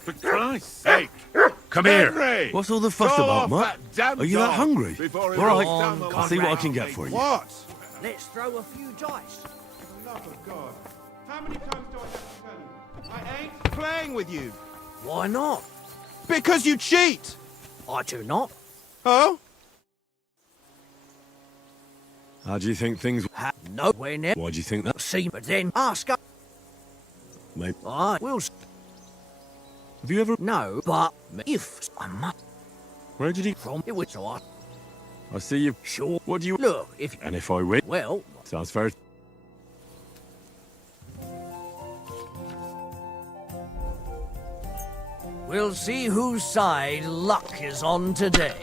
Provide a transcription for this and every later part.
For Christ's sake! Come here. Henry! What's all the fuss Go about, off Mutt? that damn Are you that dog hungry? before he All right, rolls down the I'll see what I can line. get for you. What? Let's throw a few dice. For the love of God. How many times do I have to tell you? I ain't playing with you. Why not? Because you cheat! I do not. Oh? How do you think things... Have nowhere near. Why do you think that? See, but then ask her. Mate, I will. have you ever... No, but if I must Where did he... from it was so I see you... sure. What do you... Look, if And if I win... well, Sounds fair. we'll see whose side luck is on today.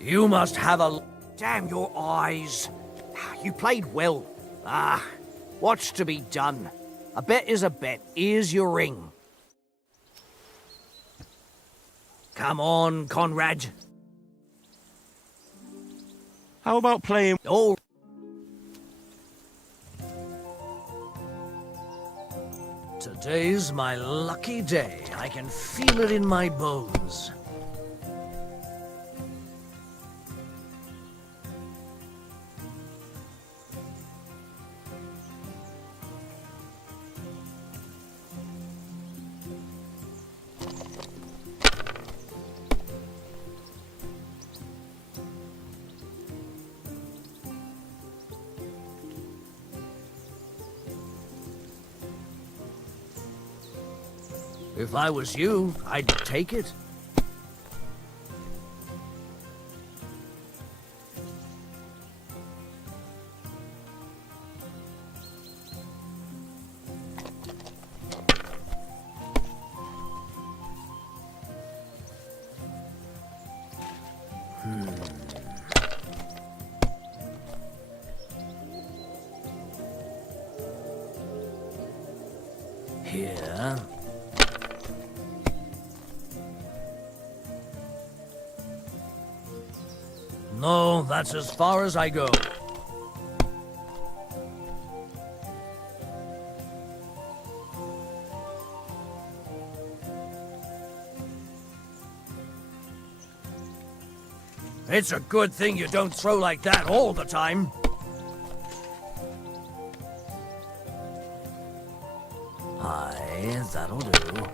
You must have a... Damn your eyes. You played well. Ah, what's to be done? A bet is a bet. Here's your ring. Come on, Conrad. How about playing... Oh. Today's my lucky day. I can feel it in my bones. If I was you, I'd take it. Here. No, that's as far as I go. It's a good thing you don't throw like that all the time. Aye, that'll do.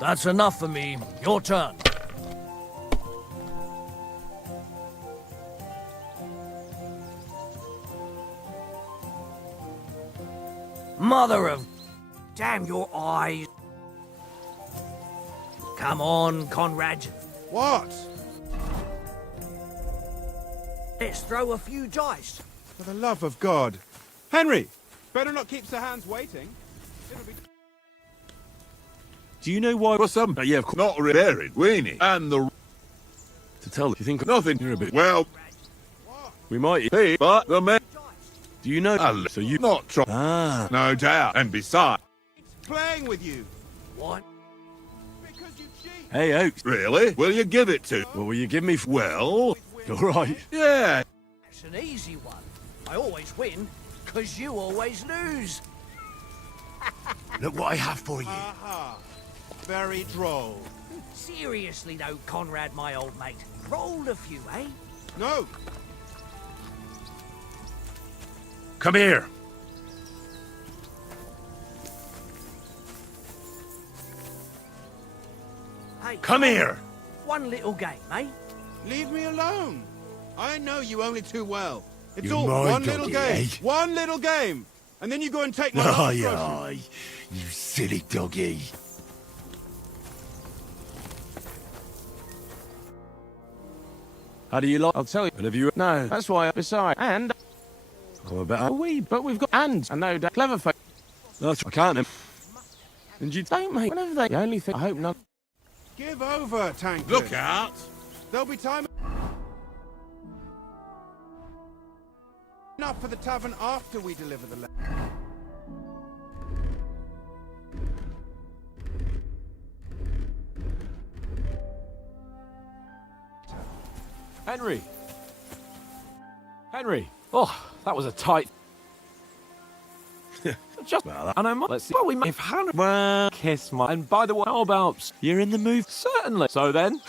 That's enough for me. Your turn. Mother of... Damn your eyes. Come on, Conrad. What? Let's throw a few dice. For the love of God. Henry! Better not keep Sir Hans waiting. It'll be... Do you know why... For some, yeah, of course. not buried, weenie. And the... To tell you think... Nothing. You're a bit... Well, We might... be, but the man... Do you know... I'll So you... not try. Ah. No doubt. And besides... Playing with you. What? Because you cheat. Hey, Oaks. Really? Will you give it to... What will you give me for... Well, All right. yeah. It's an easy one. I always win, because you always lose. Look what I have for you. Aha. Very droll. Seriously though, Conrad, my old mate. Roll a few, eh? No. Come here. Hey, Come here. One little game, eh? Leave me alone. I know you only too well. It's You're all my one little doggy, game. eh? One little game. And then you go and take my Aye, groceries. aye. You silly doggy. How do you like? I'll tell you. And have you? No, that's why. Besides, and I'm a bit. but we've got and no doubt clever folk. That's I can't. And you don't make whenever they. The only thing I hope not. Give over, Tancred. Look out! There'll be time enough for the tavern after we deliver the letter. Henry! Henry! Oh, that was a tight... Just... Well, and I'm... Let's see... Well, we may... If Hannah... Well, kiss my... And by the way, how about... you're in the mood. Certainly. So then,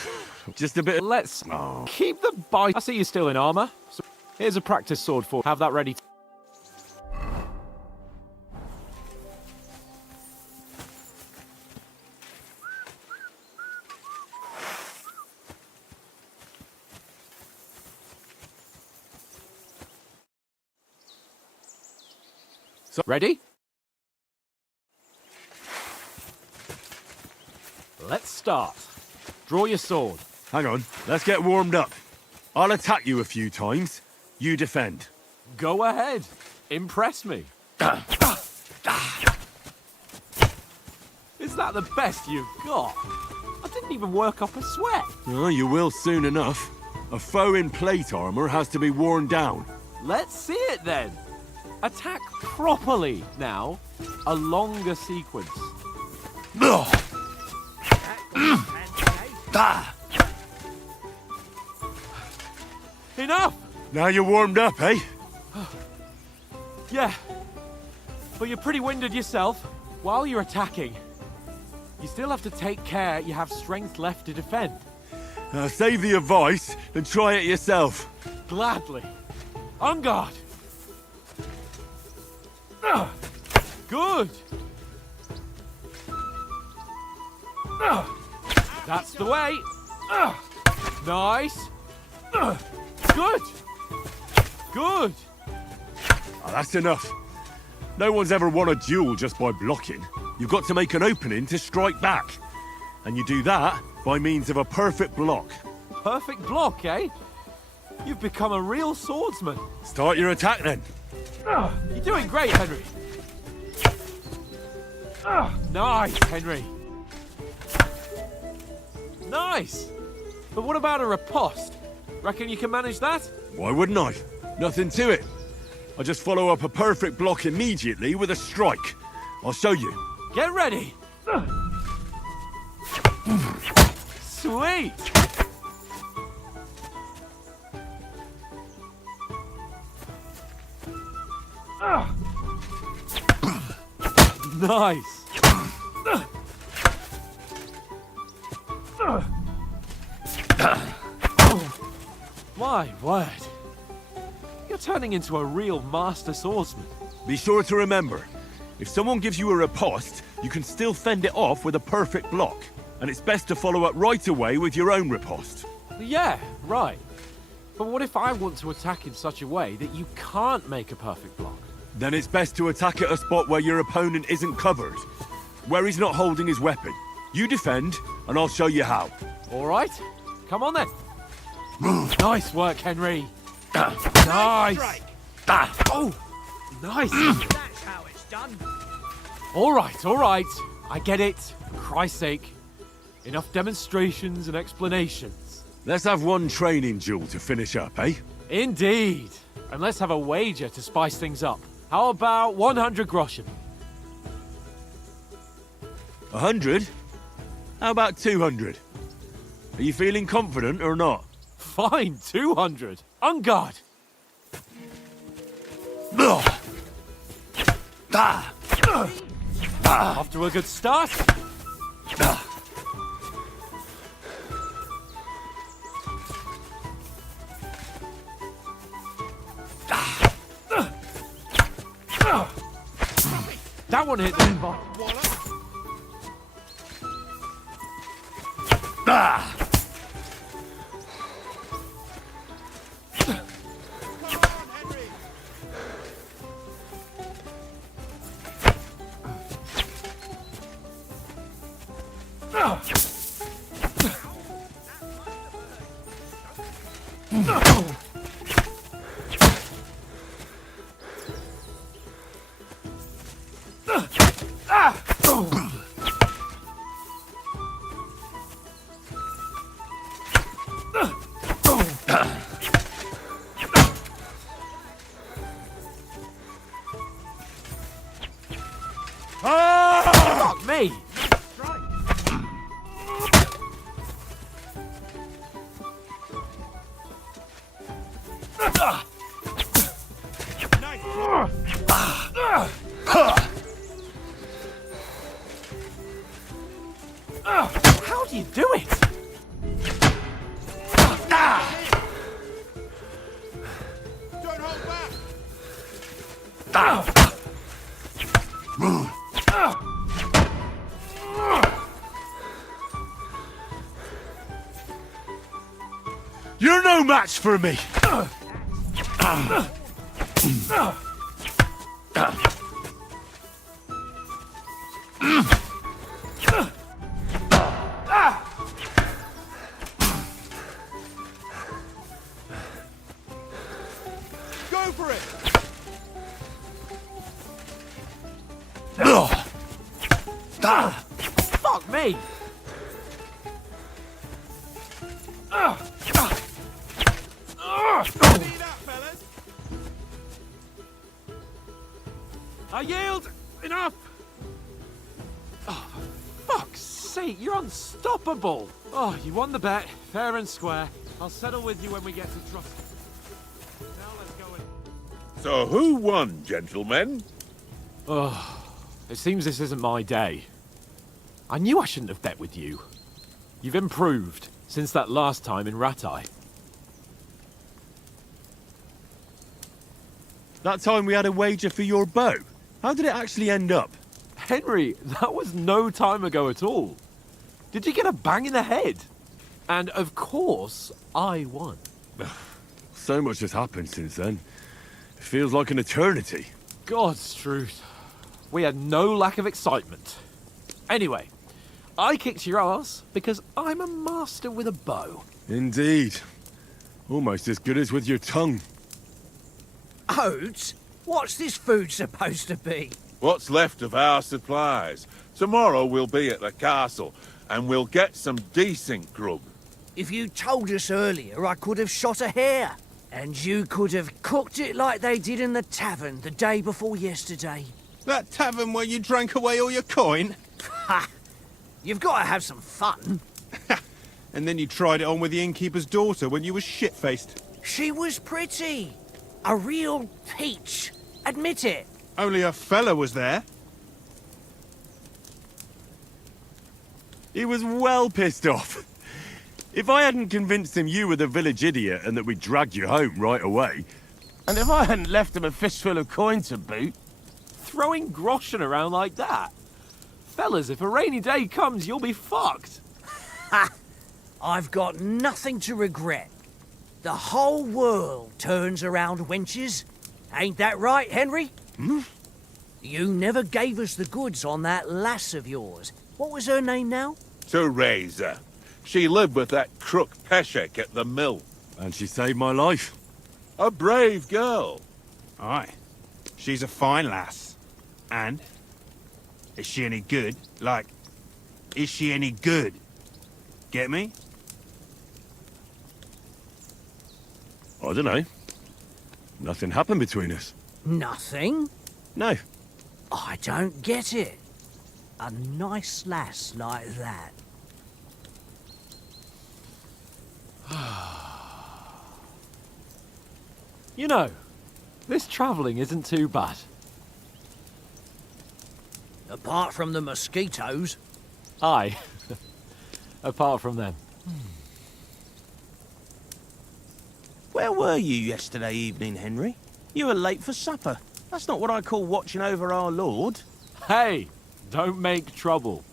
Just a bit. let's... Keep the bite... I see you're still in armour. So here's a practice sword for... Have that ready... Ready? Let's start. Draw your sword. Hang on. Let's get warmed up. I'll attack you a few times. You defend. Go ahead. Impress me. Is that the best you've got? I didn't even work up a sweat. Oh, you will soon enough. A foe in plate armor has to be worn down. Let's see it then. Attack properly now. A longer sequence. Enough! Now you're warmed up, eh? Yeah. But you're pretty winded yourself. While you're attacking, you still have to take care you have strength left to defend. Save the advice and try it yourself. Gladly. On guard. Good. That's the way. Nice. Good. Good. Oh, that's enough. No one's ever won a duel just by blocking. You've got to make an opening to strike back. And you do that by means of a perfect block. Perfect block, eh? You've become a real swordsman. Start your attack then. You're doing great, Henry. Nice, Henry. Nice. But what about a riposte? Reckon you can manage that? Why wouldn't I? Nothing to it. I just follow up a perfect block immediately with a strike. I'll show you. Get ready. Sweet. Nice. My word. You're turning into a real master swordsman. Be sure to remember, if someone gives you a riposte, you can still fend it off with a perfect block. And it's best to follow up right away with your own riposte. Yeah, right. But what if I want to attack in such a way that you can't make a perfect block? Then it's best to attack at a spot where your opponent isn't covered, where he's not holding his weapon. You defend, and I'll show you how. All right. Come on then. Nice work, Henry. Nice. Oh, nice. That's how it's done. All right. I get it. For Christ's sake. Enough demonstrations and explanations. Let's have one training duel to finish up, eh? Indeed. And let's have a wager to spice things up. How about 100 groschen? 100? How about 200? Are you feeling confident or not? Fine, 200. On guard. Off to a good start. That one hit the bottom. me! How do you do it? Don't hold back. You're no match for me! Go for it. Fuck me! See that, fellas? I yield! Enough! Oh, for fuck's sake, you're unstoppable! Oh, you won the bet, fair and square. I'll settle with you when we get to trust. Now let's go in. So who won, gentlemen? Oh, it seems this isn't my day. I knew I shouldn't have bet with you. You've improved since that last time in Rattay. That time we had a wager for your bow. How did it actually end up? Henry, that was no time ago at all. Did you get a bang in the head? And of course, I won. So much has happened since then. It feels like an eternity. God's truth. We had no lack of excitement. Anyway, I kicked your ass because I'm a master with a bow. Indeed. Almost as good as with your tongue. Oates? What's this food supposed to be? What's left of our supplies? Tomorrow we'll be at the castle, and we'll get some decent grub. If you told us earlier, I could have shot a hare. And you could have cooked it like they did in the tavern the day before yesterday. That tavern where you drank away all your coin? Ha! You've got to have some fun. And then you tried it on with the innkeeper's daughter when you were shit-faced. She was pretty. A real peach. Admit it. Only a fella was there. He was well pissed off. If I hadn't convinced him you were the village idiot and that we dragged you home right away... And if I hadn't left him a fistful of coin to boot, Throwing groschen around like that? Fellas, if a rainy day comes, you'll be fucked. Ha! I've got nothing to regret. The whole world turns around wenches. Ain't that right, Henry? Hmm? You never gave us the goods on that lass of yours. What was her name now? Teresa. She lived with that crook Peshek at the mill. And she saved my life. A brave girl. Aye. She's a fine lass. And? Is she any good? Like, is she any good? Get me? I don't know. Nothing happened between us. Nothing? No. I don't get it. A nice lass like that. You know, this travelling isn't too bad. Apart from the mosquitoes. Aye. Apart from them. where were you yesterday evening, Henry? You were late for supper. That's not what I call watching over our lord. Hey, don't make trouble.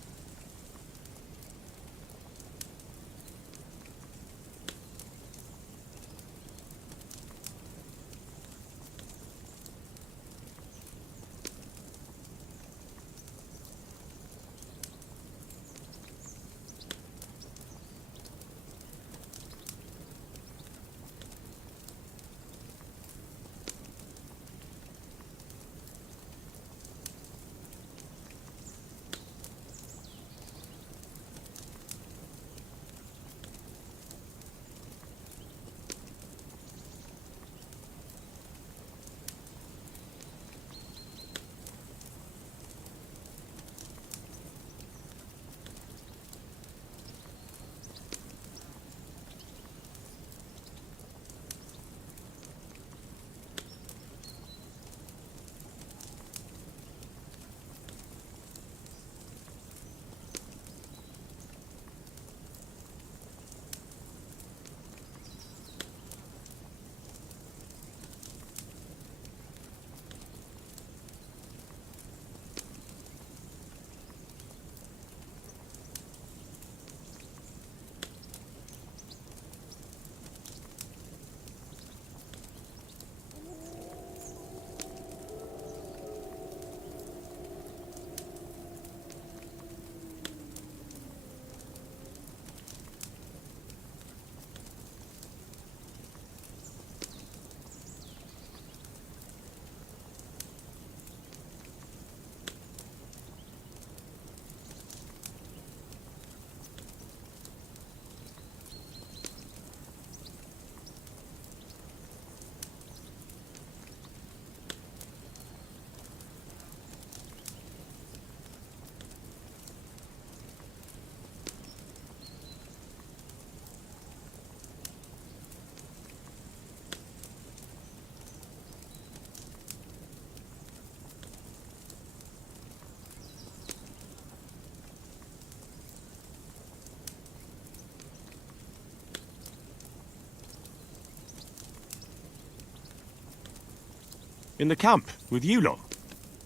In the camp, with you lot.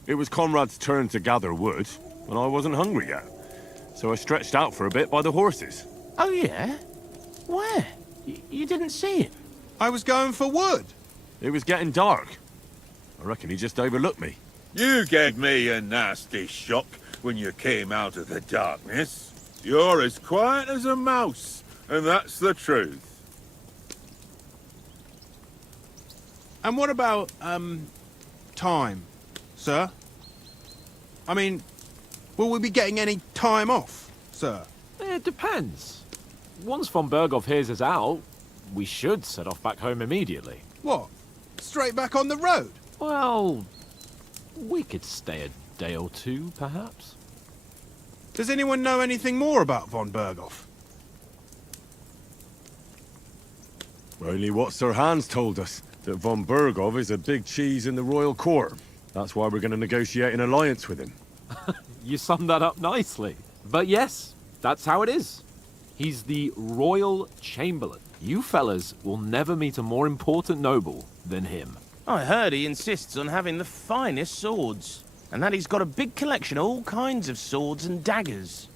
It was Conrad's turn to gather wood, and I wasn't hungry yet. So I stretched out for a bit by the horses. Oh, yeah? Where? You didn't see him? I was going for wood. It was getting dark. I reckon he just overlooked me. You gave me a nasty shock when you came out of the darkness. You're as quiet as a mouse, and that's the truth. And what about, time, sir? I mean, will we be getting any time off, sir? It depends. Once von Berghoff hears us out, we should set off back home immediately. What? Straight back on the road? Well, we could stay a day or two, perhaps. Does anyone know anything more about von Berghoff? Only what Sir Hans told us, that von Berghoff is a big cheese in the royal court. That's why we're going to negotiate an alliance with him. You summed that up nicely. But yes, that's how it is. He's the Royal Chamberlain. You fellas will never meet a more important noble than him. I heard he insists on having the finest swords, and that he's got a big collection of all kinds of swords and daggers.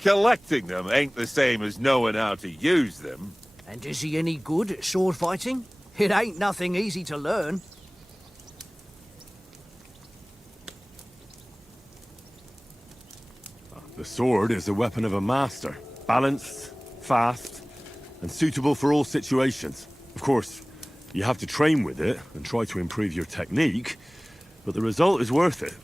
Collecting them ain't the same as knowing how to use them. And is he any good at sword fighting? It ain't nothing easy to learn. The sword is the weapon of a master. Balanced, fast, and suitable for all situations. Of course, you have to train with it and try to improve your technique, but the result is worth it.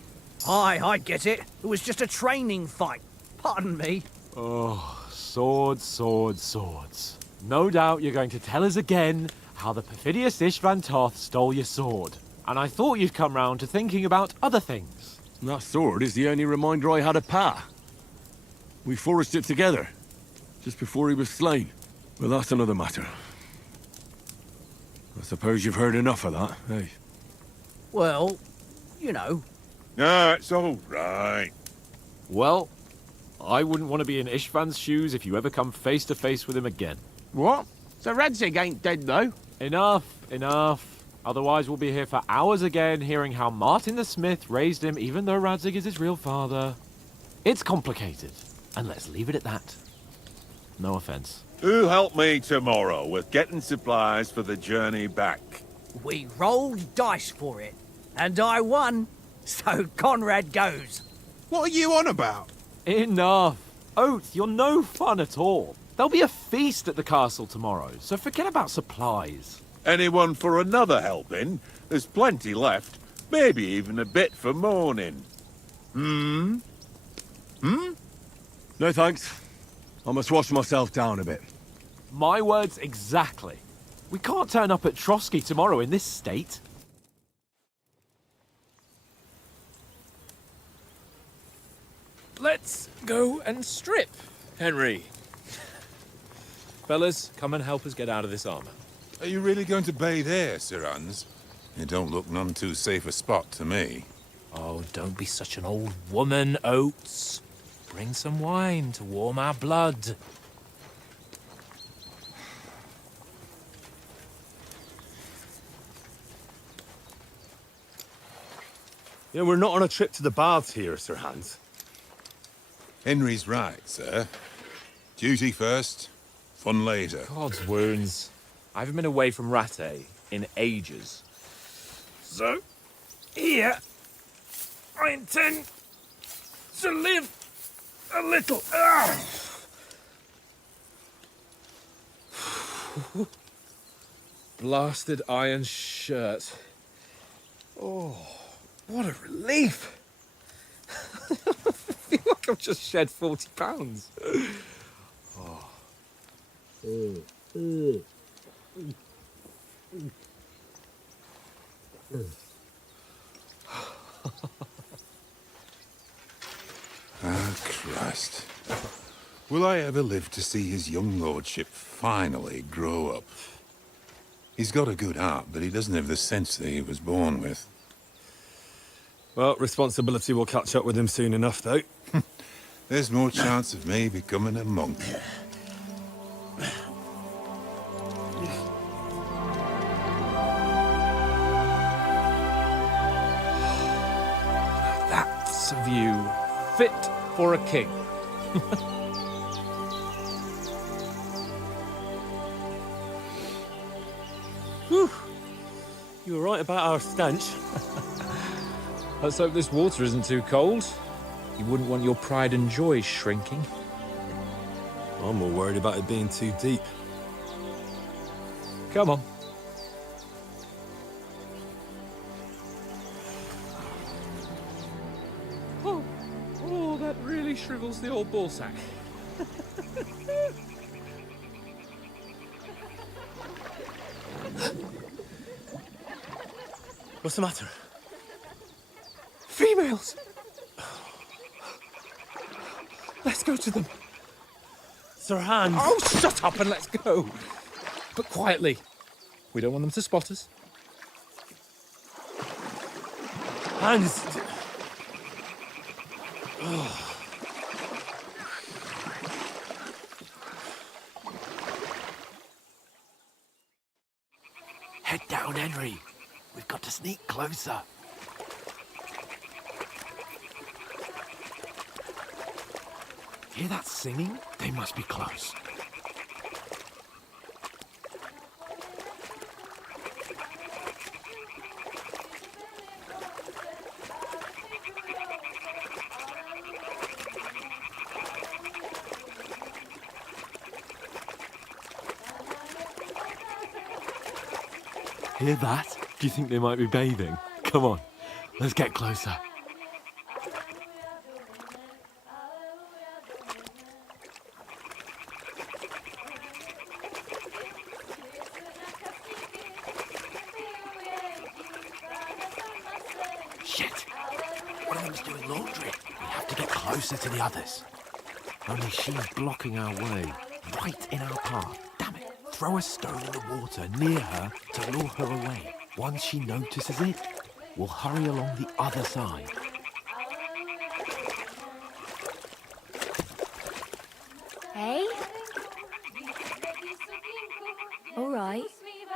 Aye, I get it. It was just a training fight. Pardon me. Oh, swords, swords, swords. No doubt you're going to tell us again how the perfidious Istvan Toth stole your sword. And I thought you'd come round to thinking about other things. And that sword is the only reminder I had of Pa. We forged it together, just before he was slain. But that's another matter. I suppose you've heard enough of that, eh? Well, you know. No, it's all right. Well, I wouldn't want to be in Istvan's shoes if you ever come face to face with him again. What? So Radzig ain't dead, though? Enough, enough. Otherwise we'll be here for hours again hearing how Martin the Smith raised him even though Radzig is his real father. It's complicated, and let's leave it at that. No offense. Who'll help me tomorrow with getting supplies for the journey back? We rolled dice for it, and I won, so Conrad goes. What are you on about? Enough. Oath, you're no fun at all. There'll be a feast at the castle tomorrow, so forget about supplies. Anyone for another helping? There's plenty left. Maybe even a bit for morning. No thanks. I must wash myself down a bit. My words exactly. We can't turn up at Trotsky tomorrow in this state. Let's go and strip, Henry. Fellas, come and help us get out of this armor. Are you really going to bathe here, Sir Hans? It don't look none too safe a spot to me. Oh, don't be such an old woman, Oates. Bring some wine to warm our blood. Yeah, we're not on a trip to the baths here, Sir Hans. Henry's right, sir. Duty first, fun later. God's wounds. I haven't been away from Rattay in ages. So, here, I intend to live a little. Blasted iron shirt. Oh, what a relief. I feel like I've just shed 40 pounds. Ah, Christ. Will I ever live to see his young lordship finally grow up? He's got a good heart, but he doesn't have the sense that he was born with. Well, responsibility will catch up with him soon enough, though. There's more chance of me becoming a monk. view fit for a king. Whew. You were right about our stench. Let's hope this water isn't too cold. You wouldn't want your pride and joy shrinking. I'm more worried about it being too deep. Come on. Oh, that really shrivels the old ball sack. What's the matter? Females! Let's go to them. Sir Hans. Oh, shut up and let's go. But quietly. We don't want them to spot us. Hans. Head down, Henry. We've got to sneak closer. Hear that singing? They must be close. Hear that? Do you think they might be bathing? Come on, let's get closer. Shit! One of them's doing laundry. We have to get closer to the others. Only she's blocking our way, right in our path. Damn it! Throw a stone in the water near her to lure her away. Once she notices it, we'll hurry along the other side. Hey? All right.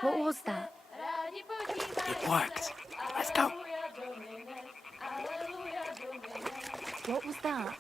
What was that? It worked. Let's go. What was that?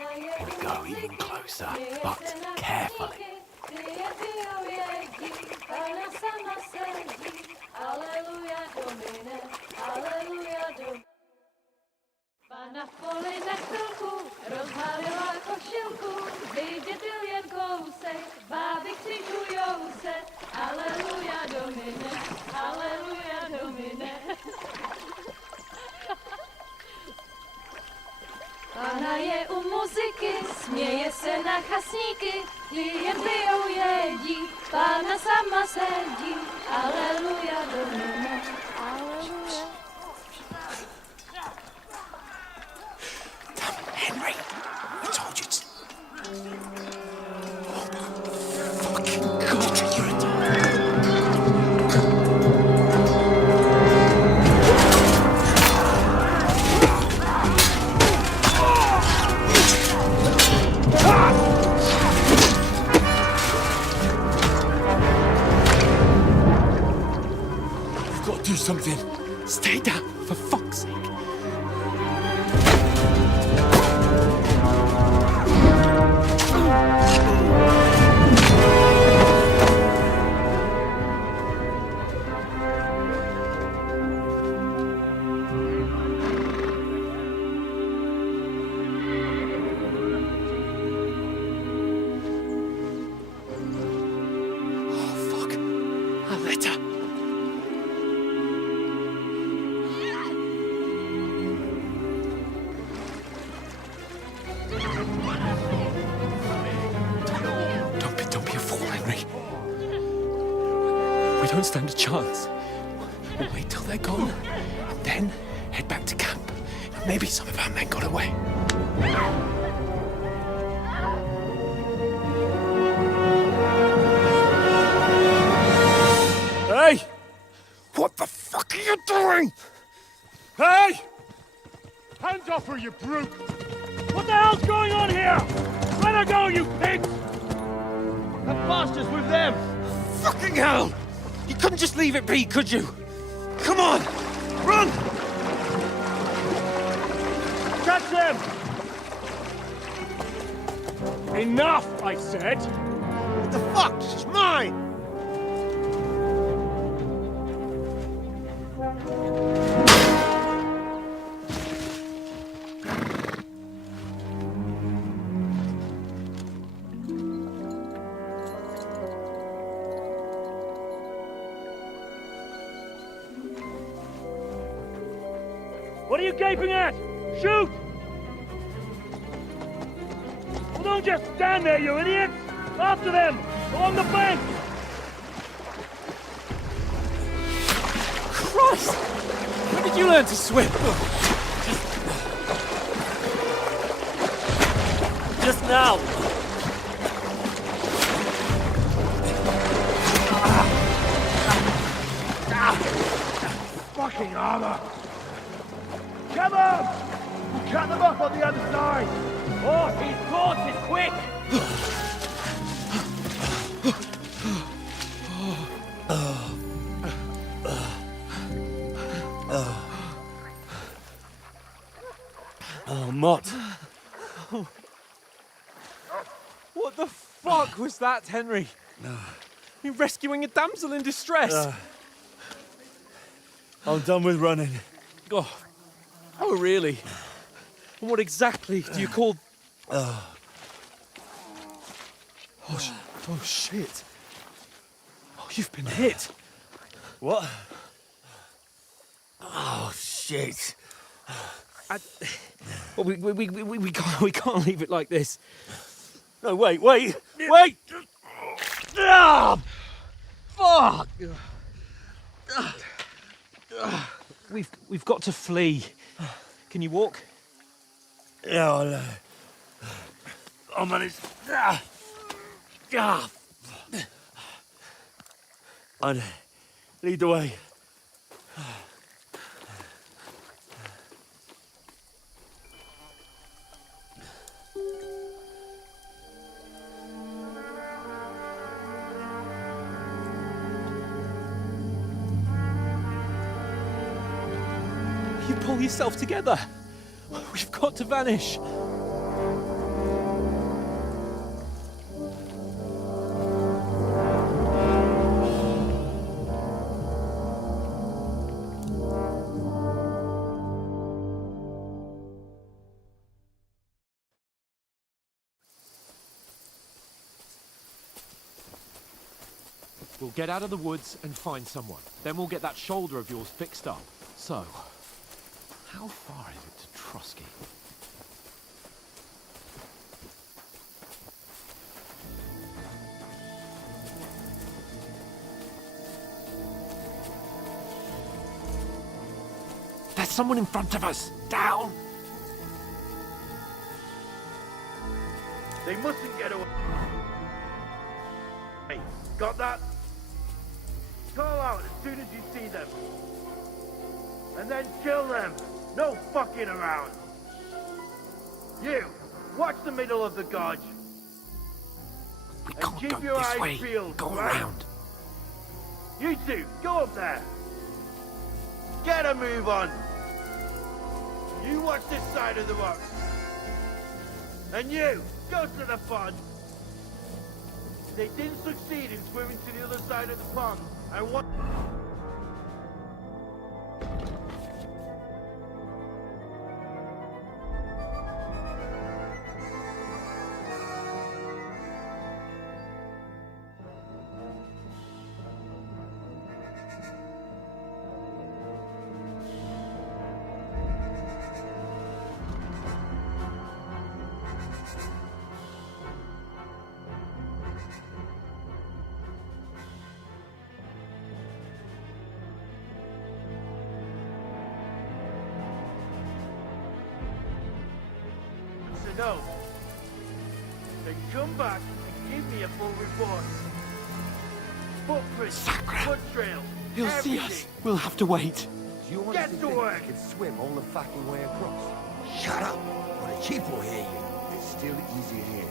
Here we go, even closer, but carefully. Pana v poli za chvilku rozhalila košilku, vydětil jen kousek, báby křižujou se, aleluja Domine, aleluja Domine. Pana je u muziky, směje se na chasníky, klienty ją jedí, Pana sama sedí, aleluja Domine, aleluja. Henry, I told you to... Fucking God, you're a dog. You've got to do something. Stay down, for fuck's sake. don't stand a chance. We'll wait till they're gone, and then head back to camp. Maybe some of our men got away. Hey! What the fuck are you doing? Hey! Hands off her, you brute! What the hell's going on here? Let her go, you pigs! The bastards with them! Fucking hell! You couldn't just leave it be, could you? Come on! Run! Catch them! Enough, I said! What the fuck? She's mine! What are you gaping at? Shoot! Well, don't just stand there, you idiots! After them! Along the bank! Christ! When did you learn to swim? Just now! Fucking armor! Come on! We'll cut them up on the other side! Oh, he's caught! It's quick! Oh, Mott. What the fuck was that, Henry? You rescuing a damsel in distress? I'm done with running. Oh, really? And what exactly do you call... Oh, shit. Oh, you've been hit. What? Oh, shit. Well, we can't leave it like this. No, wait! Ah! Fuck! We've got to flee. Can you walk? Yeah, I'll manage. I'd lead the way. You pull yourself together. We've got to vanish. We'll get out of the woods and find someone. Then we'll get that shoulder of yours fixed up. So, how far is it to Trusky? There's someone in front of us! Down! They mustn't get away. Hey, got that? Call out as soon as you see them. And then kill them. No fucking around. You, watch the middle of the gorge. We And can't keep go your this eyes way. peeled, Go right? around. You two, go up there. Get a move on. You watch this side of the rock. And you, go to the pond. They didn't succeed in swimming to the other side of the pond. I want... to know, then come back and give me a full report. Footprints, foot trails, He'll see us. We'll have to wait. Do you Get honestly to think work. you can swim all the fucking way across? Shut up, or the chief will hear you. It's still easier here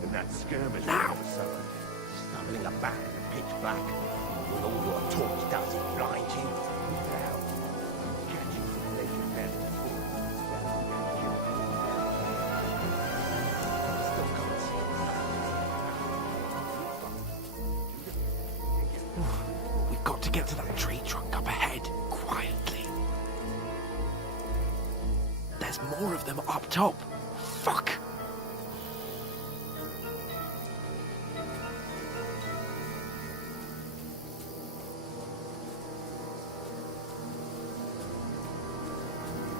than that skirmish Now. for summer. Stumbling about in the pitch black, with all your torch does is blind you. Now, catch you naked men. Still can't see We've got to get to that tree trunk up ahead, quietly. There's more of them up top. Fuck!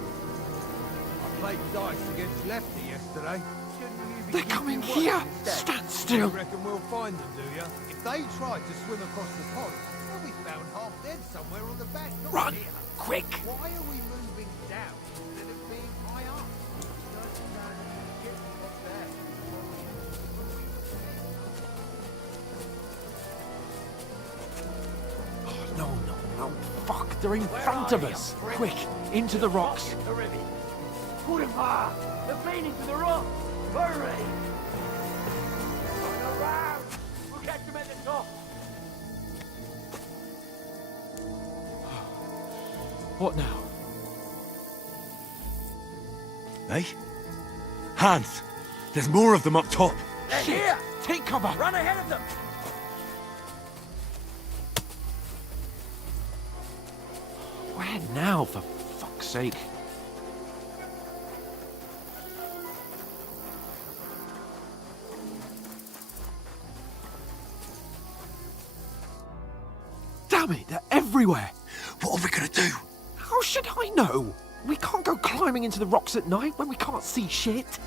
I played dice against Lefty yesterday. Shouldn't you be They're keeping coming watch here! instead? Stand You still! reckon we'll find them, do you? If they tried to swim across the pond, they'll be found half dead somewhere on the back, not Run! here. Quick! Why are we moving down instead of being high up? Get what's there. No, no, no. Fuck, they're in front of us. Quick, into the rocks. Put him far! They're feeding to the rock! Hurry! Turn around! We'll catch him at the top! What now? Eh? Hans! There's more of them up top! They're Shit! here! Take cover! Run ahead of them! Where now, for fuck's sake? Damn it, they're everywhere! What are we gonna do? How should I know? We can't go climbing into the rocks at night when we can't see shit.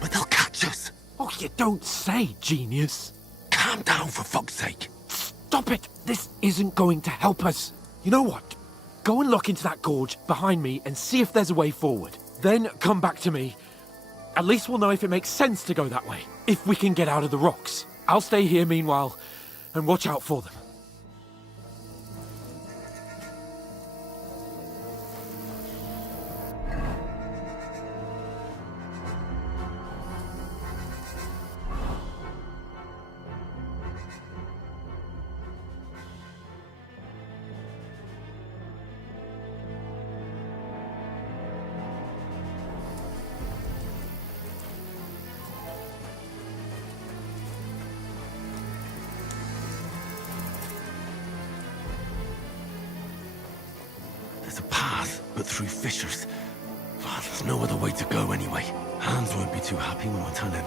But they'll catch us. Oh, you don't say, genius. Calm down, for fuck's sake. Stop it! This isn't going to help us. You know what? Go and look into that gorge behind me and see if there's a way forward. Then come back to me. At least we'll know if it makes sense to go that way. If we can get out of the rocks. I'll stay here meanwhile and watch out for them. There's a path, but through fissures. Oh, there's no other way to go anyway. Hans won't be too happy when I turn in.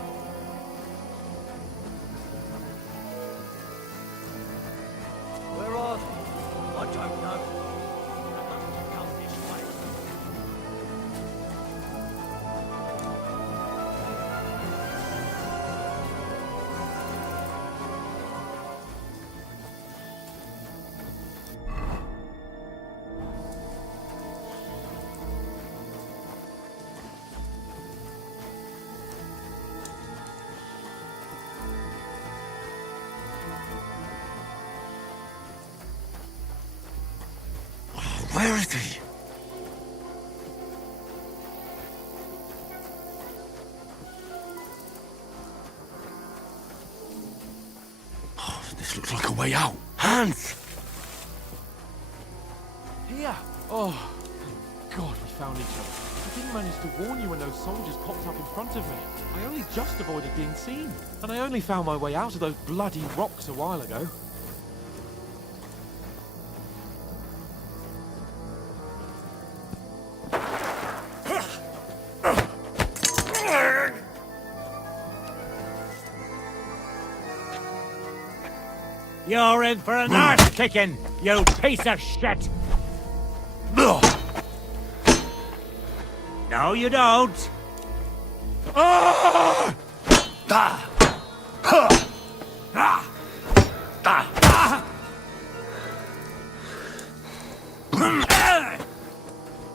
Where are they? I don't know. They must have come this way. Where is he? Oh, this looks like a way out. Hans! Here! Oh, thank God we found each other. I didn't manage to warn you when those soldiers popped up in front of me. I only just avoided being seen. And I only found my way out of those bloody rocks a while ago. You're in for an arse kicking, you piece of shit! No, you don't.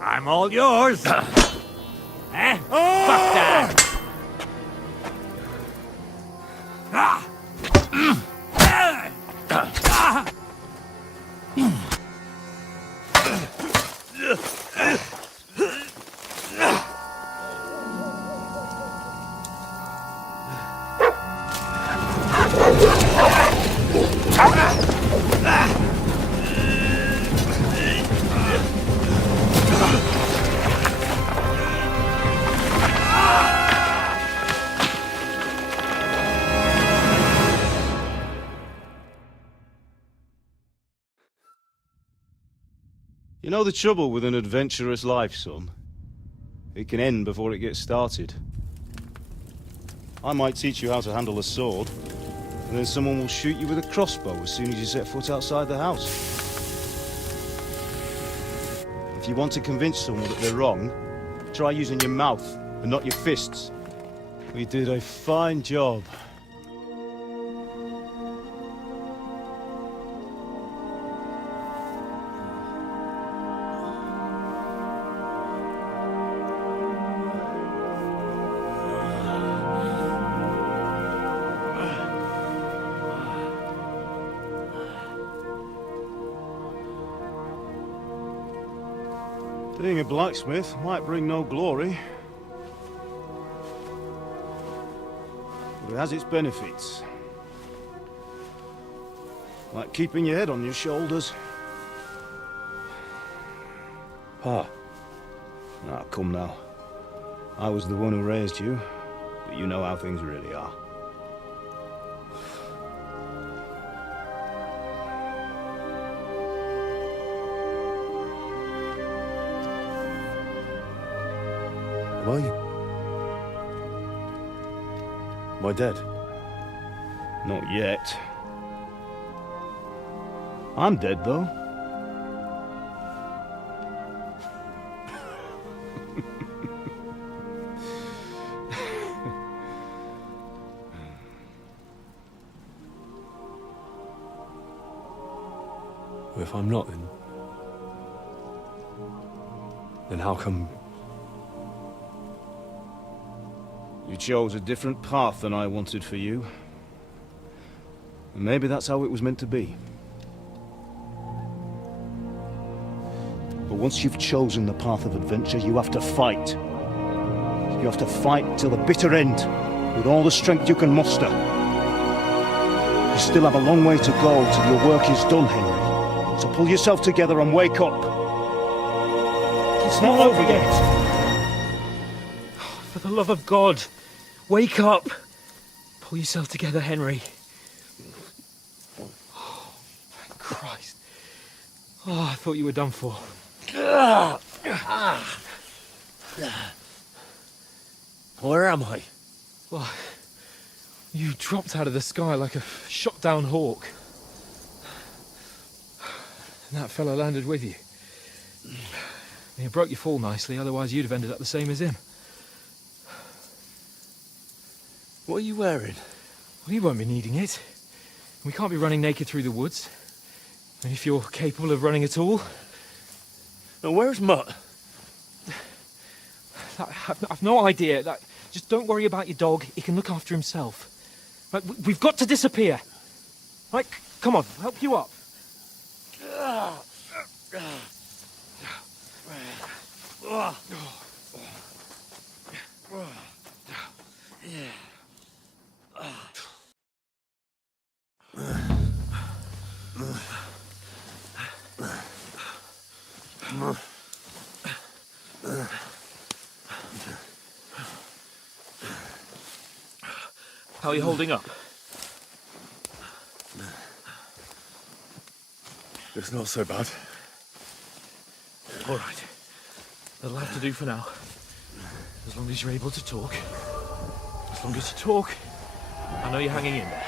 I'm all yours. Eh? Fuck that. You know the trouble with an adventurous life, son? It can end before it gets started. I might teach you how to handle a sword, and then someone will shoot you with a crossbow as soon as you set foot outside the house. If you want to convince someone that they're wrong, try using your mouth and not your fists. We did a fine job. Being a blacksmith might bring no glory, but it has its benefits. Like keeping your head on your shoulders. Pa. Ah, come now. I was the one who raised you, but you know how things really are. Am I dead? Not yet. I'm dead, though. Well, if I'm not, then how come... You chose a different path than I wanted for you. And maybe that's how it was meant to be. But once you've chosen the path of adventure, you have to fight. You have to fight till the bitter end, with all the strength you can muster. You still have a long way to go till your work is done, Henry. So pull yourself together and wake up. It's not over yet. For the love of God, wake up! Pull yourself together, Henry. Oh, thank Christ. Oh, I thought you were done for. Where am I? Well, you dropped out of the sky like a shot-down hawk. And that fella landed with you. You broke your fall nicely, otherwise you'd have ended up the same as him. What are you wearing? Well, you won't be needing it. We can't be running naked through the woods. And if you're capable of running at all... Now, where's Mutt? I've no idea. Just don't worry about your dog. He can look after himself. We've got to disappear. Right, come on, I'll help you up. How are you holding up? It's not so bad. All right. That'll have to do for now. As long as you're able to talk. As long as you talk, I know you're hanging in there.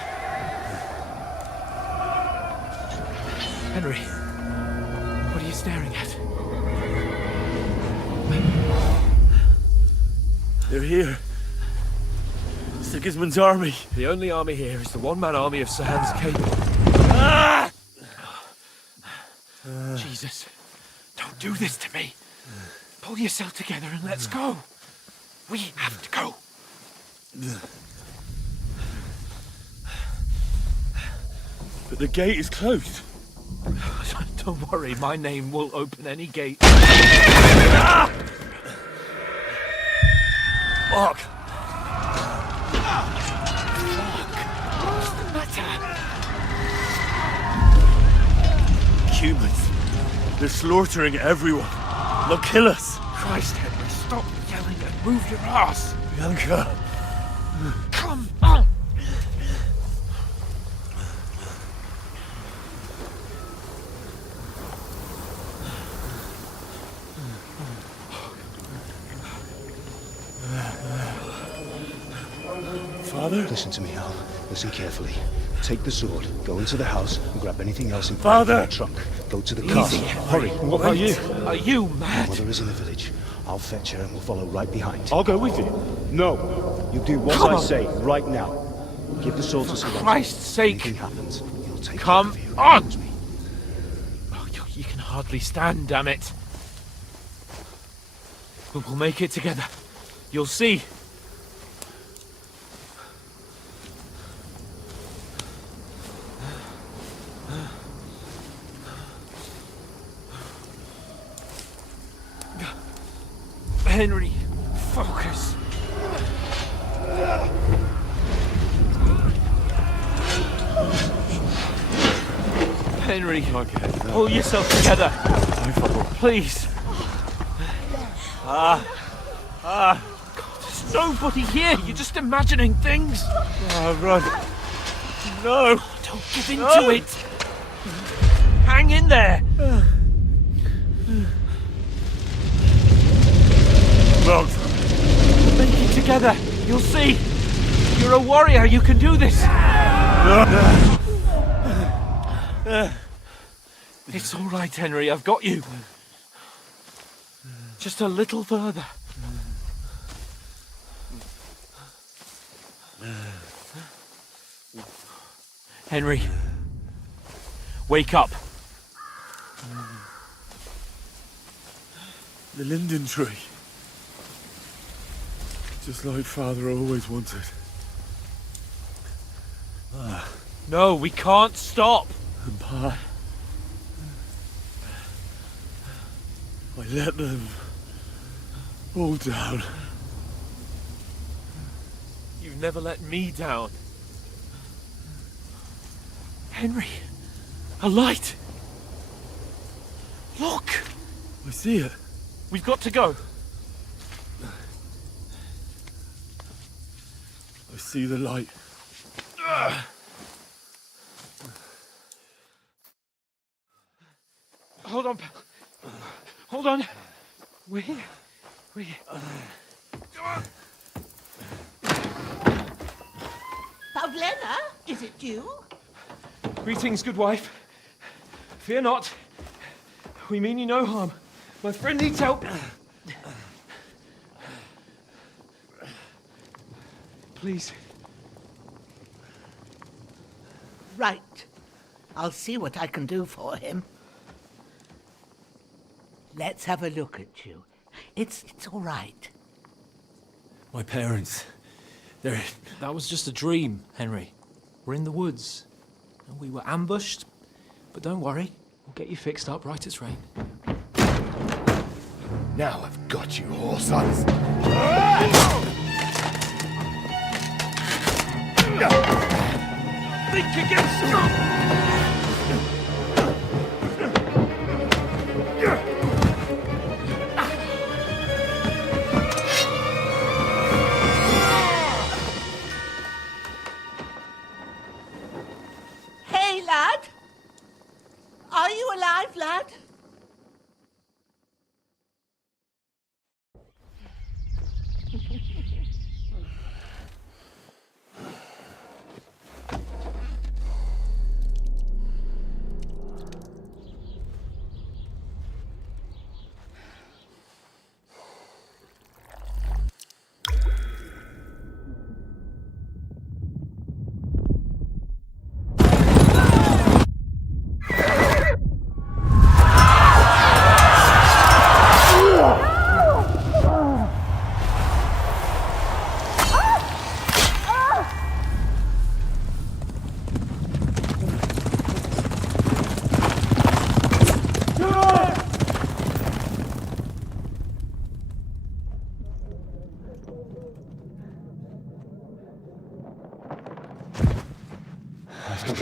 Henry, what are you staring at? They're here. Sigismund's army. The only army here is the one-man army of Sir Hans Cable. Ah! Jesus, don't do this to me. Pull yourself together and let's go. We have to go. But the gate is closed. Don't worry, my name will open any gate. Ah! Fuck. What's the matter? Humans. They're slaughtering everyone. They'll kill us. Christ, Henry, stop yelling and move your ass. Bianca. Come on. Father? Listen to me, Al. Listen carefully. Take the sword, go into the house, and grab anything else in the trunk. Go to the car. Hurry. What about you? Are you mad? Mother is in the village. I'll fetch her and we'll follow right behind. I'll go with you. No. You do what I say right now. Give the sword to someone. For Christ's sake. Anything happens, you'll take Come care of you. on! Oh, you can hardly stand, damn it. But we'll make it together. You'll see. Henry, focus. Henry, pull yourself together. Please. God, there's nobody here. You're just imagining things. Run. No. Don't give in to it. Hang in there. Look. We'll make it together. You'll see. You're a warrior. You can do this. It's all right, Henry. I've got you. Just a little further. Henry, wake up. The linden tree. Just like Father always wanted. No, we can't stop. And Pa, I let them all down. You've never let me down. Henry, a light. Look. I see it. We've got to go. I see the light. Hold on. Hold on. We're here. We're here. Come on. Pavlena, is it you? Greetings, good wife. Fear not. We mean you no harm. My friend needs help. Please. Right. I'll see what I can do for him. Let's have a look at you. It's all right. My parents, they're... That was just a dream, Henry. We're in the woods. And we were ambushed. But don't worry, we'll get you fixed up right as rain. Now I've got you, horse-eyes. Think against Hey, lad. Are you alive, lad?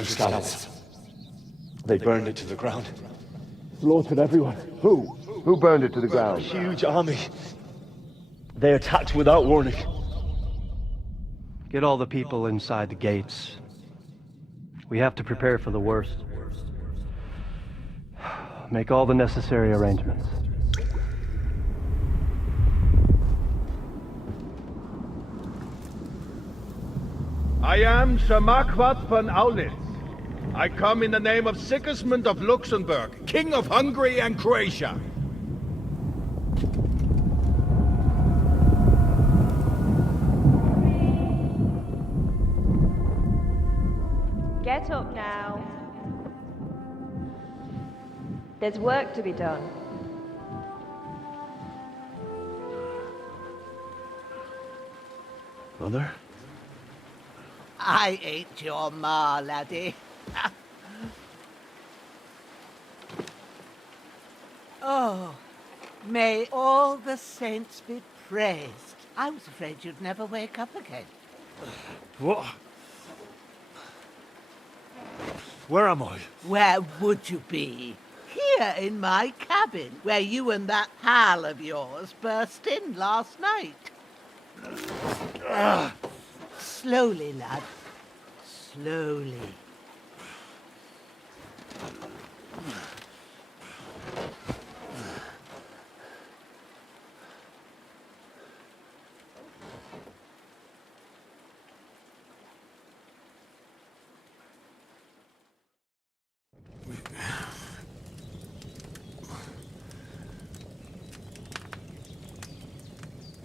Scouts. They burned it to the ground. Slaughtered everyone. Who? Who burned it to the ground? A huge army. They attacked without warning. Get all the people inside the gates. We have to prepare for the worst. Make all the necessary arrangements. I am Sir Marquardt von Aulitz. I come in the name of Sigismund of Luxembourg, King of Hungary and Croatia. Get up now. There's work to be done. Mother? I ain't your ma, laddie. Oh, may all the saints be praised. I was afraid you'd never wake up again. What? Where am I? Where would you be? Here in my cabin, where you and that pal of yours burst in last night. Slowly, lad. Slowly.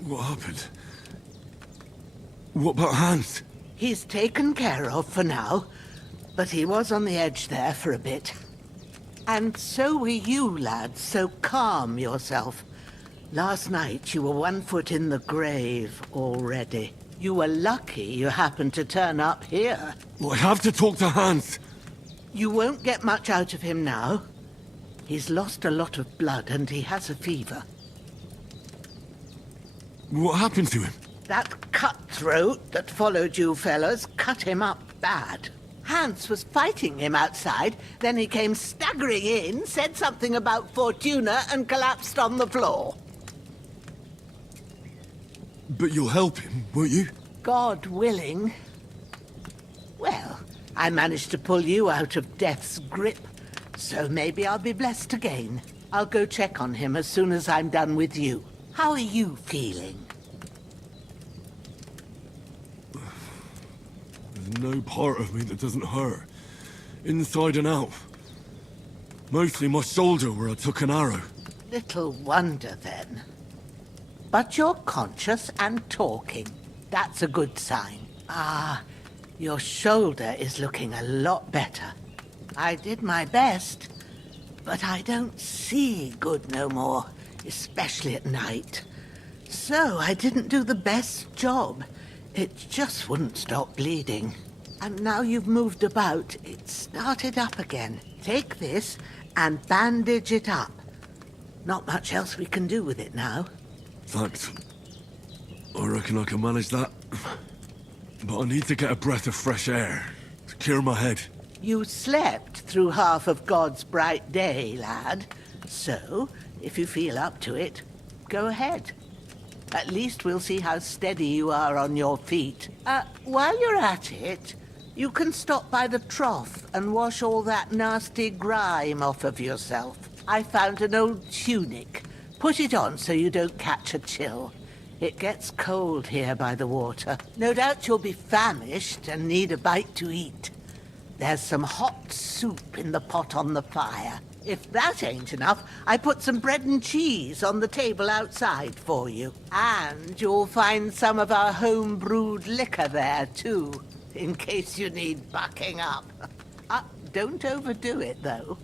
What happened? What about Hans? He's taken care of for now, but he was on the edge there for a bit. And so were you, lad, so calm yourself. Last night you were 1 foot in the grave already. You were lucky you happened to turn up here. Well, I have to talk to Hans. You won't get much out of him now. He's lost a lot of blood and he has a fever. What happened to him? That cutthroat that followed you fellas cut him up bad. Hans was fighting him outside, then he came staggering in, said something about Fortuna, and collapsed on the floor. But you'll help him, won't you? God willing. Well, I managed to pull you out of death's grip, so maybe I'll be blessed again. I'll go check on him as soon as I'm done with you. How are you feeling? There's no part of me that doesn't hurt. Inside and out. Mostly my shoulder where I took an arrow. Little wonder then. But you're conscious and talking. That's a good sign. Ah, your shoulder is looking a lot better. I did my best, but I don't see good no more, especially at night. So I didn't do the best job. It just wouldn't stop bleeding. And now you've moved about, it started up again. Take this and bandage it up. Not much else we can do with it now. Thanks. I reckon I can manage that. But I need to get a breath of fresh air to clear my head. You slept through half of God's bright day, lad. So, if you feel up to it, go ahead. At least we'll see how steady you are on your feet. While you're at it, you can stop by the trough and wash all that nasty grime off of yourself. I found an old tunic. Put it on so you don't catch a chill. It gets cold here by the water. No doubt you'll be famished and need a bite to eat. There's some hot soup in the pot on the fire. If that ain't enough, I put some bread and cheese on the table outside for you. And you'll find some of our home-brewed liquor there, too, in case you need bucking up. Don't overdo it, though.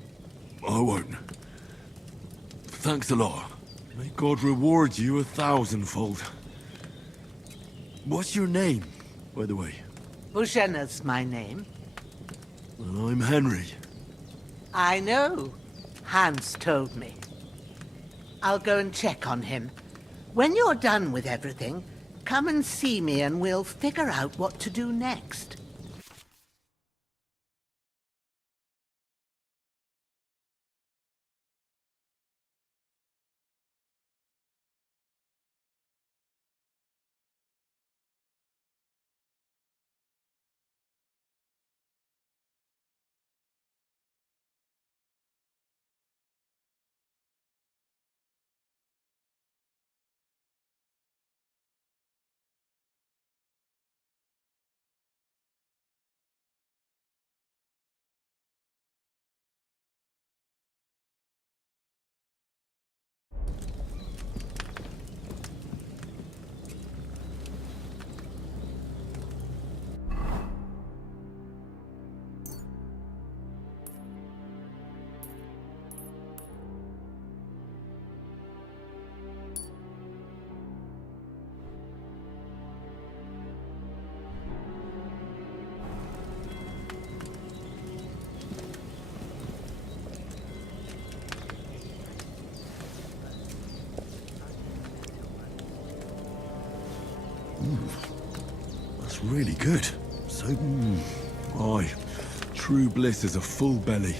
I won't. Thanks a lot. May God reward you 1,000-fold. What's your name, by the way? Bushenna's my name. And I'm Henry. I know. Hans told me. I'll go and check on him. When you're done with everything, come and see me and we'll figure out what to do next. really good. So, aye, true bliss is a full belly.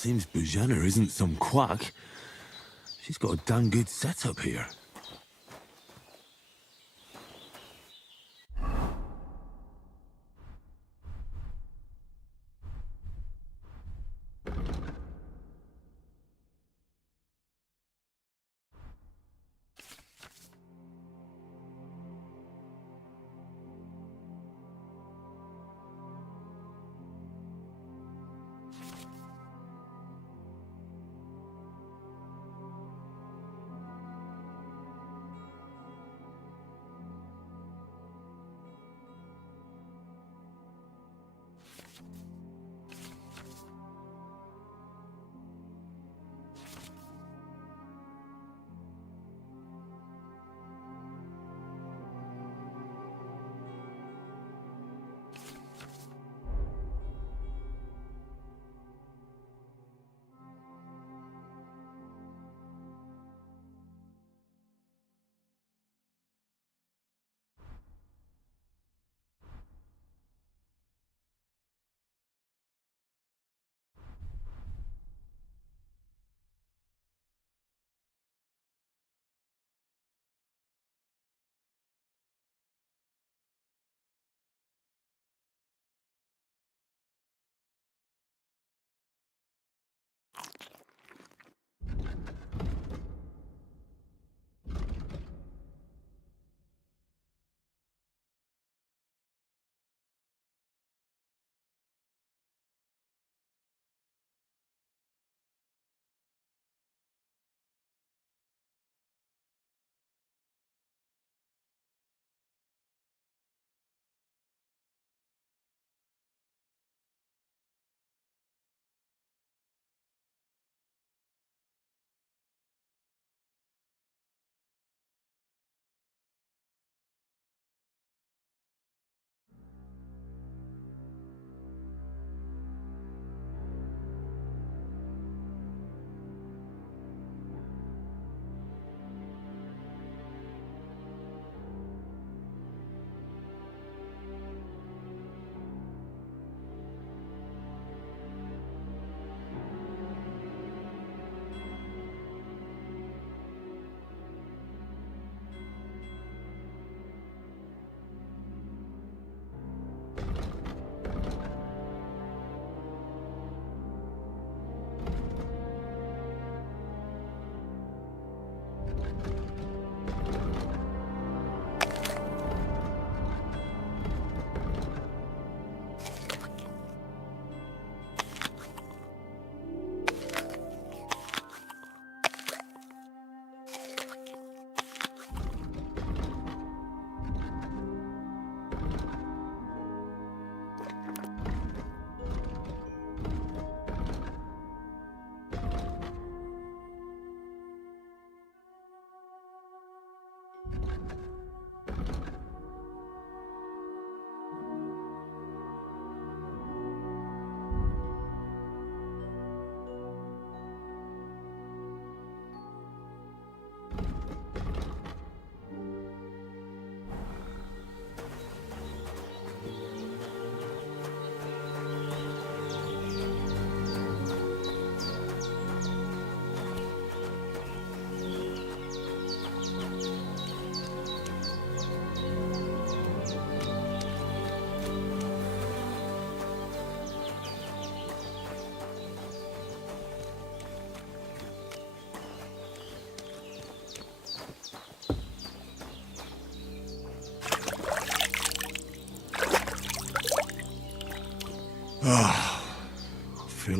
Seems Bujana isn't some quack. She's got a damn good setup here.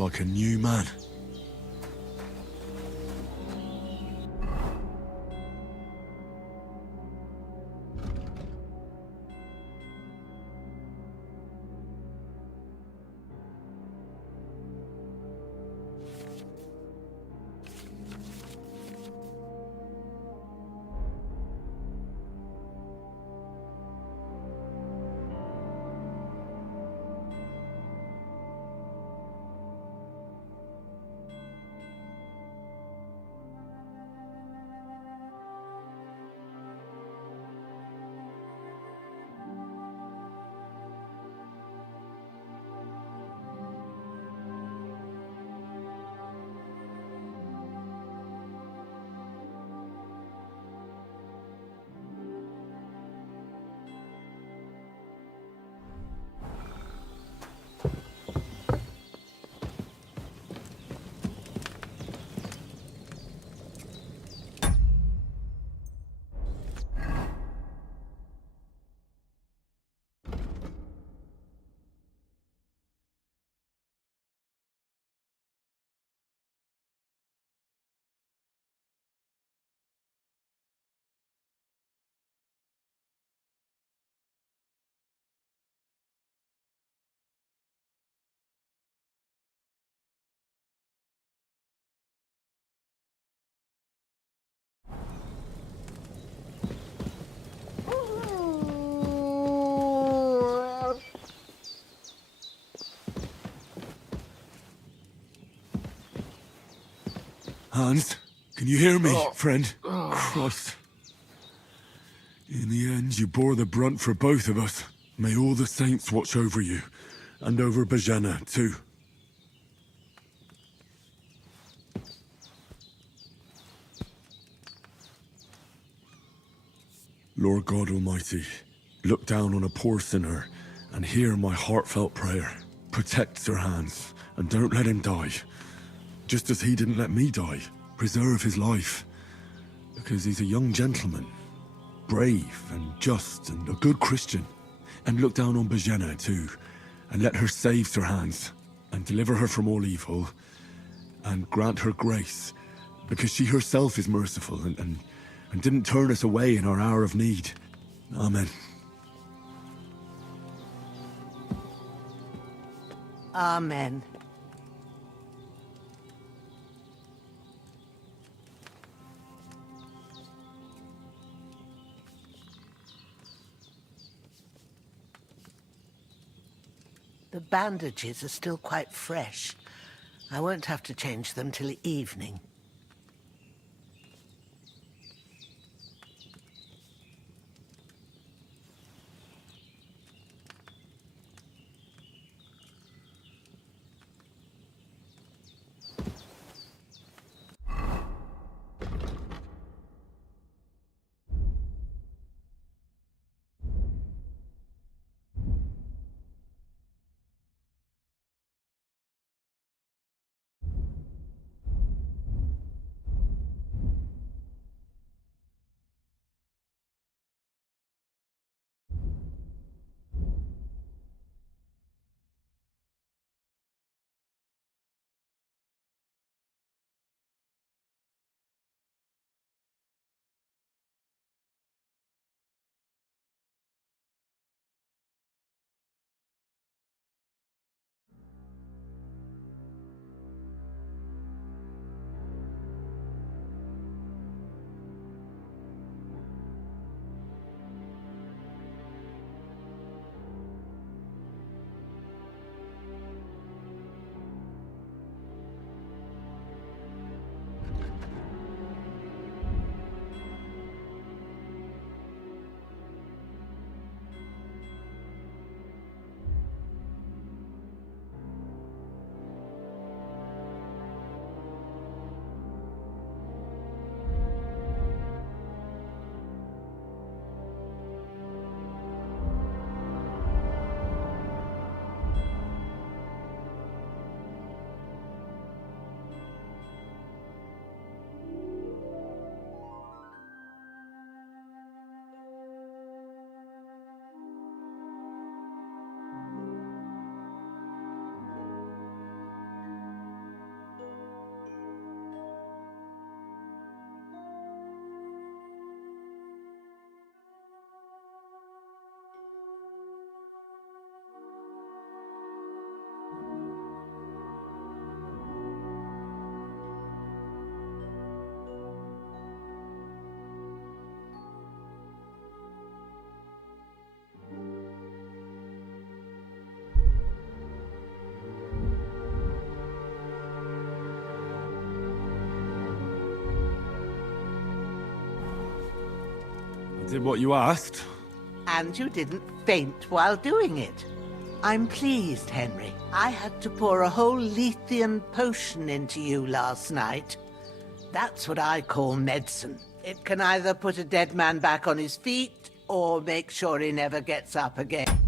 like a new man. Hans, can you hear me, friend? Christ. In the end, you bore the brunt for both of us. May all the saints watch over you, and over Bajana, too. Lord God Almighty, look down on a poor sinner and hear my heartfelt prayer. Protect Sir Hans, and don't let him die. Just as he didn't let me die. Preserve his life. Because he's a young gentleman. Brave and just and a good Christian. And look down on Bajena too. And let her save Sir Hans. And deliver her from all evil. And grant her grace. Because she herself is merciful and didn't turn us away in our hour of need. Amen. Amen. The bandages are still quite fresh. I won't have to change them till evening. did what you asked. And you didn't faint while doing it. I'm pleased, Henry. I had to pour a whole Lethean potion into you last night. That's what I call medicine. It can either put a dead man back on his feet, or make sure he never gets up again.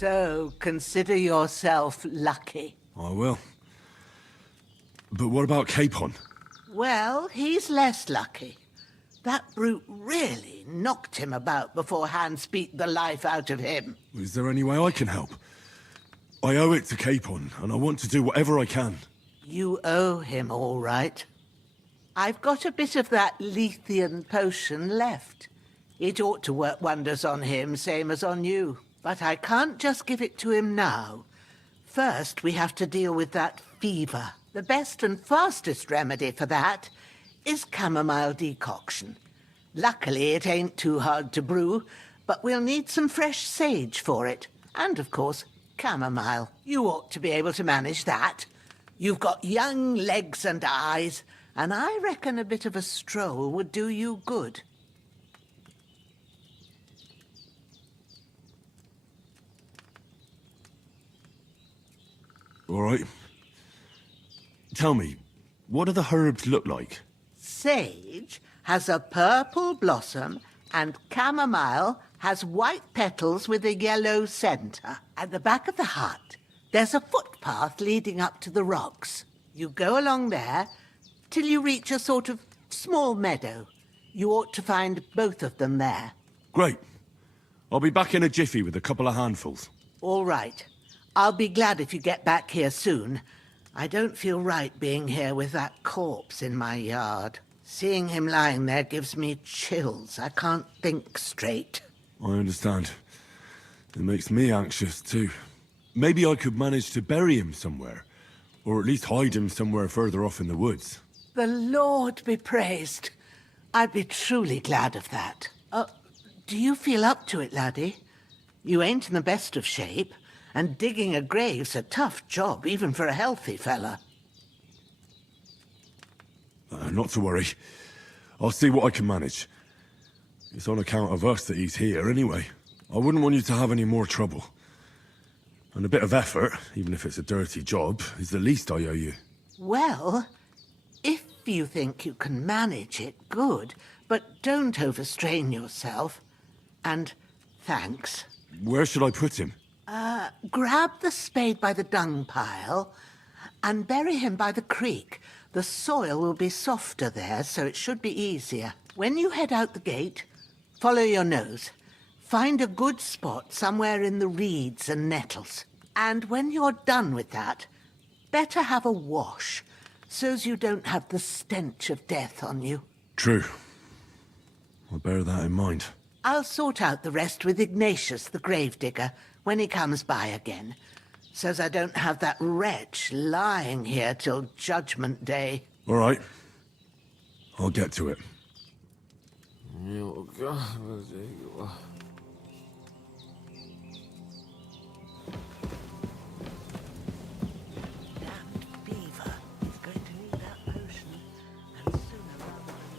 So, consider yourself lucky. I will. But what about Capon? Well, he's less lucky. That brute really knocked him about before Hans beat the life out of him. Is there any way I can help? I owe it to Capon, and I want to do whatever I can. You owe him all right. I've got a bit of that Lethean potion left. It ought to work wonders on him, same as on you. But I can't just give it to him now. First, we have to deal with that fever. The best and fastest remedy for that is chamomile decoction. Luckily, it ain't too hard to brew, but we'll need some fresh sage for it. And, of course, chamomile. You ought to be able to manage that. You've got young legs and eyes, and I reckon a bit of a stroll would do you good. All right. Tell me, what do the herbs look like? Sage has a purple blossom, and chamomile has white petals with a yellow centre. At the back of the hut, there's a footpath leading up to the rocks. You go along there till you reach a sort of small meadow. You ought to find both of them there. Great. I'll be back in a jiffy with a couple of handfuls. All right. I'll be glad if you get back here soon. I don't feel right being here with that corpse in my yard. Seeing him lying there gives me chills. I can't think straight. I understand. It makes me anxious, too. Maybe I could manage to bury him somewhere. Or at least hide him somewhere further off in the woods. The Lord be praised. I'd be truly glad of that. Do you feel up to it, laddie? You ain't in the best of shape, and digging a grave's a tough job, even for a healthy fella. Not to worry. I'll see what I can manage. It's on account of us that he's here, anyway. I wouldn't want you to have any more trouble. And a bit of effort, even if it's a dirty job, is the least I owe you. Well, if you think you can manage it, good. But don't overstrain yourself. And thanks. Where should I put him? Grab the spade by the dung pile and bury him by the creek. The soil will be softer there, so it should be easier. When you head out the gate, follow your nose. Find a good spot somewhere in the reeds and nettles. And when you're done with that, better have a wash, so's you don't have the stench of death on you. True. I'll bear that in mind. I'll sort out the rest with Ignatius, the gravedigger, when he comes by again, so's I don't have that wretch lying here till Judgment Day. All right. I'll get to it. Beaver is going to need that potion, and sooner rather than later.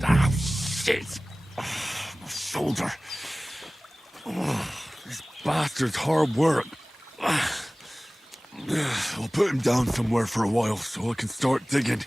Ah, shit! Oh, my shoulder. Oh, this bastard's hard work. I'll put him down somewhere for a while so I can start digging.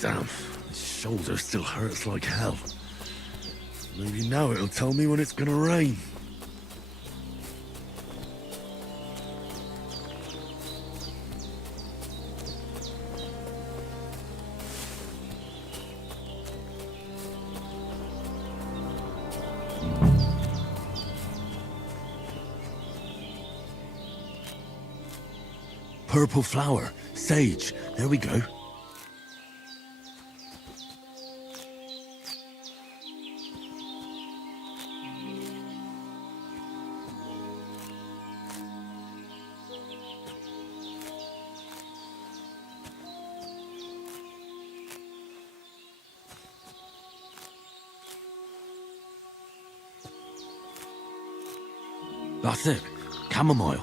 Damn, my shoulder still hurts like hell. Maybe now it'll tell me when it's gonna rain. Purple flower, sage, there we go. That's it. Chamomile.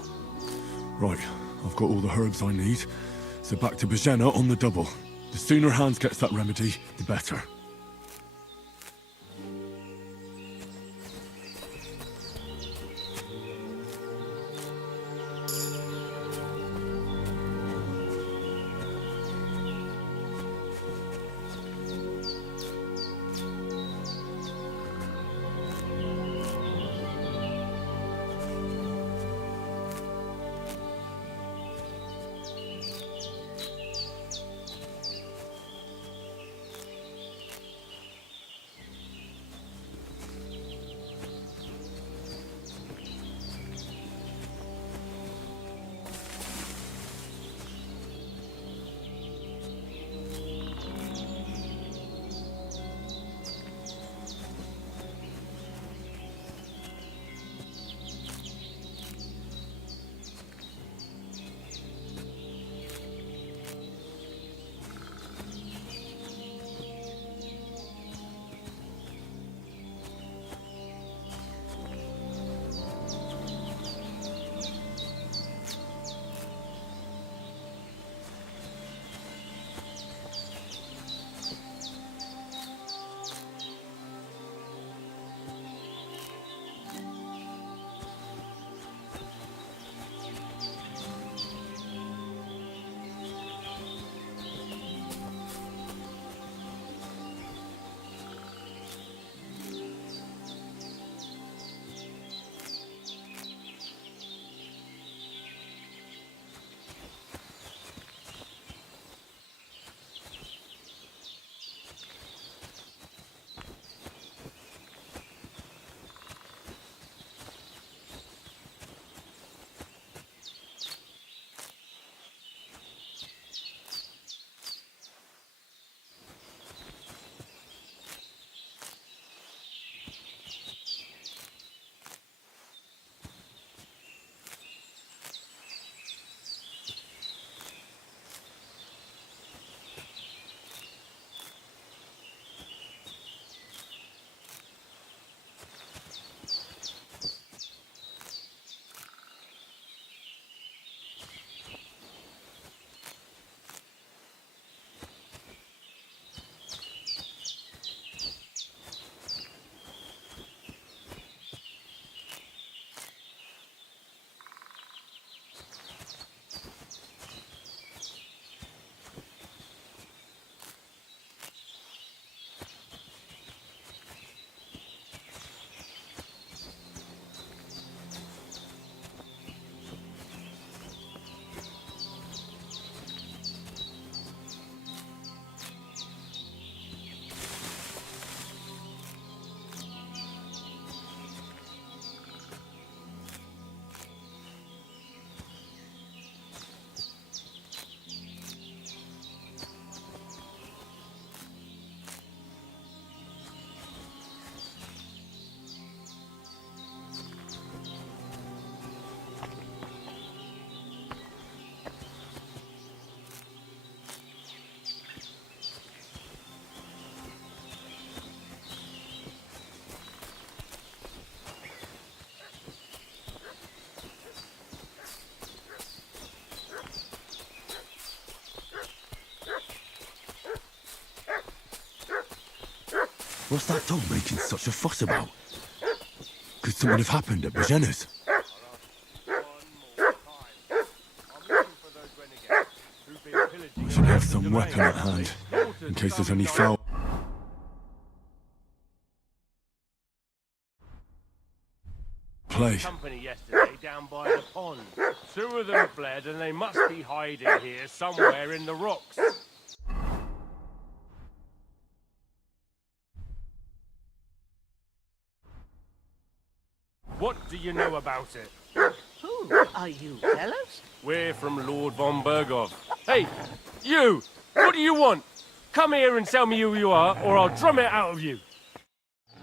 Right, I've got all the herbs I need. So back to Bajena on the double. The sooner Hans gets that remedy, the better. What's that dog making such a fuss about? Could something have happened at Bajena's? I should have some weapon at hand. in case there's any foul... play. Company yesterday down by the pond. 2 of them fled and they must be hiding here somewhere in the rocks. What do you know about it? Who are you, fellows? We're from Lord von Bergov. Hey, you! What do you want? Come here and tell me who you are, or I'll drum it out of you.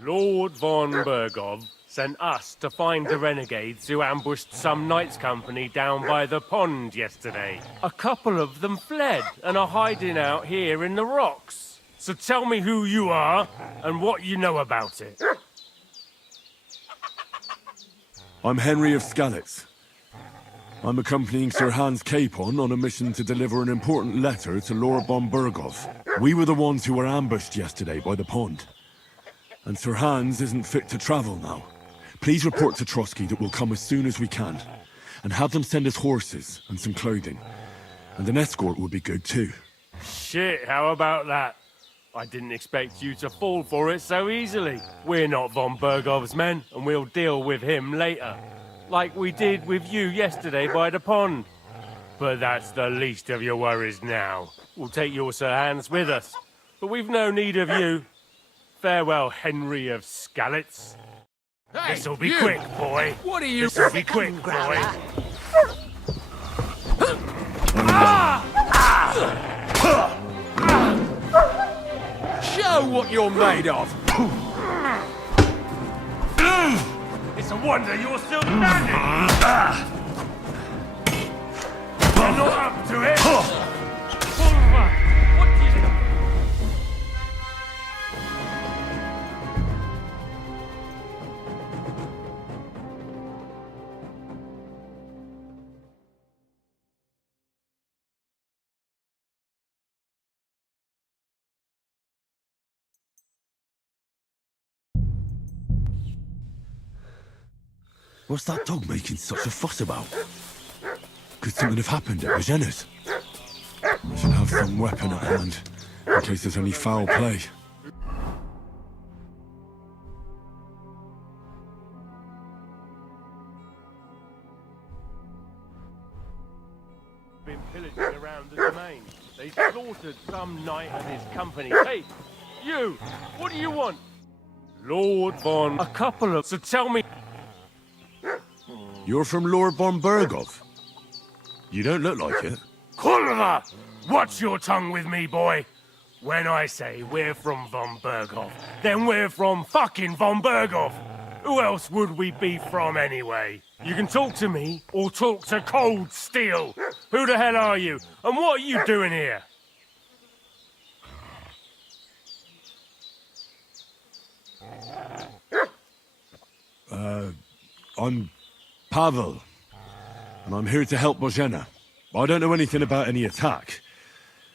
Lord von Bergov sent us to find the renegades who ambushed some knights' company down by the pond yesterday. A couple of them fled and are hiding out here in the rocks. So tell me who you are and what you know about it. I'm Henry of Skalitz. I'm accompanying Sir Hans Capon on a mission to deliver an important letter to Lord von Bergov. We were the ones who were ambushed yesterday by the pond. And Sir Hans isn't fit to travel now. Please report to Trotsky that we'll come as soon as we can. And have them send us horses and some clothing. And an escort would be good too. Shit, how about that? I didn't expect you to fall for it so easily. We're not von Bergov's men, and we'll deal with him later. Like we did with you yesterday by the pond. But that's the least of your worries now. We'll take your Sir Hans with us. But we've no need of you. Farewell, Henry of Skalitz. Hey, This'll be you! quick, boy. What are you... This'll be quick, boy. Show what you're made of! It's a wonder you're still standing! You're not up to it! What do you... What's that dog making such a fuss about? Could something have happened at Bajena's? I should have some weapon at hand, in case there's any foul play. Been pillaging around the domain. They slaughtered some knight and his company. Hey, you! What do you want? Lord von... A couple of... So tell me... You're from Lord von Bergov? You don't look like it. Kulva! Watch your tongue with me, boy. When I say we're from von Bergov, then we're from fucking von Bergov. Who else would we be from anyway? You can talk to me, or talk to Cold Steel. Who the hell are you? And what are you doing here? I'm Pavel, and I'm here to help Bozhena. I don't know anything about any attack,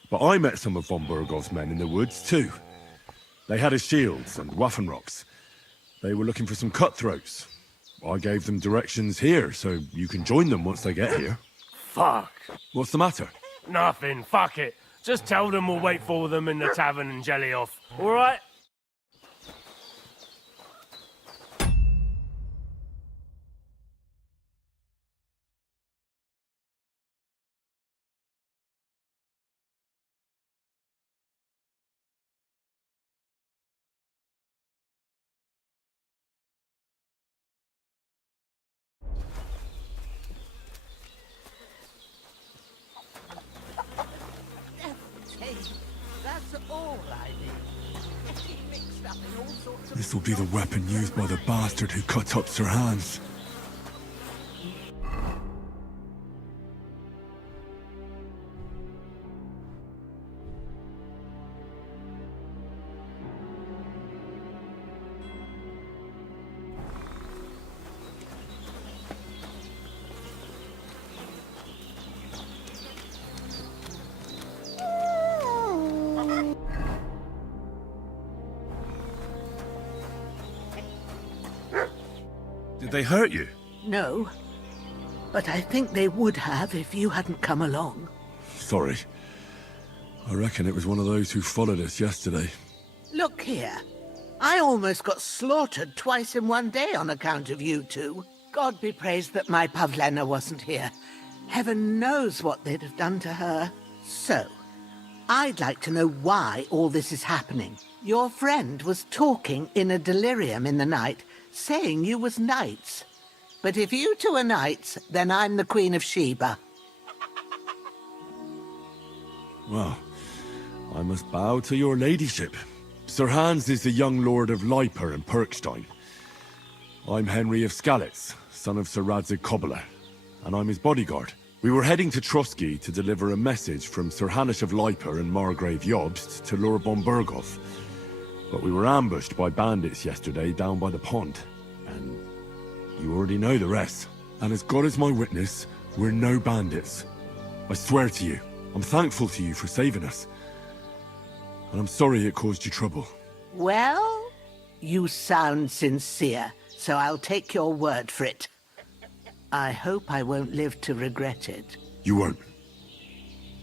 but I met some of von Bergov's men in the woods too. They had his shields and Waffenrocks. They were looking for some cutthroats. I gave them directions here, so you can join them once they get here. Fuck. What's the matter? Nothing, fuck it. Just tell them we'll wait for them in the tavern in Jelioff, alright? That's all I need. Getting mixed up in all sorts of... This will be the weapon used by the bastard who cut up Sir Hans. Did they hurt you? No, but I think they would have if you hadn't come along. Sorry. I reckon it was one of those who followed us yesterday. Look here. I almost got slaughtered twice in one day on account of you two. God be praised that my Pavlena wasn't here. Heaven knows what they'd have done to her. So, I'd like to know why all this is happening. Your friend was talking in a delirium in the night, saying you was knights. But if you two are knights, then I'm the Queen of Sheba. Well, I must bow to your ladyship. Sir Hans is the young lord of Leiper and Perkstein. I'm Henry of Skalitz, son of Sir Radzig Kobyla, and I'm his bodyguard. We were heading to Trotsky to deliver a message from Sir Hanush of Leiper and Margrave Jobst to Lord Bombergoth. But we were ambushed by bandits yesterday down by the pond, and you already know the rest. And as God is my witness, we're no bandits. I swear to you, I'm thankful to you for saving us. And I'm sorry it caused you trouble. Well, you sound sincere, so I'll take your word for it. I hope I won't live to regret it. You won't.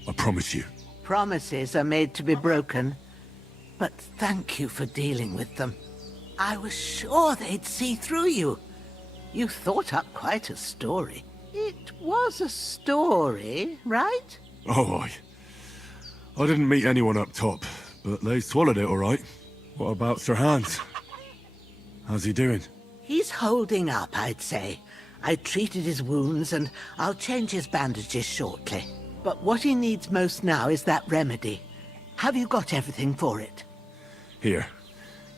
I promise you. Promises are made to be broken, but thank you for dealing with them. I was sure they'd see through you. You thought up quite a story. It was a story, right? Oh, I didn't meet anyone up top, but they swallowed it all right. What about Sir Hans? How's he doing? He's holding up, I'd say. I treated his wounds, and I'll change his bandages shortly. But what he needs most now is that remedy. Have you got everything for it? Here.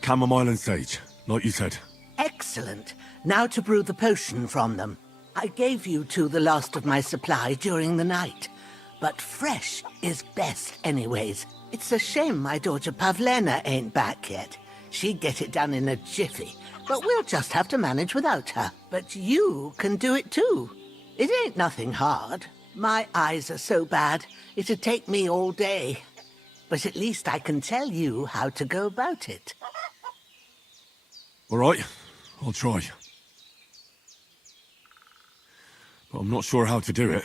Chamomile and sage, like you said. Excellent. Now to brew the potion from them. I gave you two the last of my supply during the night. But fresh is best anyways. It's a shame my daughter Pavlena ain't back yet. She'd get it done in a jiffy, but we'll just have to manage without her. But you can do it too. It ain't nothing hard. My eyes are so bad, it'd take me all day. But at least I can tell you how to go about it. All right, I'll try. But I'm not sure how to do it.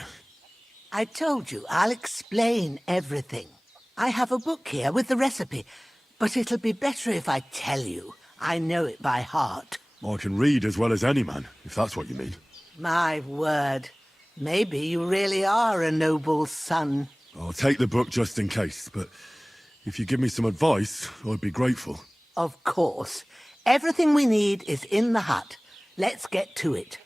I told you, I'll explain everything. I have a book here with the recipe, but it'll be better if I tell you. I know it by heart. I can read as well as any man, if that's what you mean. My word. Maybe you really are a noble son. I'll take the book just in case, but if you give me some advice, I'd be grateful. Of course. Everything we need is in the hut. Let's get to it.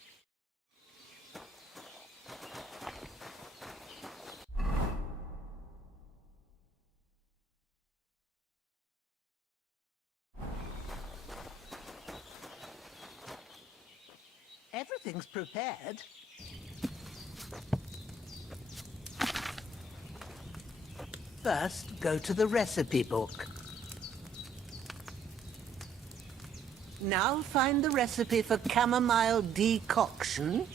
Everything's prepared. First, go to the recipe book. Now find the recipe for chamomile decoction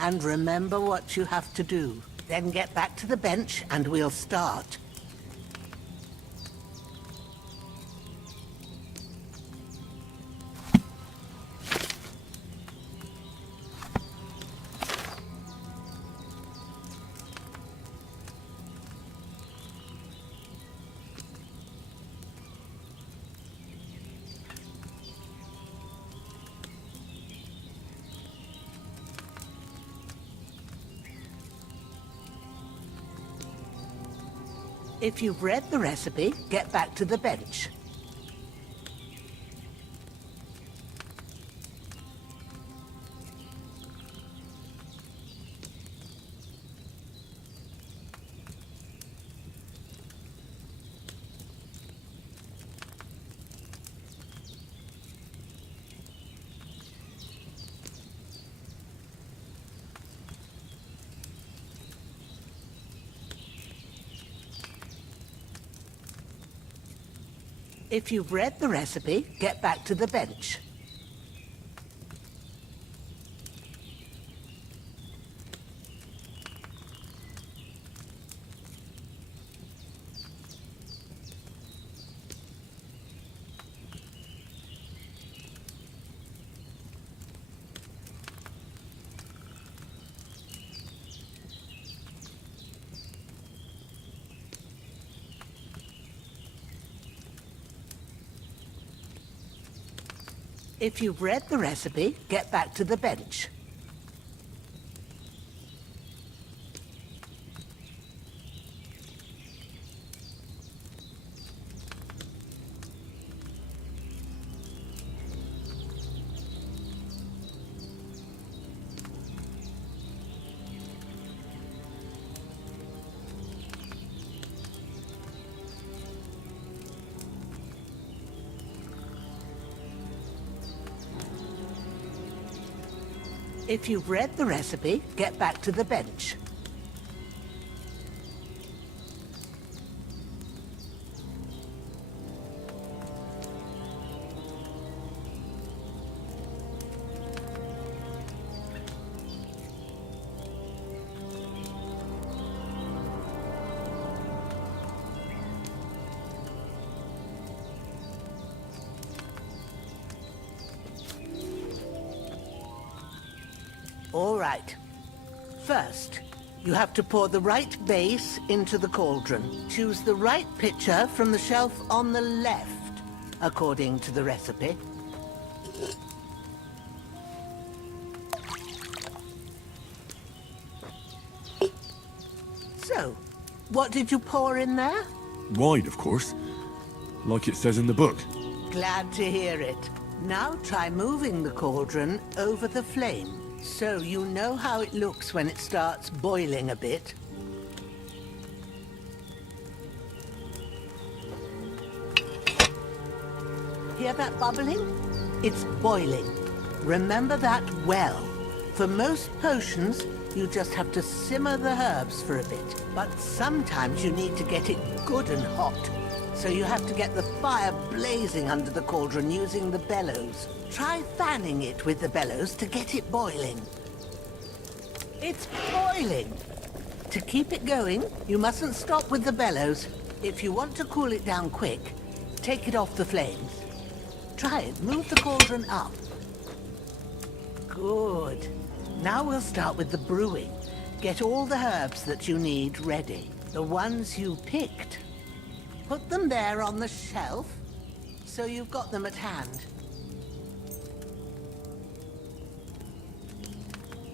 and remember what you have to do. Then get back to the bench and we'll start. If you've read the recipe, get back to the bench. If you've read the recipe, get back to the bench. If you've read the recipe, get back to the bench. If you've read the recipe, get back to the bench. All right. First, you have to pour the right base into the cauldron. Choose the right pitcher from the shelf on the left, according to the recipe. So, what did you pour in there? Wide, of course. Like it says in the book. Glad to hear it. Now try moving the cauldron over the flame, so you know how it looks when it starts boiling a bit. Hear that bubbling? It's boiling. Remember that well. For most potions, you just have to simmer the herbs for a bit. But sometimes you need to get it good and hot. So you have to get the fire blazing under the cauldron using the bellows. Try fanning it with the bellows to get it boiling. It's boiling! To keep it going, you mustn't stop with the bellows. If you want to cool it down quick, take it off the flames. Try it. Move the cauldron up. Good. Now we'll start with the brewing. Get all the herbs that you need ready. The ones you picked. Put them there on the shelf, so you've got them at hand.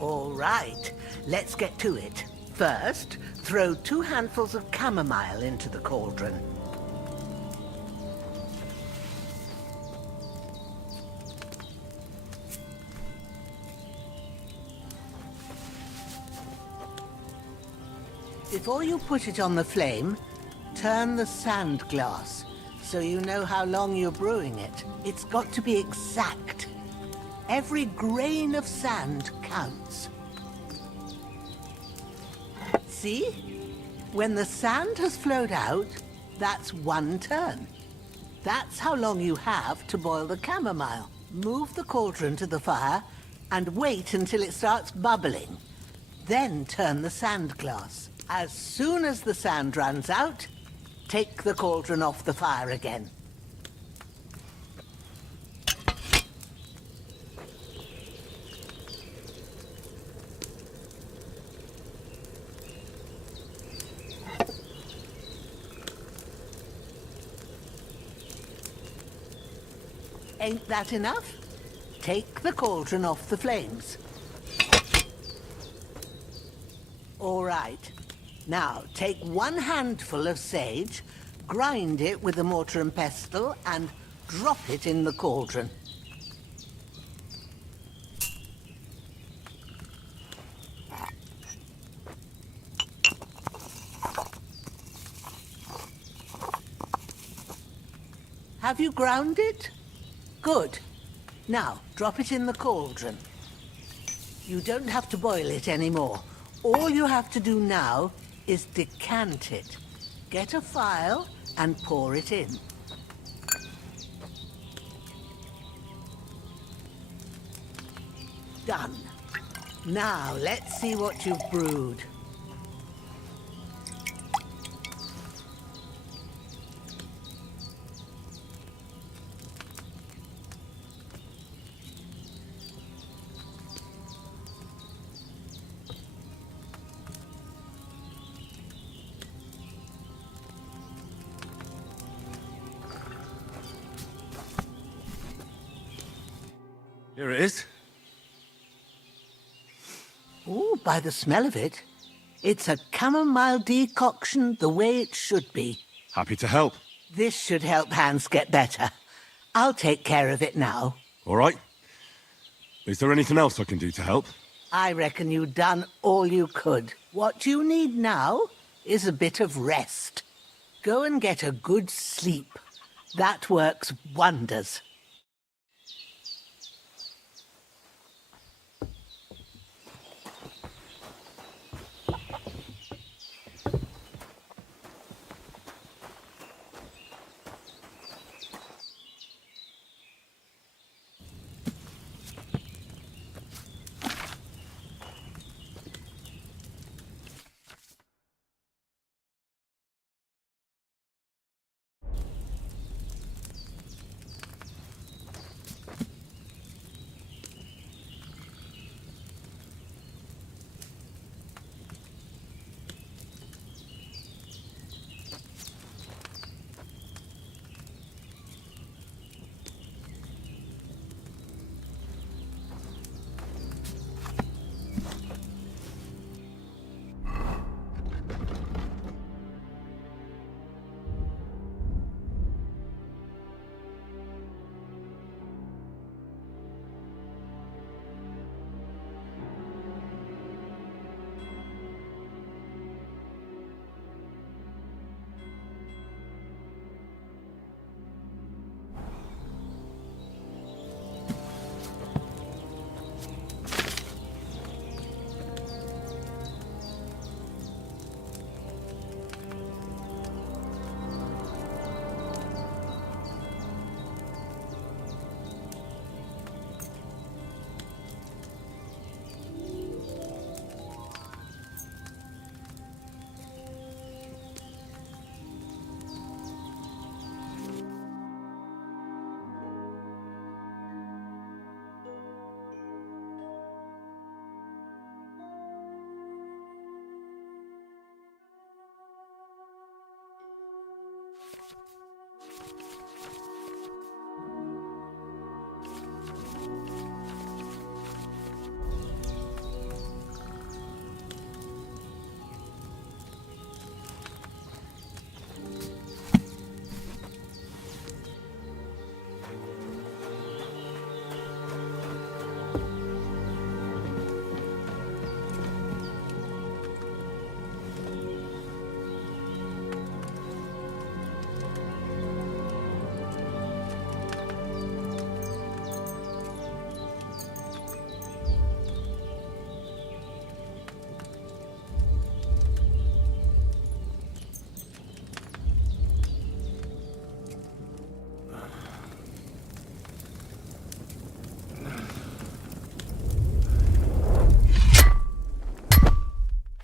All right, let's get to it. First, throw 2 handfuls of chamomile into the cauldron. Before you put it on the flame, turn the sand glass, so you know how long you're brewing it. It's got to be exact. Every grain of sand counts. See? When the sand has flowed out, that's 1 turn. That's how long you have to boil the chamomile. Move the cauldron to the fire and wait until it starts bubbling. Then turn the sand glass. As soon as the sand runs out, take the cauldron off the fire again. Ain't that enough? Take the cauldron off the flames. All right. Now, take 1 handful of sage, grind it with a mortar and pestle, and drop it in the cauldron. Have you ground it? Good. Now, drop it in the cauldron. You don't have to boil it anymore. All you have to do now is decant it. Get a phial and pour it in. Done. Now, let's see what you've brewed. Here it is. Oh, by the smell of it, it's a chamomile decoction the way it should be. Happy to help. This should help Hans get better. I'll take care of it now. All right. Is there anything else I can do to help? I reckon you've done all you could. What you need now is a bit of rest. Go and get a good sleep. That works wonders.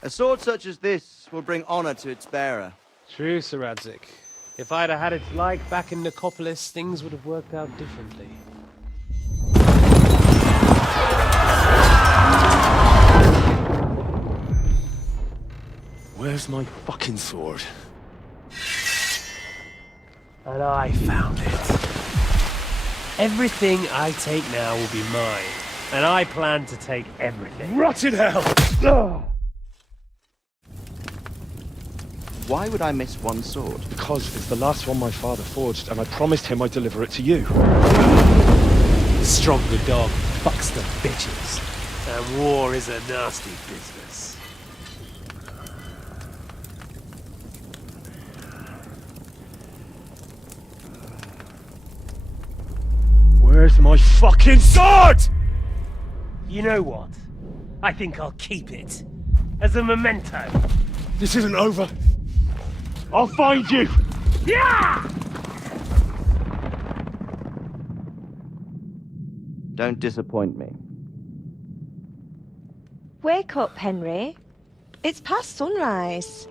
A sword such as this will bring honor to its bearer. True, Sir Radzig. If I'd have had its like back in Nicopolis, things would have worked out differently. Where's my fucking sword? And I found it. Everything I take now will be mine, and I plan to take everything. Rotted hell! Ugh. Why would I miss one sword? Because it's the last one my father forged, and I promised him I'd deliver it to you. The stronger dog fucks the bitches, and war is a nasty business. Where's my fucking sword? You know what? I think I'll keep it. As a memento. This isn't over. I'll find you! Yeah! Don't disappoint me. Wake up, Henry. It's past sunrise.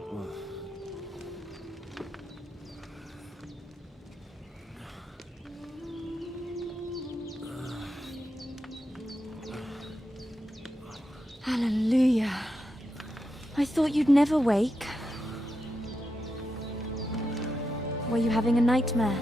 Hallelujah. I thought you'd never wake. Were you having a nightmare?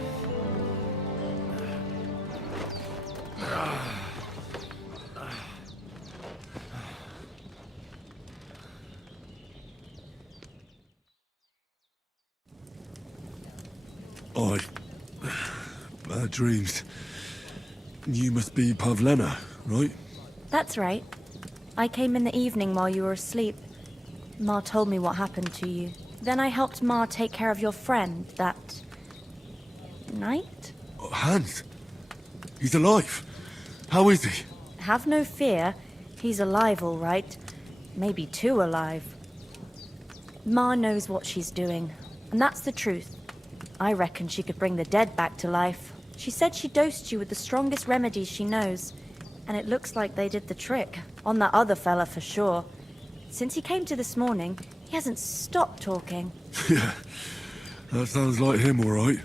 Bad dreams. You must be Pavlena, right? That's right. I came in the evening while you were asleep. Ma told me what happened to you. Then I helped Ma take care of your friend that night? Hans! He's alive! How is he? Have no fear. He's alive, all right. Maybe too alive. Ma knows what she's doing, and that's the truth. I reckon she could bring the dead back to life. She said she dosed you with the strongest remedies she knows, and it looks like they did the trick. On that other fella for sure. Since he came to this morning, he hasn't stopped talking. Yeah, that sounds like him, all right.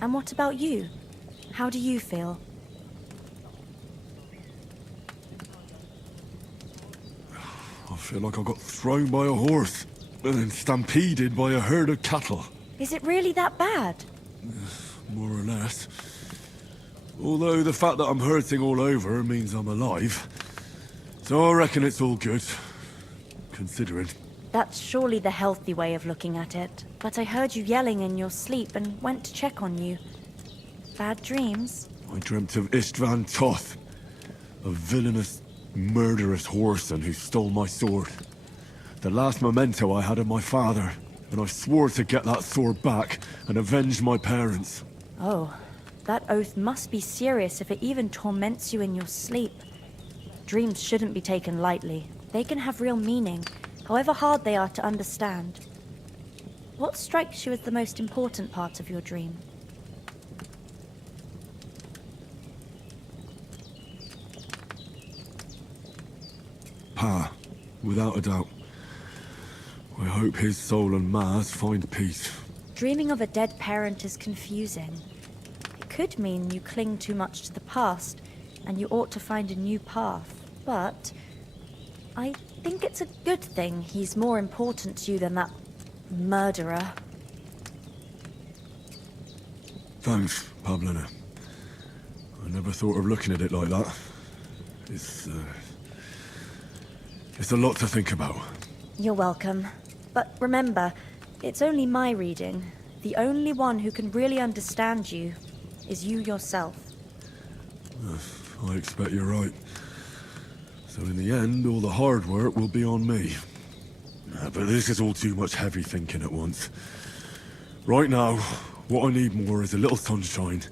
And what about you? How do you feel? I feel like I got thrown by a horse, and then stampeded by a herd of cattle. Is it really that bad? More or less. Although the fact that I'm hurting all over means I'm alive. So I reckon it's all good. Considering. That's surely the healthy way of looking at it. But I heard you yelling in your sleep and went to check on you. Bad dreams? I dreamt of Istvan Toth, a villainous, murderous whoreson who stole my sword. The last memento I had of my father, and I swore to get that sword back and avenge my parents. Oh, that oath must be serious if it even torments you in your sleep. Dreams shouldn't be taken lightly. They can have real meaning, however hard they are to understand. What strikes you as the most important part of your dream? Pa, without a doubt. I hope his soul and Ma's find peace. Dreaming of a dead parent is confusing. It could mean you cling too much to the past, and you ought to find a new path. But I think it's a good thing he's more important to you than that murderer. Thanks, Pavlena. I never thought of looking at it like that. It's a lot to think about. You're welcome. But remember, it's only my reading. The only one who can really understand you is you yourself. I expect you're right. So in the end, all the hard work will be on me. But this is all too much heavy thinking at once. Right now, what I need more is a little sunshine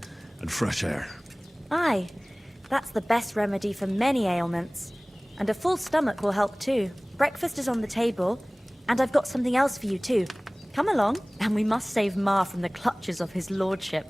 and fresh air. Aye, that's the best remedy for many ailments. And a full stomach will help too. Breakfast is on the table, and I've got something else for you too. Come along, and we must save Ma from the clutches of his lordship.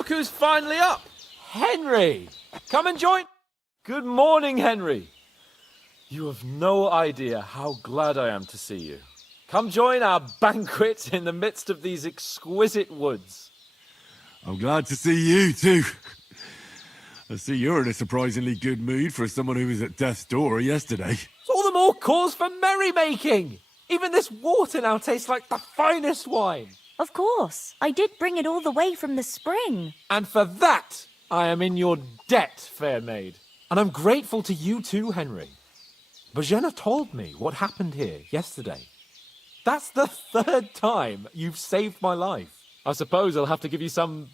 Look who's finally up! Henry! Come and join... Good morning, Henry. You have no idea how glad I am to see you. Come join our banquet in the midst of these exquisite woods. I'm glad to see you, too. I see you're in a surprisingly good mood for someone who was at death's door yesterday. It's all the more cause for merrymaking! Even this water now tastes like the finest wine. Of course. I did bring it all the way from the spring. And for that, I am in your debt, fair maid. And I'm grateful to you too, Henry. Bojena told me what happened here yesterday. That's the 3rd time you've saved my life. I suppose I'll have to give you some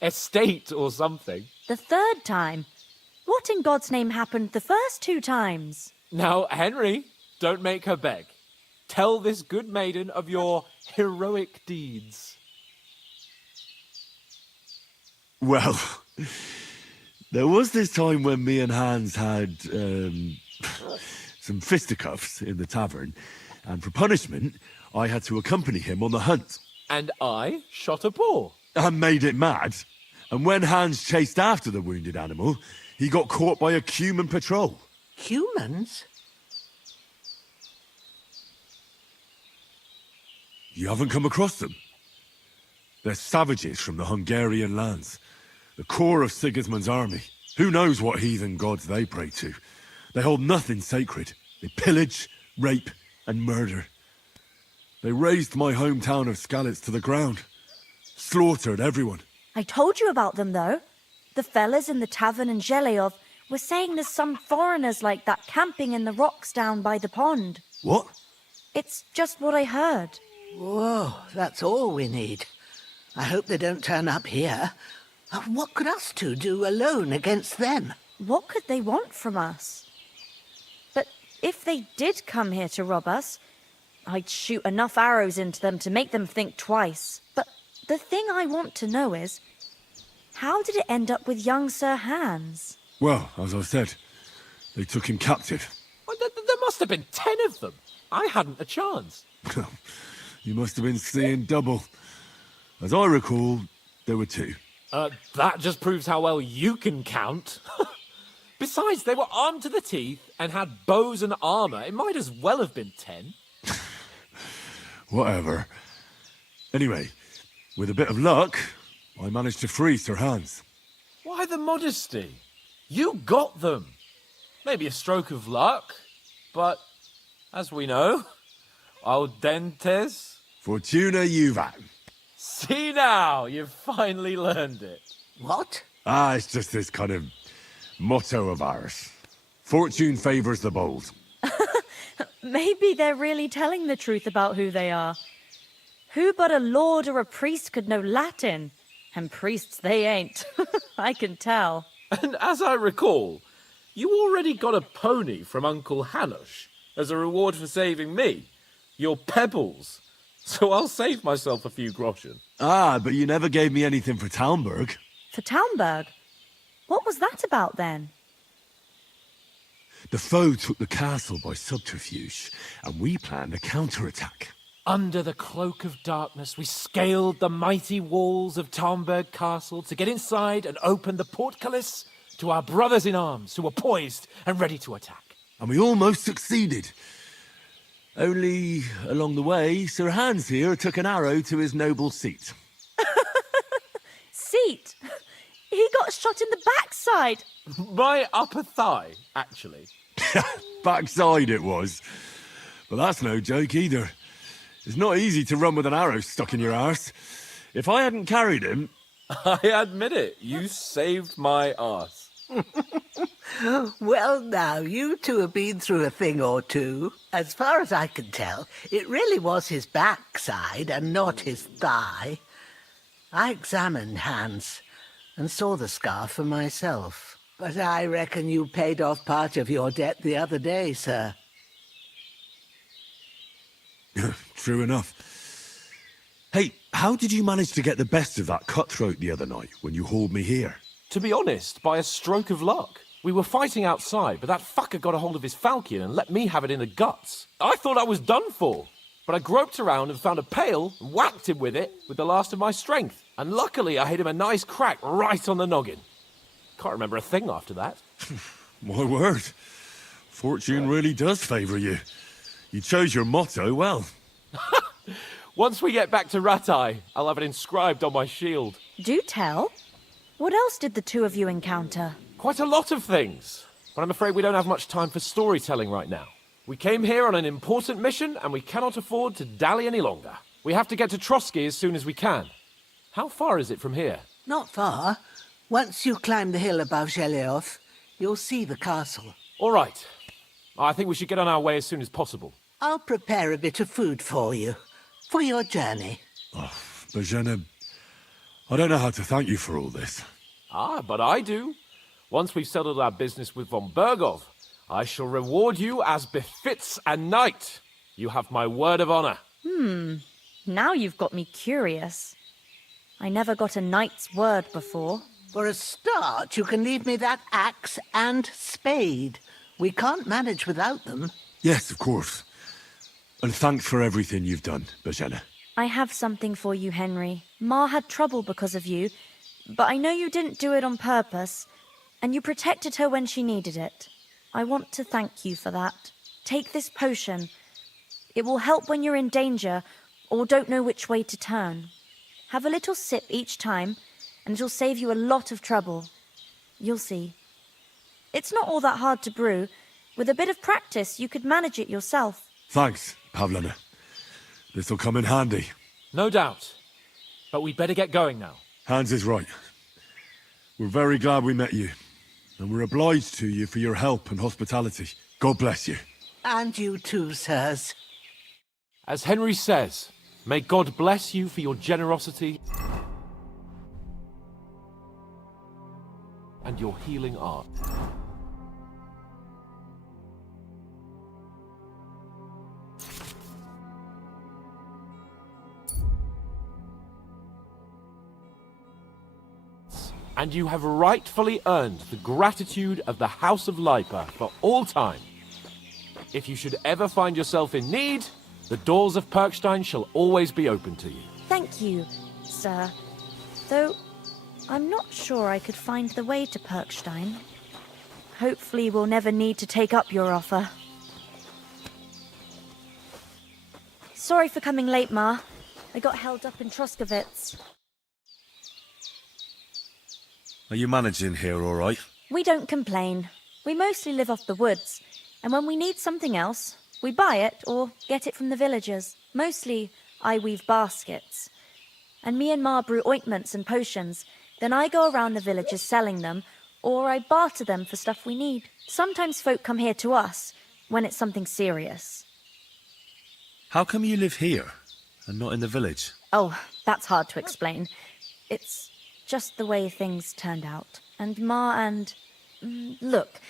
estate or something. The 3rd time? What in God's name happened the first 2 times? Now, Henry, don't make her beg. Tell this good maiden of your heroic deeds. Well, there was this time when me and Hans had some fisticuffs in the tavern, and for punishment, I had to accompany him on the hunt. And I shot a boar. And made it mad. And when Hans chased after the wounded animal, he got caught by a Cuman patrol. Humans? You haven't come across them? They're savages from the Hungarian lands. The core of Sigismund's army. Who knows what heathen gods they pray to? They hold nothing sacred. They pillage, rape, and murder. They razed my hometown of Skalitz to the ground. Slaughtered everyone. I told you about them, though. The fellas in the tavern in Zheleov were saying there's some foreigners like that camping in the rocks down by the pond. What? It's just what I heard. Whoa, that's all we need. I hope they don't turn up here. What could us two do alone against them? What could they want from us? But if they did come here to rob us, I'd shoot enough arrows into them to make them think twice. But the thing I want to know is, how did it end up with young Sir Hans? Well, as I said, they took him captive. Well, there must have been 10 of them. I hadn't a chance. You must have been seeing double. As I recall, there were 2. That just proves how well you can count. Besides, they were armed to the teeth and had bows and armour. It might as well have been 10. Whatever. Anyway, with a bit of luck, I managed to free Sir Hans. Why the modesty? You got them. Maybe a stroke of luck, but as we know, audentes. Fortuna juvat. See now, you've finally learned it. What? It's just this kind of motto of ours. Fortune favours the bold. Maybe they're really telling the truth about who they are. Who but a lord or a priest could know Latin? And priests they ain't. I can tell. And as I recall, you already got a pony from Uncle Hanush as a reward for saving me. Your pebbles. So I'll save myself a few groschen. But you never gave me anything for Talmberg. For Talmberg? What was that about then? The foe took the castle by subterfuge, and we planned a counterattack. Under the cloak of darkness, we scaled the mighty walls of Talmberg Castle to get inside and open the portcullis to our brothers in arms who were poised and ready to attack. And we almost succeeded. Only, along the way, Sir Hans here took an arrow to his noble seat. Seat? He got shot in the backside. My upper thigh, actually. Backside it was. But that's no joke either. It's not easy to run with an arrow stuck in your arse. If I hadn't carried him... I admit it, you saved my arse. Well, now, you two have been through a thing or two. As far as I can tell, it really was his backside and not his thigh. I examined Hans and saw the scar for myself. But I reckon you paid off part of your debt the other day, sir. True enough. Hey, how did you manage to get the best of that cutthroat the other night when you hauled me here? To be honest, by a stroke of luck. We were fighting outside, but that fucker got a hold of his falchion and let me have it in the guts. I thought I was done for, but I groped around and found a pail and whacked him with it with the last of my strength. And luckily I hit him a nice crack right on the noggin. Can't remember a thing after that. My word. Fortune really does favour you. You chose your motto well. Once we get back to Rattay, I'll have it inscribed on my shield. Do tell. What else did the two of you encounter? Quite a lot of things. But I'm afraid we don't have much time for storytelling right now. We came here on an important mission, and we cannot afford to dally any longer. We have to get to Trotsky as soon as we can. How far is it from here? Not far. Once you climb the hill above Zheleoth, you'll see the castle. All right. I think we should get on our way as soon as possible. I'll prepare a bit of food for you, for your journey. Oh, Bozhena, I don't know how to thank you for all this. Ah, but I do. Once we've settled our business with von Bergov, I shall reward you as befits a knight. You have my word of honor. Now you've got me curious. I never got a knight's word before. For a start, you can leave me that axe and spade. We can't manage without them. Yes, of course. And thanks for everything you've done, Bozhena. I have something for you, Henry. Ma had trouble because of you, but I know you didn't do it on purpose, and you protected her when she needed it. I want to thank you for that. Take this potion. It will help when you're in danger or don't know which way to turn. Have a little sip each time, and it'll save you a lot of trouble. You'll see. It's not all that hard to brew. With a bit of practice, you could manage it yourself. Thanks, Pavlena. This'll come in handy. No doubt. But we'd better get going now. Hans is right. We're very glad we met you. And we're obliged to you for your help and hospitality. God bless you. And you too, sirs. As Henry says, may God bless you for your generosity and your healing art. And you have rightfully earned the gratitude of the House of Lipa for all time. If you should ever find yourself in need, the doors of Perkstein shall always be open to you. Thank you, sir. Though, I'm not sure I could find the way to Perkstein. Hopefully we'll never need to take up your offer. Sorry for coming late, Ma. I got held up in Troskowitz. Are you managing here all right? We don't complain. We mostly live off the woods, and when we need something else, we buy it or get it from the villagers. Mostly, I weave baskets. And me and Ma brew ointments and potions. Then I go around the villages selling them, or I barter them for stuff we need. Sometimes folk come here to us, when it's something serious. How come you live here, and not in the village? Oh, that's hard to explain. It's just the way things turned out. And Ma and... Look,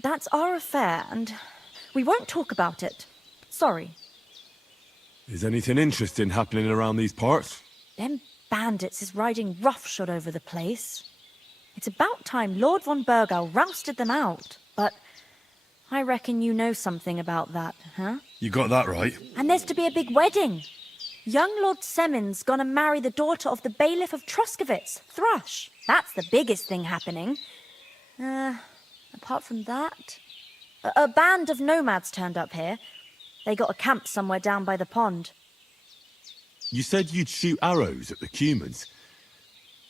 that's our affair, and we won't talk about it. Sorry. Is anything interesting happening around these parts? Them bandits is riding roughshod over the place. It's about time Lord von Bergau rousted them out. But I reckon you know something about that, huh? You got that right. And there's to be a big wedding. Young Lord Semon's gonna marry the daughter of the bailiff of Troskowitz, Thrush. That's the biggest thing happening. Apart from that... A band of nomads turned up here. They got a camp somewhere down by the pond. You said you'd shoot arrows at the Cumans.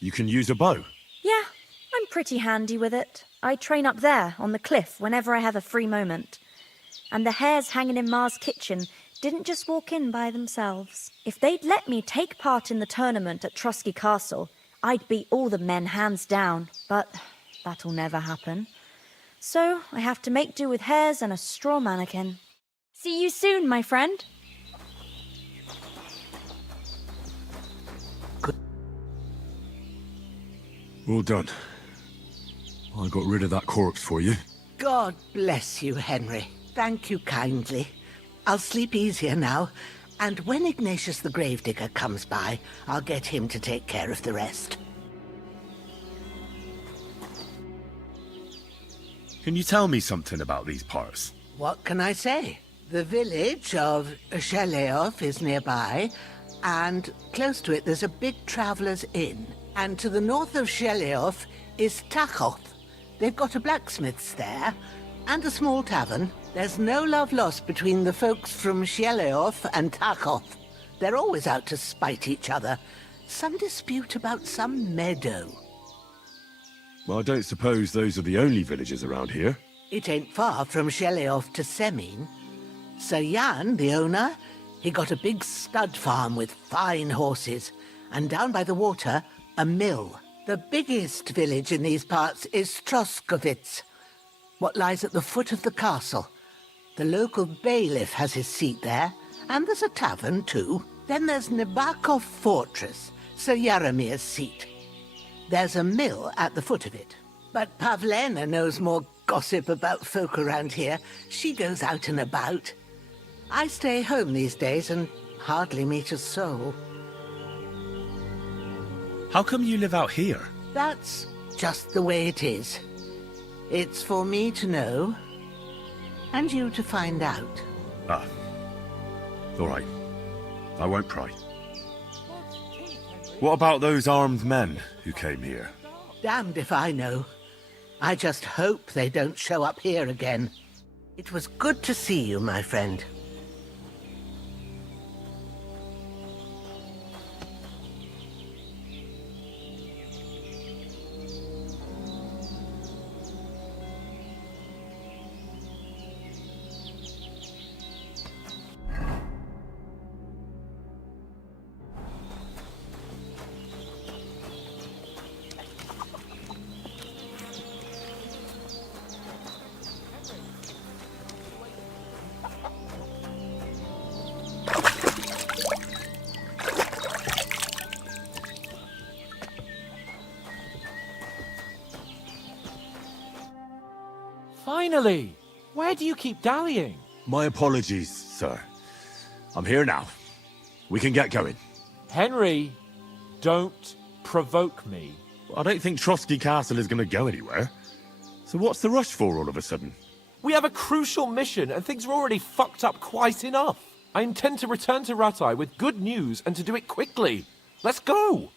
You can use a bow? Yeah, I'm pretty handy with it. I train up there, on the cliff, whenever I have a free moment. And the hares hanging in Ma's kitchen didn't just walk in by themselves. If they'd let me take part in the tournament at Trotsky Castle, I'd beat all the men hands down. But that'll never happen. So I have to make do with hares and a straw mannequin. See you soon, my friend. Well done. I got rid of that corpse for you. God bless you, Henry. Thank you kindly. I'll sleep easier now, and when Ignatius the Gravedigger comes by, I'll get him to take care of the rest. Can you tell me something about these parts? What can I say? The village of Zheleoth is nearby, And close to it, there's a big traveller's inn. And to the north of Sheleoth is Tachoth. They've got a blacksmith's there, and a small tavern. There's no love lost between the folks from Sheleoth and Tachoth. They're always out to spite each other. Some dispute about some meadow. Well, I don't suppose those are the only villages around here. It ain't far from Sheleoth to Semin. Sir Jan, the owner, he got a big stud farm with fine horses, and down by the water, a mill. The biggest village in these parts is Troskovitz, what lies at the foot of the castle. The local bailiff has his seat there, and there's a tavern too. Then there's Nabakov Fortress, Sir Yaramir's seat. There's a mill at the foot of it. But Pavlena knows more gossip about folk around here. She goes out and about. I stay home these days and hardly meet a soul. How come you live out here? That's just the way it is. It's for me to know, and you to find out. Ah. All right. I won't pry. What about those armed men who came here? Damned if I know. I just hope they don't show up here again. It was good to see you, my friend. Finally! Where do you keep dallying? My apologies, sir. I'm here now. We can get going. Henry, don't provoke me. I don't think Trotsky Castle is going to go anywhere. So what's the rush for all of a sudden? We have a crucial mission, and things are already fucked up quite enough. I intend to return to Rattay with good news, and to do it quickly. Let's go!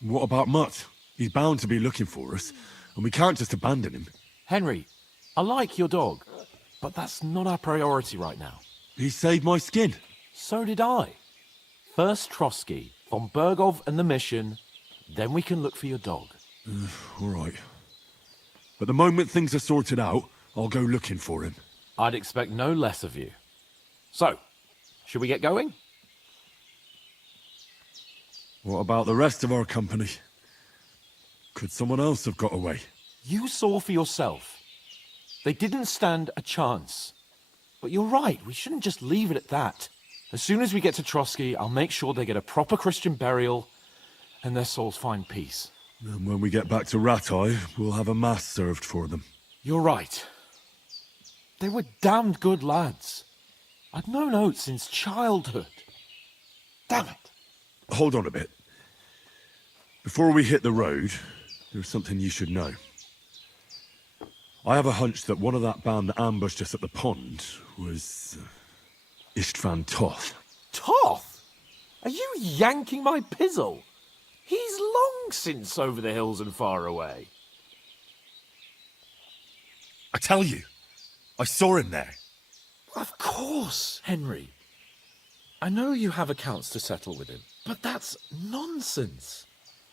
What about Mutt? He's bound to be looking for us, and we can't just abandon him. Henry, I like your dog, but that's not our priority right now. He saved my skin. So did I. First Trotsky, von Bergov and the mission, then we can look for your dog. All right. But the moment things are sorted out, I'll go looking for him. I'd expect no less of you. So, should we get going? What about the rest of our company? Could someone else have got away? You saw for yourself. They didn't stand a chance. But you're right, we shouldn't just leave it at that. As soon as we get to Trotsky, I'll make sure they get a proper Christian burial and their souls find peace. And when we get back to Rattay, we'll have a mass served for them. You're right. They were damned good lads. I'd known Oates since childhood. Damn it. Hold on a bit. Before we hit the road, there's something you should know. I have a hunch that one of that band that ambushed us at the pond was Istvan Toth. Toth? Are you yanking my pizzle? He's long since over the hills and far away. I tell you, I saw him there. Of course, Henry. I know you have accounts to settle with him, but that's nonsense.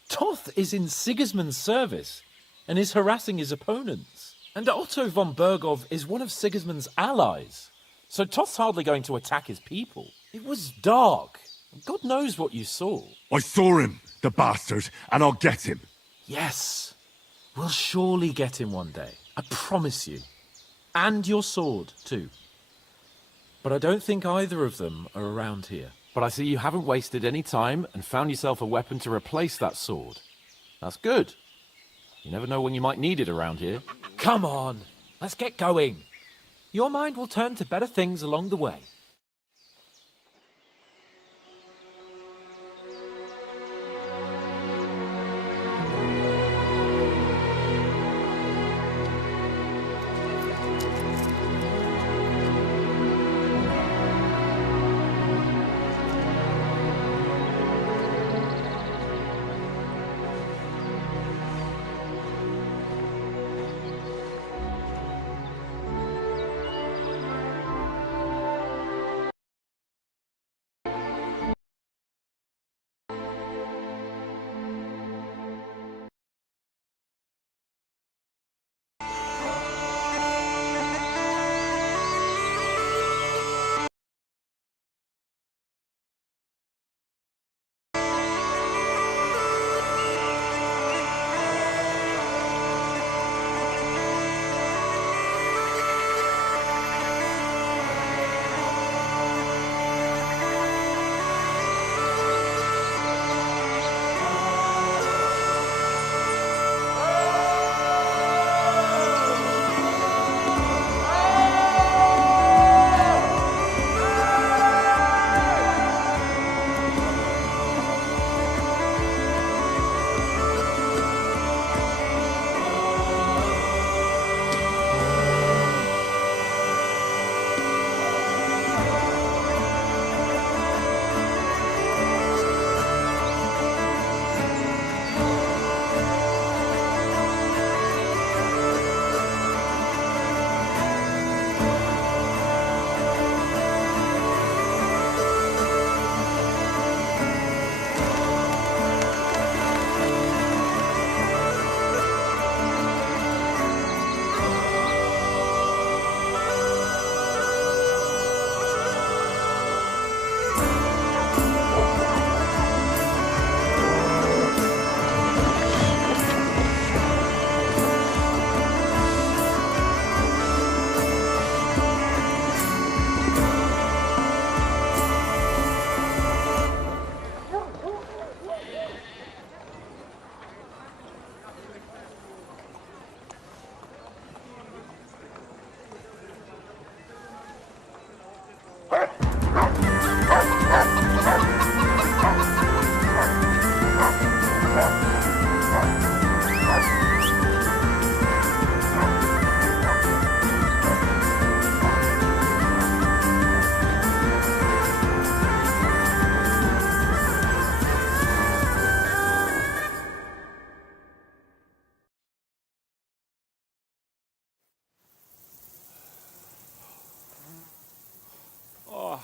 Toth is in Sigismund's service and is harassing his opponents. And Otto von Bergov is one of Sigismund's allies. So Toth's hardly going to attack his people. It was dark. God knows what you saw. I saw him, the bastard, and I'll get him. Yes. We'll surely get him one day. I promise you. And your sword, too. But I don't think either of them are around here. But I see you haven't wasted any time and found yourself a weapon to replace that sword. That's good. You never know when you might need it around here. Come on, let's get going. Your mind will turn to better things along the way.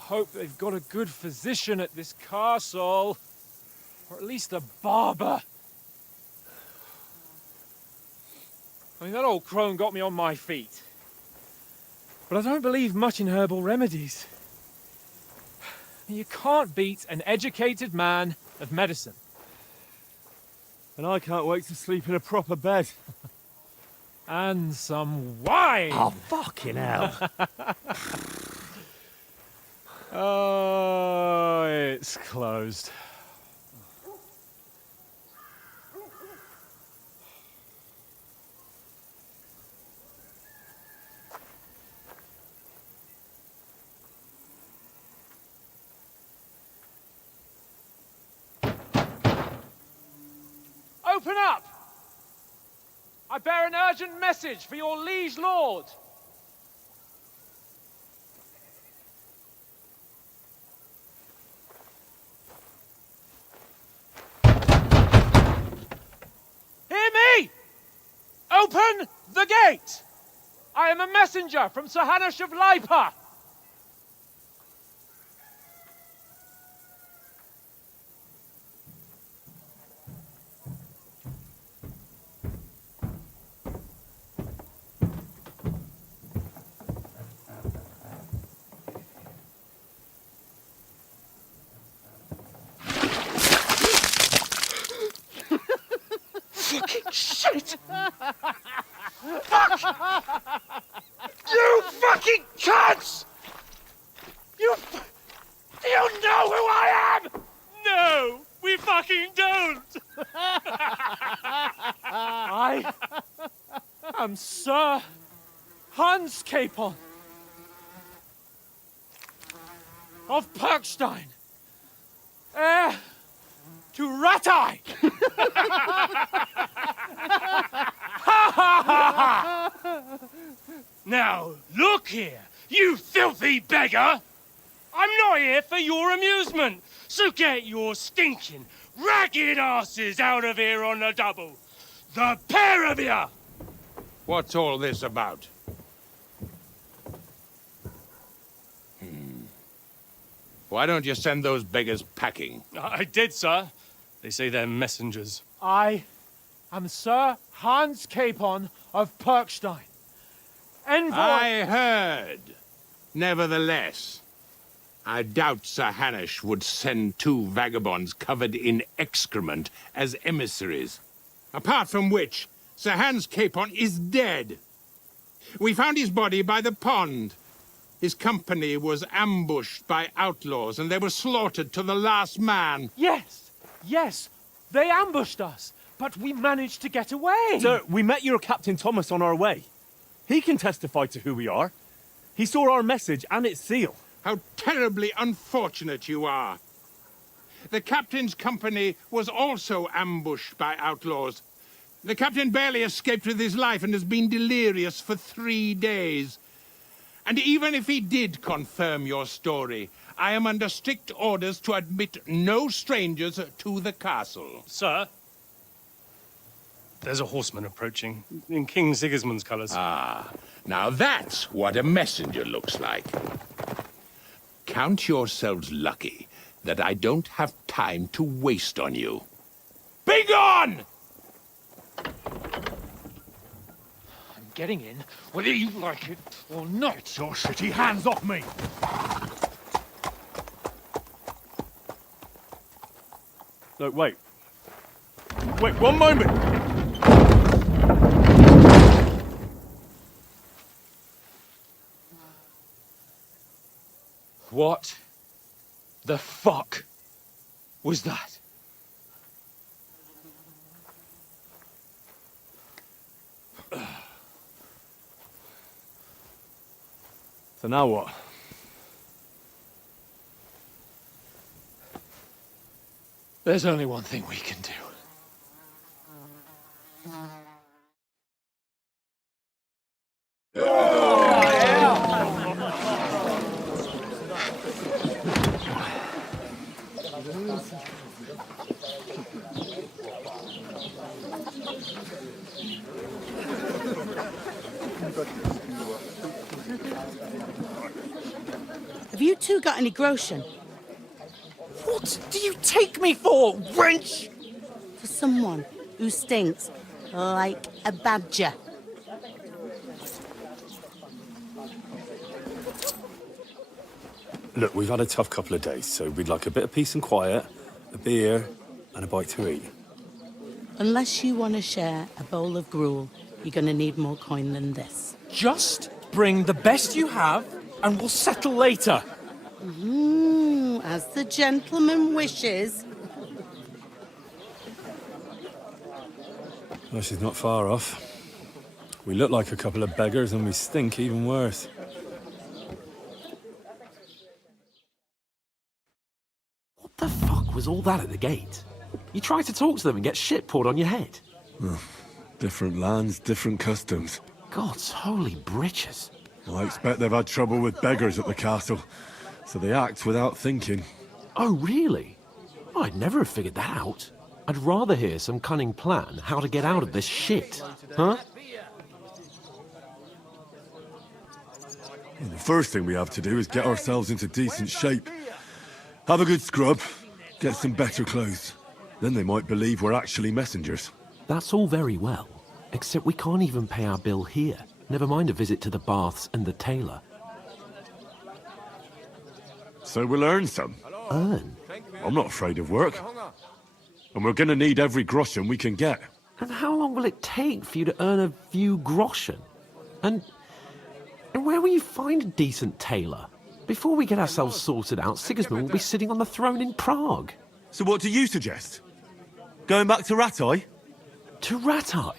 hope they've got a good physician at this castle. Or at least a barber. I mean, that old crone got me on my feet. But I don't believe much in herbal remedies. You can't beat an educated man of medicine. And I can't wait to sleep in a proper bed. And some wine! Oh, fucking hell. Oh, it's closed. Open up! I bear an urgent message for your liege lord. Hear me! Open the gate! I am a messenger from Sir Hanush of Lipa. Fucking shit! Fuck! You fucking cunts! Do you know who I am? No, we fucking don't! I am Sir Hans Capon of Perkstein, heir to Ratai! Now, look here, you filthy beggar! I'm not here for your amusement, so get your stinking, ragged asses out of here on the double. The pair of you! What's all this about? Why don't you send those beggars packing? I did, sir. They say they're messengers. I am Sir Hans Capon of Perkstein, envoy... I heard. Nevertheless, I doubt Sir Hanush would send two vagabonds covered in excrement as emissaries. Apart from which, Sir Hans Capon is dead. We found his body by the pond. His company was ambushed by outlaws, and they were slaughtered to the last man. Yes, yes, they ambushed us, but we managed to get away. Sir, we met your Captain Thomas on our way. He can testify to who we are. He saw our message and its seal. How terribly unfortunate you are. The captain's company was also ambushed by outlaws. The captain barely escaped with his life and has been delirious for 3 days. And even if he did confirm your story, I am under strict orders to admit no strangers to the castle. Sir, there's a horseman approaching, in King Sigismund's colours. Ah, now that's what a messenger looks like. Count yourselves lucky that I don't have time to waste on you. Be gone! I'm getting in, whether you like it or not. Your shitty hands off me! No, wait. Wait, one moment! What the fuck was that? So now what? There's only one thing we can do. Have you two got any groschen? What do you take me for, wench? For someone who stinks like a badger. Look, we've had a tough couple of days, so we'd like a bit of peace and quiet, a beer, and a bite to eat. Unless you want to share a bowl of gruel, you're going to need more coin than this. Just bring the best you have, and we'll settle later. As the gentleman wishes. Well, she's not far off. We look like a couple of beggars, and we stink even worse. What the fuck was all that at the gate? You tried to talk to them and get shit poured on your head. Different lands, different customs. God's holy britches. I expect they've had trouble with beggars at the castle, so they act without thinking. Oh, really? I'd never have figured that out. I'd rather hear some cunning plan how to get out of this shit. Huh? The first thing we have to do is get ourselves into decent shape. Have a good scrub, get some better clothes. Then they might believe we're actually messengers. That's all very well, except we can't even pay our bill here. Never mind a visit to the baths and the tailor. So we'll earn some. Earn? I'm not afraid of work. And we're gonna need every groschen we can get. And how long will it take for you to earn a few groschen? And where will you find a decent tailor? Before we get ourselves sorted out, Sigismund will be sitting on the throne in Prague. So what do you suggest? Going back to Rattay? To Rattay?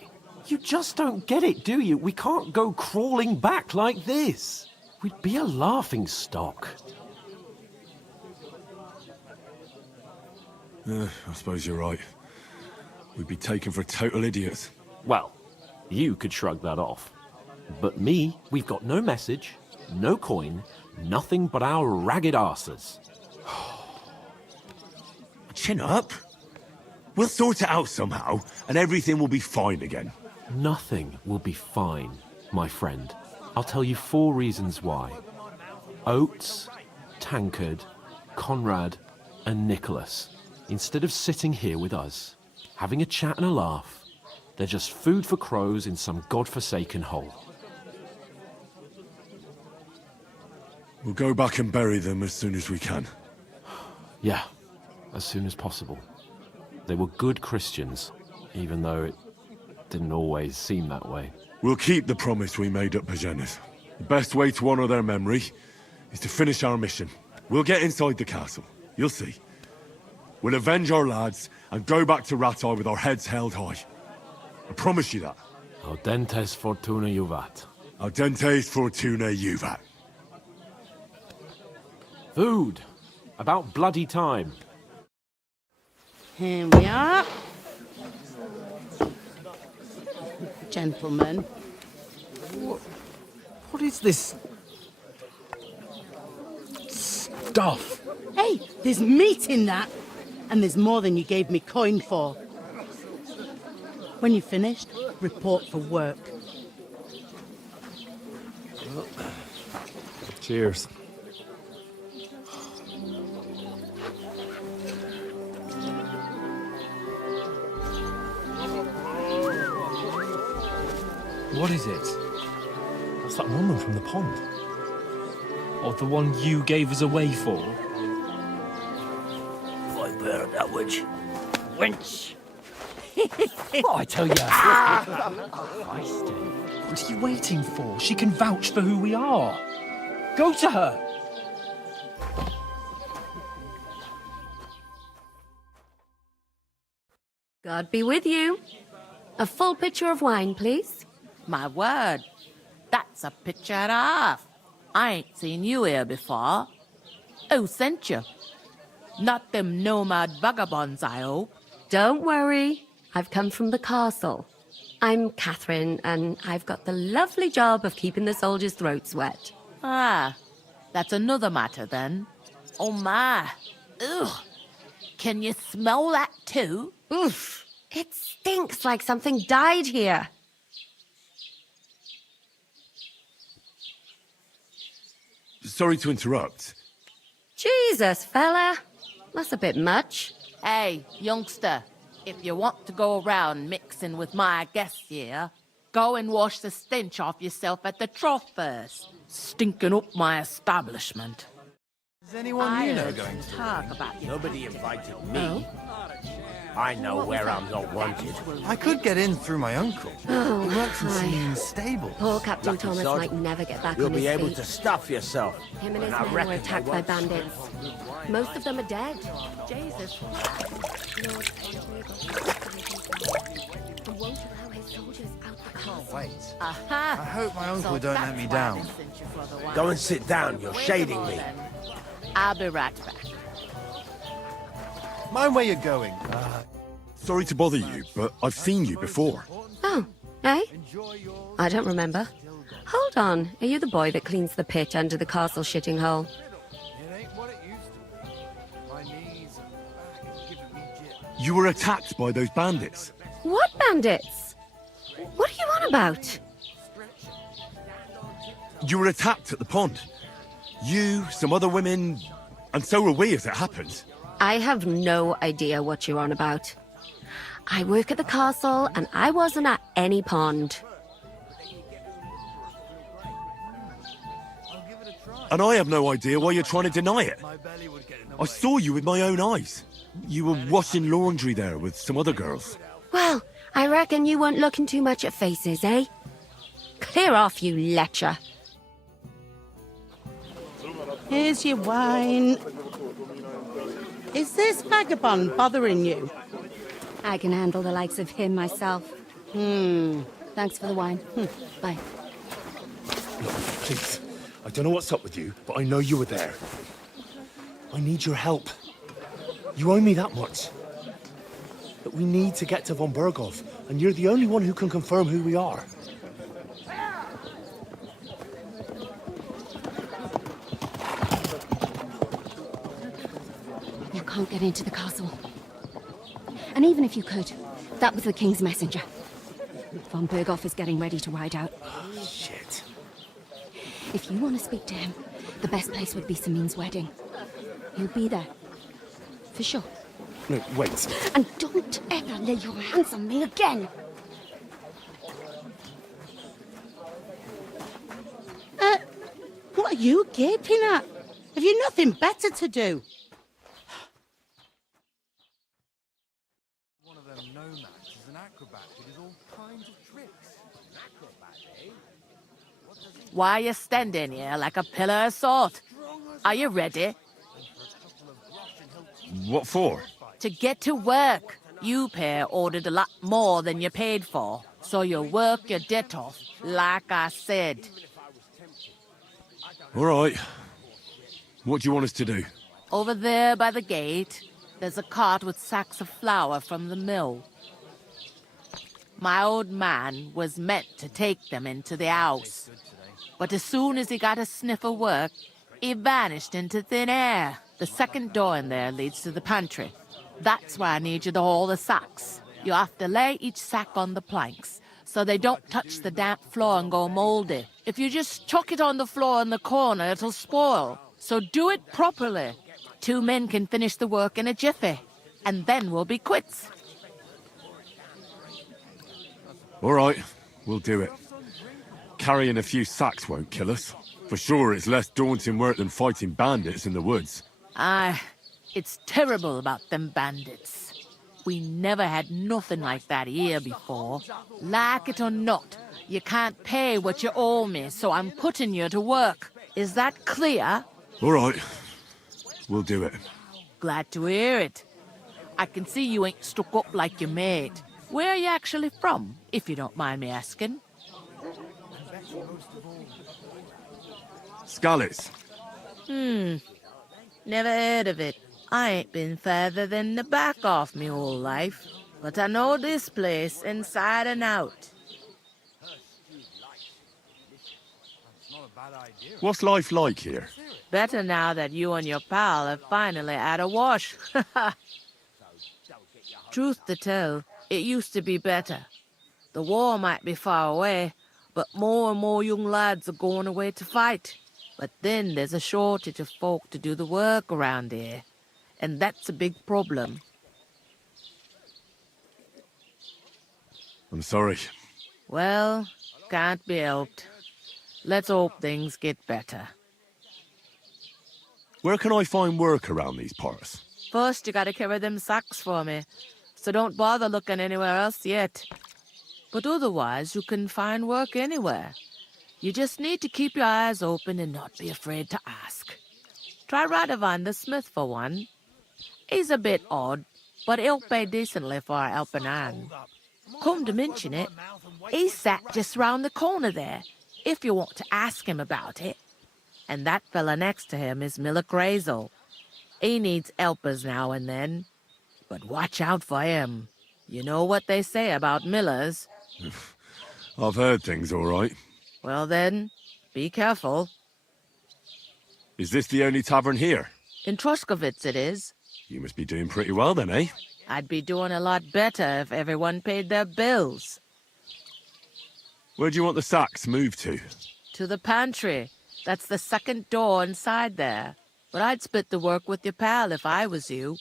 You just don't get it, do you? We can't go crawling back like this. We'd be a laughing stock. I suppose you're right. We'd be taken for total idiots. Well, you could shrug that off. But me, we've got no message, no coin, nothing but our ragged arses. Chin up. We'll sort it out somehow, and everything will be fine again. Nothing will be fine, my friend. I'll tell you 4 reasons why. Oates, Tancred, Conrad, and Nicholas. Instead of sitting here with us, having a chat and a laugh, they're just food for crows in some godforsaken hole. We'll go back and bury them as soon as we can. Yeah, as soon as possible. They were good Christians, even though it didn't always seem that way. We'll keep the promise we made at Pagenes. The best way to honor their memory is to finish our mission. We'll get inside the castle. You'll see. We'll avenge our lads and go back to Rattay with our heads held high. I promise you that. Audentes fortuna juvat. Audentes fortuna juvat. Food. About bloody time. Here we are. Gentlemen. What is this stuff? Hey, there's meat in that. And there's more than you gave me coin for. When you're finished, report for work. Cheers. What is it? That's that woman from the pond. Or the one you gave us away for? I bear that witch. Wench! Oh, I tell you. What are you waiting for? She can vouch for who we are. Go to her. God be with you. A full pitcher of wine, please. My word, that's a picture and a half. I ain't seen you here before. Who sent you? Not them nomad vagabonds, I hope. Don't worry. I've come from the castle. I'm Catherine, and I've got the lovely job of keeping the soldiers' throats wet. Ah, that's another matter then. Oh my. Ugh. Can you smell that too? Oof. It stinks like something died here. Sorry to interrupt. Jesus, fella. That's a bit much. Hey, youngster, if you want to go around mixing with my guests here, go and wash the stench off yourself at the trough first. Stinking up my establishment. Is anyone you know heard going some talk about you. Nobody invited me. I know where I'm not wanted. I could get in through my uncle. Oh, He works in hi. Simeon's stable. Poor Captain Lucky Thomas sod. might never get back You'll on his be able feet. to stuff yourself. Him and his I men reckon were they attacked by won't bandits. Most of them are dead. Jesus. Lord and won't allow his soldiers out the castle. Wait. Aha! I hope my uncle So don't that's let me why down. they sent you for the wine. Go and sit down. You're Wait a shading me. moment. I'll be right back. Mind where you're going. Sorry to bother you, but I've seen you before. Oh, eh? I don't remember. Hold on. Are you the boy that cleans the pitch under the castle shitting hole? It ain't what it used to be. My knees and back are giving me jip. You were attacked by those bandits. What bandits? What are you on about? You were attacked at the pond. You, some other women, and so were we as it happened. I have no idea what you're on about. I work at the castle, and I wasn't at any pond. And I have no idea why you're trying to deny it. I saw you with my own eyes. You were washing laundry there with some other girls. Well, I reckon you weren't looking too much at faces, eh? Clear off, you lecher. Here's your wine. Is this vagabond bothering you? I can handle the likes of him myself. Thanks for the wine. Bye. Please, I don't know what's up with you, but I know you were there. I need your help. You owe me that much. But we need to get to von Berghoff, and you're the only one who can confirm who we are. You can't get into the castle. And even if you could, that was the King's messenger. Von Berghoff is getting ready to ride out. Shit. If you want to speak to him, the best place would be Samin's wedding. He'll be there. For sure. No, wait. And don't ever lay your hands on me again! What are you gaping at? Have you nothing better to do? One of them nomads is an acrobat who does all kinds of tricks. An acrobat, eh? Why are you standing here like a pillar of salt? Are you ready? What for? To get to work. You pair ordered a lot more than you paid for, so you'll work your debt off, like I said. All right. What do you want us to do? Over there by the gate, there's a cart with sacks of flour from the mill. My old man was meant to take them into the house, but as soon as he got a sniff of work, he vanished into thin air. The second door in there leads to the pantry. That's why I need you to haul the sacks. You have to lay each sack on the planks, so they don't touch the damp floor and go moldy. If you just chuck it on the floor in the corner, it'll spoil. So do it properly. 2 men can finish the work in a jiffy, and then we'll be quits. All right, we'll do it. Carrying a few sacks won't kill us. For sure, it's less daunting work than fighting bandits in the woods. Aye, it's terrible about them bandits. We never had nothing like that here before. Like it or not, you can't pay what you owe me, so I'm putting you to work. Is that clear? All right, we'll do it. Glad to hear it. I can see you ain't stuck up like your mate. Where are you actually from, if you don't mind me asking? Skalitz. Never heard of it. I ain't been further than the back off me whole life. But I know this place inside and out. What's life like here? Better now that you and your pal have finally had a wash. Truth to tell, it used to be better. The war might be far away, but more and more young lads are going away to fight. But then there's a shortage of folk to do the work around here, and that's a big problem. I'm sorry. Well, can't be helped. Let's hope things get better. Where can I find work around these parts? First, you gotta carry them sacks for me, so don't bother looking anywhere else yet. But otherwise, you can find work anywhere. You just need to keep your eyes open and not be afraid to ask. Try Radovan the smith for one. He's a bit odd, but he'll pay decently for a helping hand. Come to mention it, he's sat just round the corner there, if you want to ask him about it. And that fella next to him is Miller Crazel. He needs helpers now and then, but watch out for him. You know what they say about Millers. I've heard things, all right. Well then, be careful. Is this the only tavern here? In Truskovitz it is. You must be doing pretty well then, eh? I'd be doing a lot better if everyone paid their bills. Where do you want the sacks moved to? To the pantry. That's the second door inside there. But I'd split the work with your pal if I was you,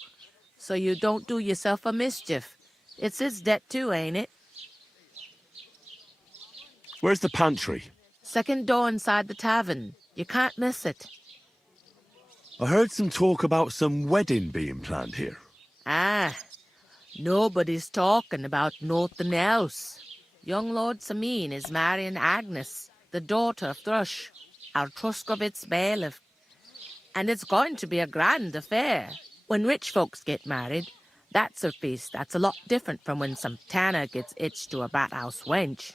so you don't do yourself a mischief. It's his debt too, ain't it? Where's the pantry? Second door inside the tavern. You can't miss it. I heard some talk about some wedding being planned here. Ah, nobody's talking about nothing else. Young Lord Samin is marrying Agnes, the daughter of Thrush, our Truskovitz bailiff. And it's going to be a grand affair. When rich folks get married, that's a feast that's a lot different from when some tanner gets hitched to a bathouse wench.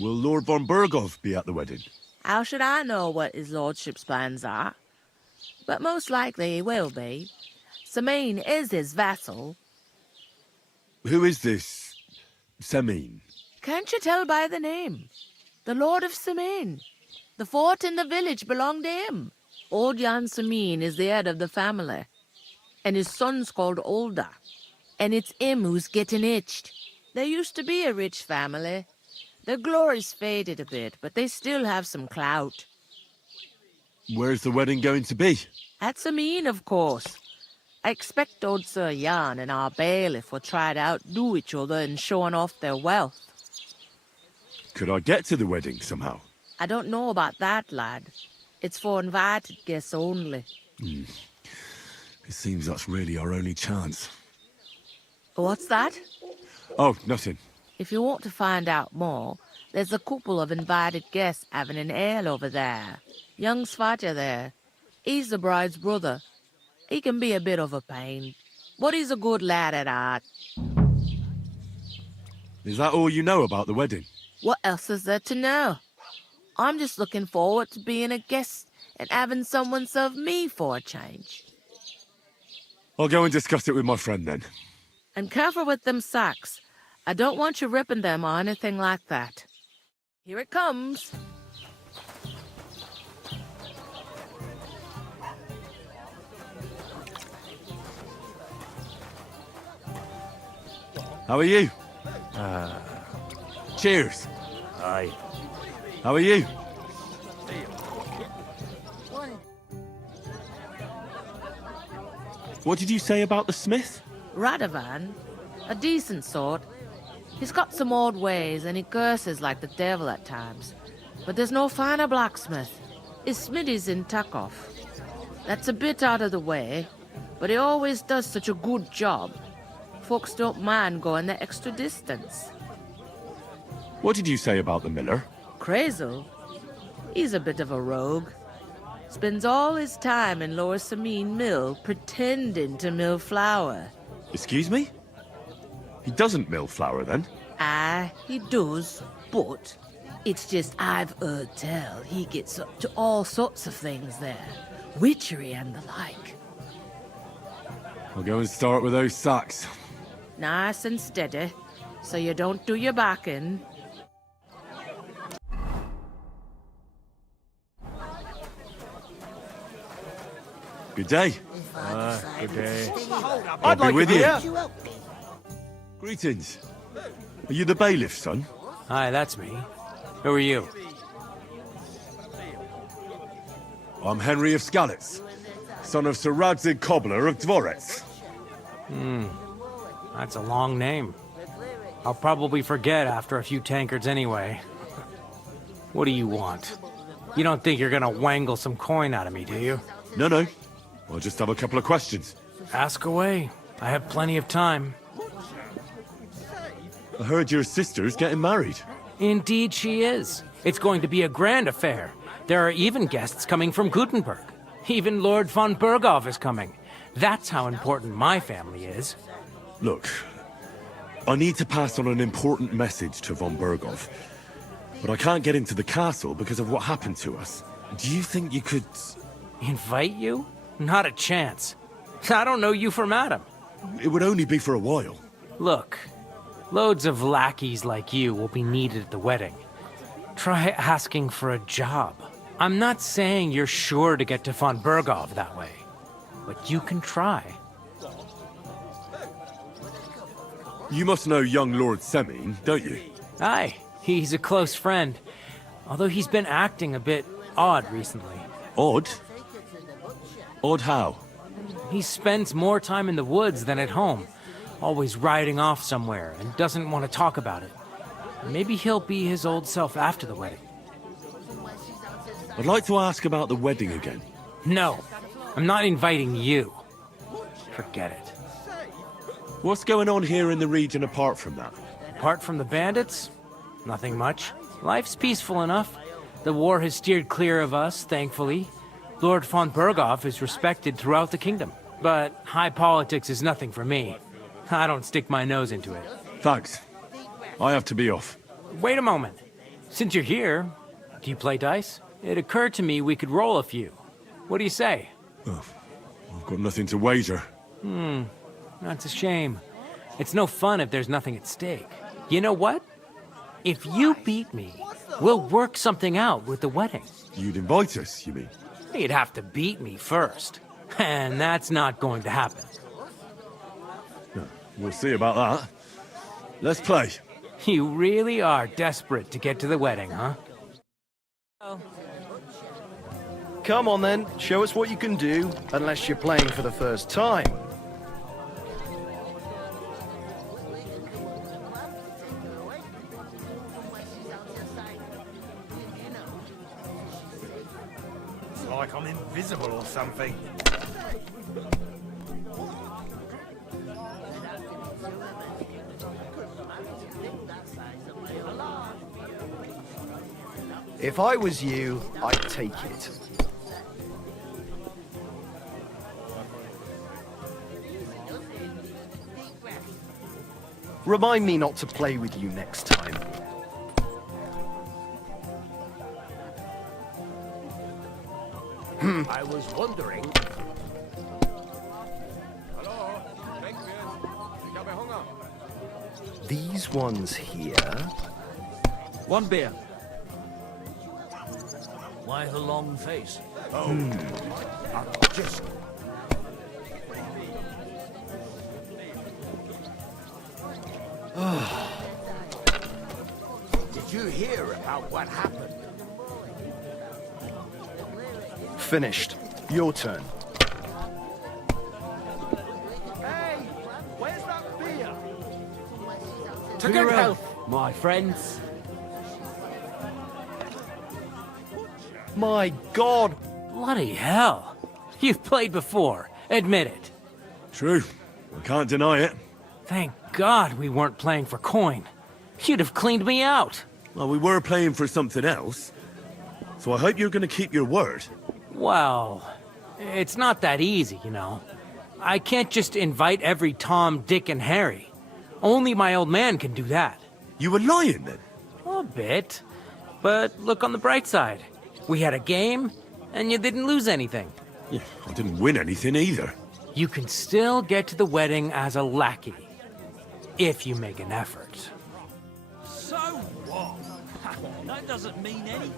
Will Lord von Burgov be at the wedding? How should I know what his lordship's plans are? But most likely he will be. Samin is his vassal. Who is this Samin? Can't you tell by the name? The Lord of Samin. The fort and the village belong to him. Old Jan Samin is the head of the family, and his son's called Olda. And it's him who's getting itched. There used to be a rich family. Their glory's faded a bit, but they still have some clout. Where's the wedding going to be? At Samin, of course. I expect old Sir Jan and our bailiff will try to outdo each other in showing off their wealth. Could I get to the wedding somehow? I don't know about that, lad. It's for invited guests only. It seems that's really our only chance. What's that? Oh, nothing. If you want to find out more, there's a couple of invited guests having an ale over there. Young Svatja there. He's the bride's brother. He can be a bit of a pain, but he's a good lad at heart. Is that all you know about the wedding? What else is there to know? I'm just looking forward to being a guest and having someone serve me for a change. I'll go and discuss it with my friend then. And careful with them sacks. I don't want you ripping them or anything like that. Here it comes. How are you? Cheers. Aye. How are you? What did you say about the smith? Radovan, a decent sort. He's got some odd ways and he curses like the devil at times. But there's no finer blacksmith. His smithy's in Takov. That's a bit out of the way, but he always does such a good job. Folks don't mind going the extra distance. What did you say about the miller? Crazel? He's a bit of a rogue. Spends all his time in Lower Samin Mill pretending to mill flour. Excuse me? He doesn't mill flour, then? Aye, he does, but it's just I've heard tell he gets up to all sorts of things there. Witchery and the like. I'll go and start with those sacks. Nice and steady, so you don't do your back in. Good day. Good day. I'll be with you. Greetings. Are you the bailiff, son? Hi, that's me. Who are you? I'm Henry of Skalitz, son of Sir Radzig Cobbler of Dvorets. That's a long name. I'll probably forget after a few tankards anyway. What do you want? You don't think you're gonna wangle some coin out of me, do you? No. I just have a couple of questions. Ask away. I have plenty of time. I heard your sister's getting married. Indeed she is. It's going to be a grand affair. There are even guests coming from Gutenberg. Even Lord von Berghoff is coming. That's how important my family is. Look, I need to pass on an important message to von Berghoff, but I can't get into the castle because of what happened to us. Do you think you could... Invite you? Not a chance. I don't know you from Adam. It would only be for a while. Look, loads of lackeys like you will be needed at the wedding. Try asking for a job. I'm not saying you're sure to get to von Berghoff that way, but you can try. You must know young Lord Semine, don't you? Aye, he's a close friend. Although he's been acting a bit odd recently. Odd? Odd how? He spends more time in the woods than at home, always riding off somewhere and doesn't want to talk about it. Maybe he'll be his old self after the wedding. I'd like to ask about the wedding again. No, I'm not inviting you. Forget it. What's going on here in the region apart from that? Apart from the bandits? Nothing much. Life's peaceful enough. The war has steered clear of us, thankfully. Lord von Berghoff is respected throughout the kingdom. But high politics is nothing for me. I don't stick my nose into it. Thanks. I have to be off. Wait a moment. Since you're here, do you play dice? It occurred to me we could roll a few. What do you say? Oh, I've got nothing to wager. That's a shame. It's no fun if there's nothing at stake. You know what? If you beat me, we'll work something out with the wedding. You'd invite us, you mean? You'd have to beat me first. And that's not going to happen. We'll see about that. Let's play. You really are desperate to get to the wedding, huh? Come on then, show us what you can do, unless you're playing for the first time. It's like I'm invisible or something. If I was you, I'd take it. Remind me not to play with you next time. I was wondering. These ones here. One beer. Why the long face? Just... Did you hear about what happened? Finished. Your turn. Hey, where's that beer? To good health, my friends. My God! Bloody hell. You've played before. Admit it. True. I can't deny it. Thank God we weren't playing for coin. You'd have cleaned me out. Well, we were playing for something else. So I hope you're going to keep your word. Well, it's not that easy, you know. I can't just invite every Tom, Dick, and Harry. Only my old man can do that. You were lying, then? A bit. But look on the bright side. We had a game, and you didn't lose anything. Yeah, I didn't win anything either. You can still get to the wedding as a lackey. If you make an effort. So what? That doesn't mean anything.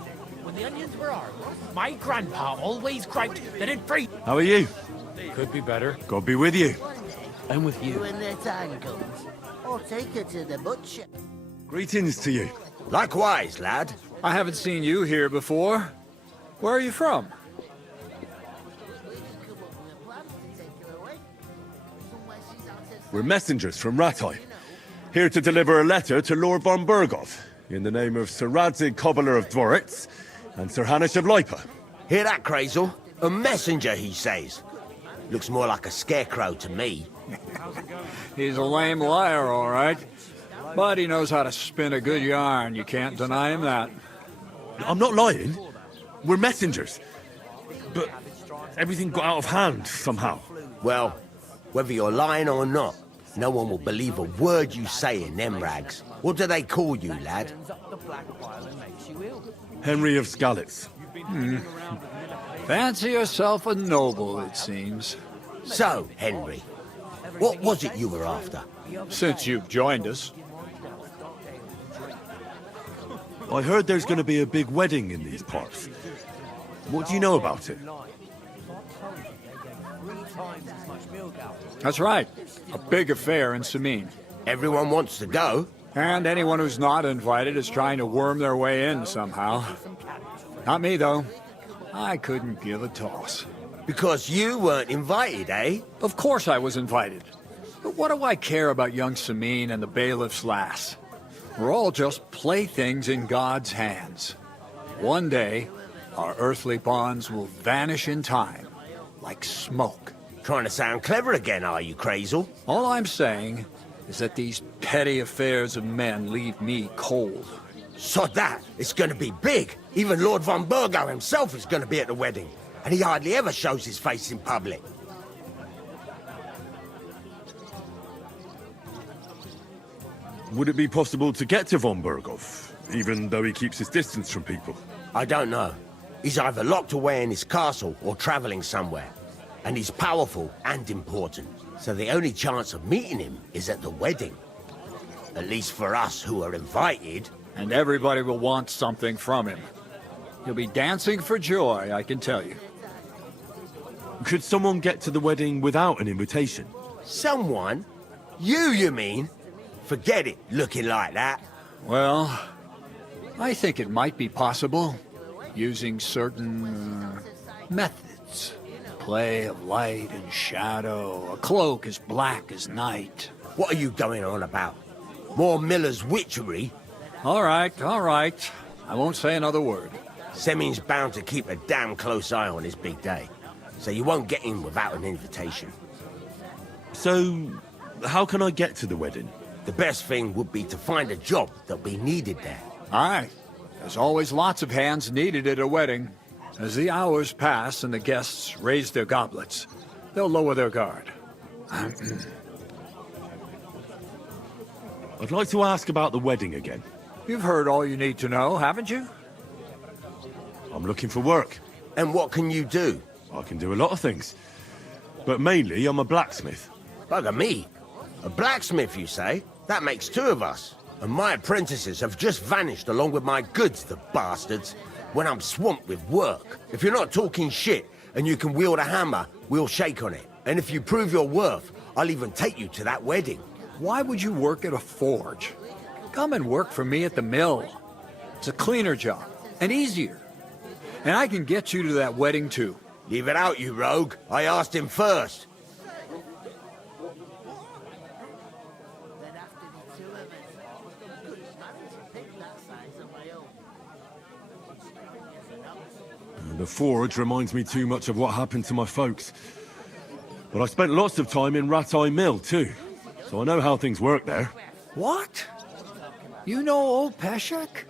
When the onions were hard, my grandpa always griped that it free. How are you? Could be better. God be with you. I'm with you. When the time comes, I'll take her to the butcher. Greetings to you. Likewise, lad. I haven't seen you here before. Where are you from? We're messengers from Rattay, here to deliver a letter to Lord von Burgov, in the name of Sir Radzig Cobbler of Dworitz and Sir Hanush of Lipa. Hear that, Crazel? A messenger, he says. Looks more like a scarecrow to me. He's a lame liar, all right. But he knows how to spin a good yarn. You can't deny him that. I'm not lying. We're messengers. But everything got out of hand somehow. Well, whether you're lying or not, no one will believe a word you say in them rags. What do they call you, lad? Henry of Skalitz. Fancy yourself a noble, it seems. So, Henry, what was it you were after? Since you've joined us. I heard there's going to be a big wedding in these parts. What do you know about it? That's right. A big affair in Sameen. Everyone wants to go. And anyone who's not invited is trying to worm their way in somehow. Not me, though. I couldn't give a toss. Because you weren't invited, eh? Of course I was invited. But what do I care about young Sameen and the bailiff's lass? We're all just playthings in God's hands. One day, our earthly bonds will vanish in time, like smoke. Trying to sound clever again, are you, Crazel? All I'm saying is that these petty affairs of men leave me cold. Sod that! It's gonna be big! Even Lord von Burgo himself is gonna be at the wedding. And he hardly ever shows his face in public. Would it be possible to get to von Burgov, even though he keeps his distance from people? I don't know. He's either locked away in his castle or traveling somewhere. And he's powerful and important. So the only chance of meeting him is at the wedding. At least for us who are invited. And everybody will want something from him. He'll be dancing for joy, I can tell you. Could someone get to the wedding without an invitation? Someone? You mean? Forget it, looking like that. Well, I think it might be possible, using certain methods. Play of light and shadow, a cloak as black as night. What are you going on about? More Miller's witchery? All right. I won't say another word. Seming's bound to keep a damn close eye on his big day, so you won't get in without an invitation. So, how can I get to the wedding? The best thing would be to find a job that'll be needed there. Aye. There's always lots of hands needed at a wedding. As the hours pass and the guests raise their goblets, they'll lower their guard. I'd like to ask about the wedding again. You've heard all you need to know, haven't you? I'm looking for work. And what can you do? I can do a lot of things. But mainly, I'm a blacksmith. Bugger me. A blacksmith, you say? That makes two of us. And my apprentices have just vanished along with my goods, the bastards. When I'm swamped with work. If you're not talking shit and you can wield a hammer, we'll shake on it. And if you prove your worth, I'll even take you to that wedding. Why would you work at a forge? Come and work for me at the mill. It's a cleaner job, and easier. And I can get you to that wedding, too. Leave it out, you rogue. I asked him first. The forge reminds me too much of what happened to my folks. But I spent lots of time in Rattay Mill, too. So I know how things work there. What? You know old Peshek?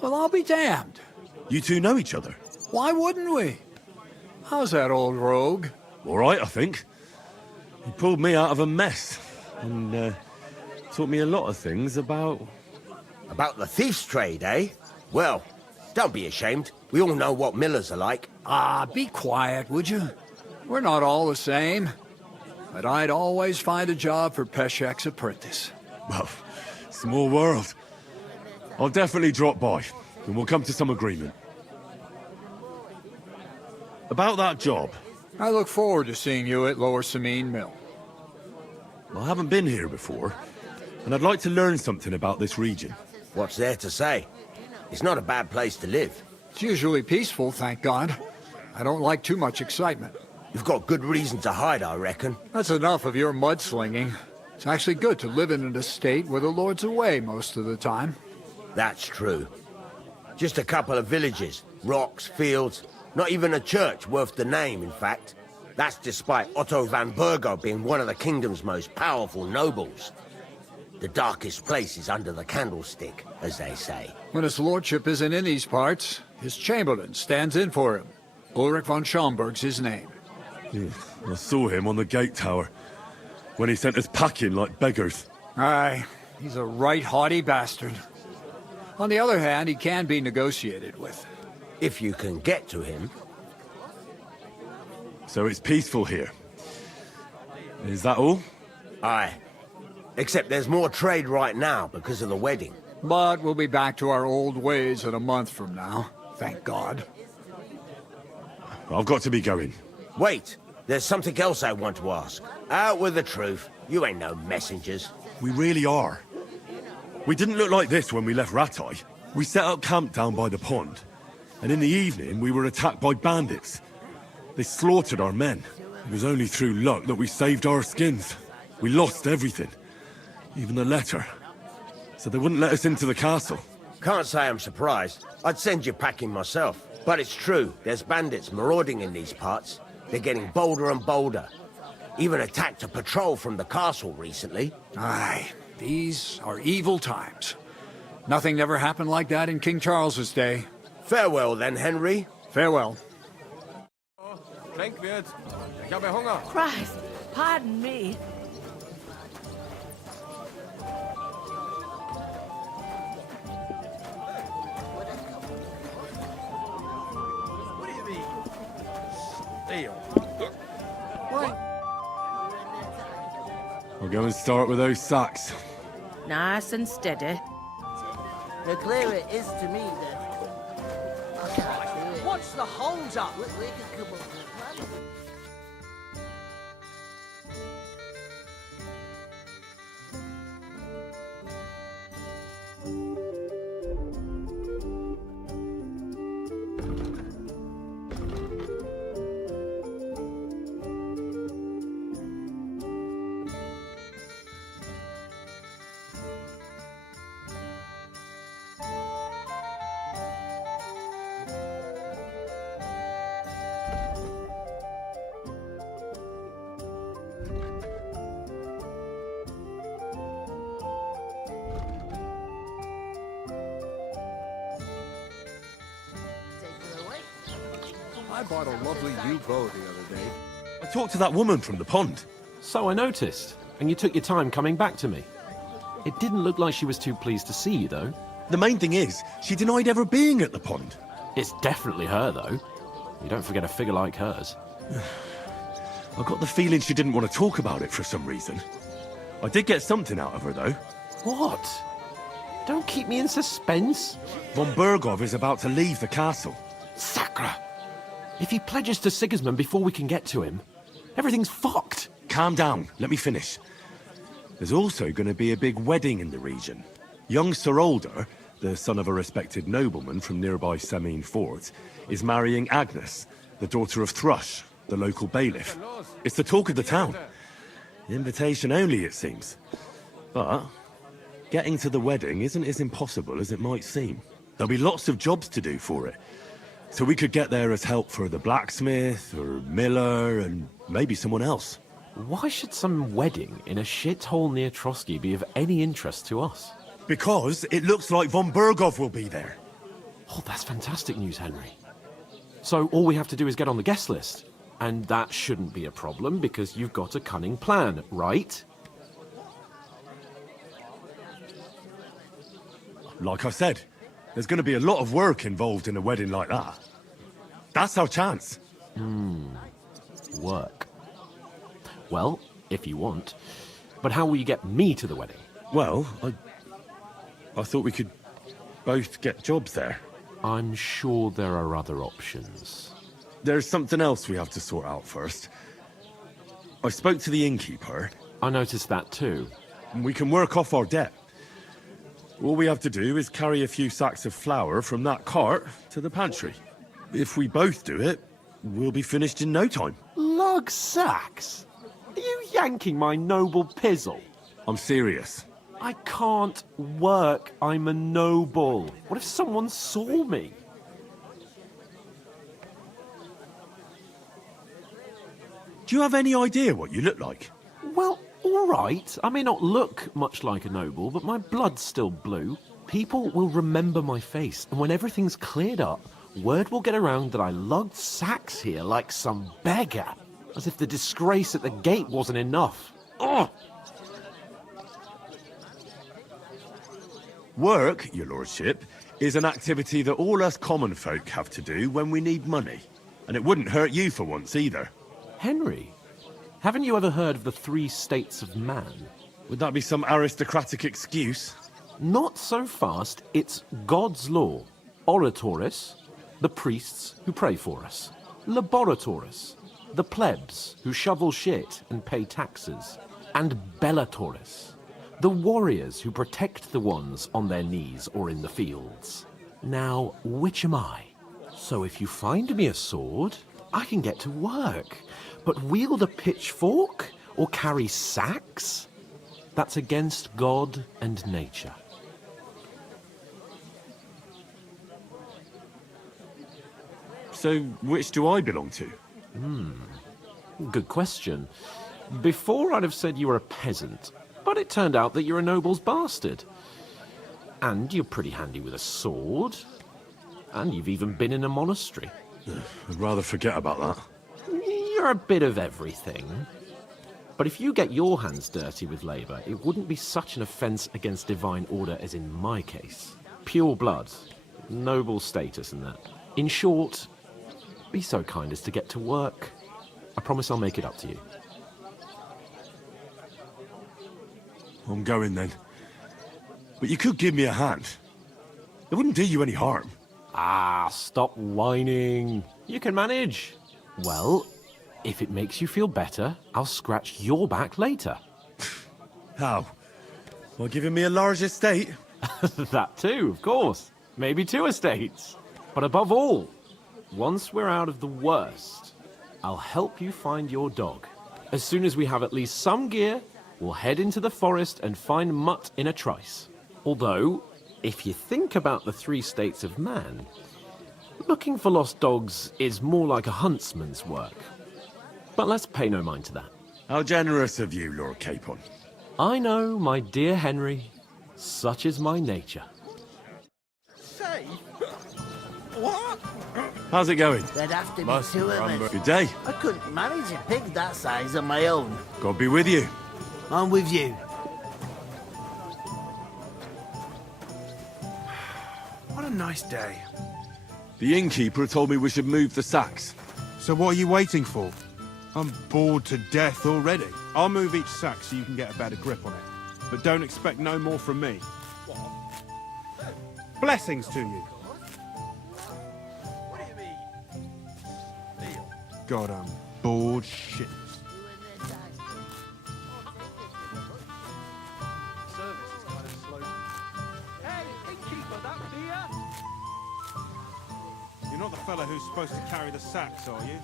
Well, I'll be damned. You two know each other? Why wouldn't we? How's that old rogue? All right, I think. He pulled me out of a mess. And, taught me a lot of things about... About the thief's trade, eh? Well, don't be ashamed. We all know what millers are like. Ah, be quiet, would you? We're not all the same. But I'd always find a job for Peshek's apprentice. Well, small world. I'll definitely drop by, and we'll come to some agreement. About that job. I look forward to seeing you at Lower Sameen Mill. I haven't been here before, and I'd like to learn something about this region. What's there to say? It's not a bad place to live. It's usually peaceful, thank God. I don't like too much excitement. You've got good reason to hide, I reckon. That's enough of your mudslinging. It's actually good to live in an estate where the Lord's away most of the time. That's true. Just a couple of villages, rocks, fields, not even a church worth the name, in fact. That's despite Otto van Burgo being one of the kingdom's most powerful nobles. The darkest place is under the candlestick, as they say. When his lordship isn't in these parts, his chamberlain stands in for him. Ulrich von Schaumburg's his name. Yeah, I saw him on the gate tower when he sent us packing like beggars. Aye, he's a right haughty bastard. On the other hand, he can be negotiated with. If you can get to him. So it's peaceful here. Is that all? Aye. Except there's more trade right now because of the wedding. But we'll be back to our old ways in a month from now. Thank God. I've got to be going. Wait, there's something else I want to ask. Out with the truth. You ain't no messengers. We really are. We didn't look like this when we left Rattay. We set up camp down by the pond. And in the evening, we were attacked by bandits. They slaughtered our men. It was only through luck that we saved our skins. We lost everything. Even the letter. So they wouldn't let us into the castle. Can't say I'm surprised. I'd send you packing myself. But it's true, there's bandits marauding in these parts. They're getting bolder and bolder. Even attacked a patrol from the castle recently. Aye, these are evil times. Nothing ever happened like that in King Charles's day. Farewell then, Henry. Farewell. Trink wird. Ich habe Hunger. Christ, pardon me. What do you mean? Steal. I'll go and start with those sacks. Nice and steady. The clearer it is to me that... What's the hold up? We can come up with a plan. I bought a lovely new bow the other day. I talked to that woman from the pond. So I noticed, and you took your time coming back to me. It didn't look like she was too pleased to see you, though. The main thing is, she denied ever being at the pond. It's definitely her, though. You don't forget a figure like hers. I got the feeling she didn't want to talk about it for some reason. I did get something out of her, though. What? Don't keep me in suspense. Von Burgov is about to leave the castle. Sacra! If he pledges to Sigismund before we can get to him, everything's fucked. Calm down, let me finish. There's also going to be a big wedding in the region. Young Sir Older, the son of a respected nobleman from nearby Semine Fort, is marrying Agnes, the daughter of Thrush, the local bailiff. It's the talk of the town. Invitation only, it seems. But getting to the wedding isn't as impossible as it might seem. There'll be lots of jobs to do for it. So we could get there as help for the blacksmith, or miller, and maybe someone else. Why should some wedding in a shithole near Trotsky be of any interest to us? Because it looks like von Burgov will be there. Oh, that's fantastic news, Henry. So all we have to do is get on the guest list. And that shouldn't be a problem because you've got a cunning plan, right? Like I said, there's going to be a lot of work involved in a wedding like that. That's our chance. Work. Well, if you want. But how will you get me to the wedding? Well, I thought we could both get jobs there. I'm sure there are other options. There's something else we have to sort out first. I spoke to the innkeeper. I noticed that too. And we can work off our debt. All we have to do is carry a few sacks of flour from that cart to the pantry. If we both do it, we'll be finished in no time. Lug sacks? Are you yanking my noble pizzle? I'm serious. I can't work. I'm a noble. What if someone saw me? Do you have any idea what you look like? Well, all right. I may not look much like a noble, but my blood's still blue. People will remember my face, and when everything's cleared up, word will get around that I lugged sacks here like some beggar. As if the disgrace at the gate wasn't enough. Ugh! Work, your lordship, is an activity that all us common folk have to do when we need money. And it wouldn't hurt you for once either. Henry, haven't you ever heard of the 3 states of man? Would that be some aristocratic excuse? Not so fast. It's God's law. Oratoris, the priests who pray for us. Laboratoris, the plebs who shovel shit and pay taxes. And Bellatoris, the warriors who protect the ones on their knees or in the fields. Now, which am I? So if you find me a sword, I can get to work. But wield a pitchfork or carry sacks? That's against God and nature. So, which do I belong to? Good question. Before I'd have said you were a peasant, but it turned out that you're a noble's bastard. And you're pretty handy with a sword. And you've even been in a monastery. I'd rather forget about that. You're a bit of everything. But if you get your hands dirty with labour, it wouldn't be such an offence against divine order as in my case. Pure blood, noble status and that. In short, be so kind as to get to work. I promise I'll make it up to you. I'm going then. But you could give me a hand. It wouldn't do you any harm. Ah, stop whining. You can manage. Well, if it makes you feel better, I'll scratch your back later. How? By giving me a large estate? That too, of course. Maybe 2 estates. But above all, once we're out of the worst, I'll help you find your dog. As soon as we have at least some gear, we'll head into the forest and find Mutt in a trice. Although, if you think about the 3 states of man, looking for lost dogs is more like a huntsman's work. But let's pay no mind to that. How generous of you, Lord Capon. I know, my dear Henry. Such is my nature. Safe? What? How's it going? There'd have to be Must 2 of remember. us. Good day. I couldn't manage a pig that size on my own. God be with you. I'm with you. What a nice day. The innkeeper told me we should move the sacks. So what are you waiting for? I'm bored to death already. I'll move each sack so you can get a better grip on it. But don't expect no more from me. Blessings to you. God, I'm bored shitless. You're not the fella who's supposed to carry the sacks, are you?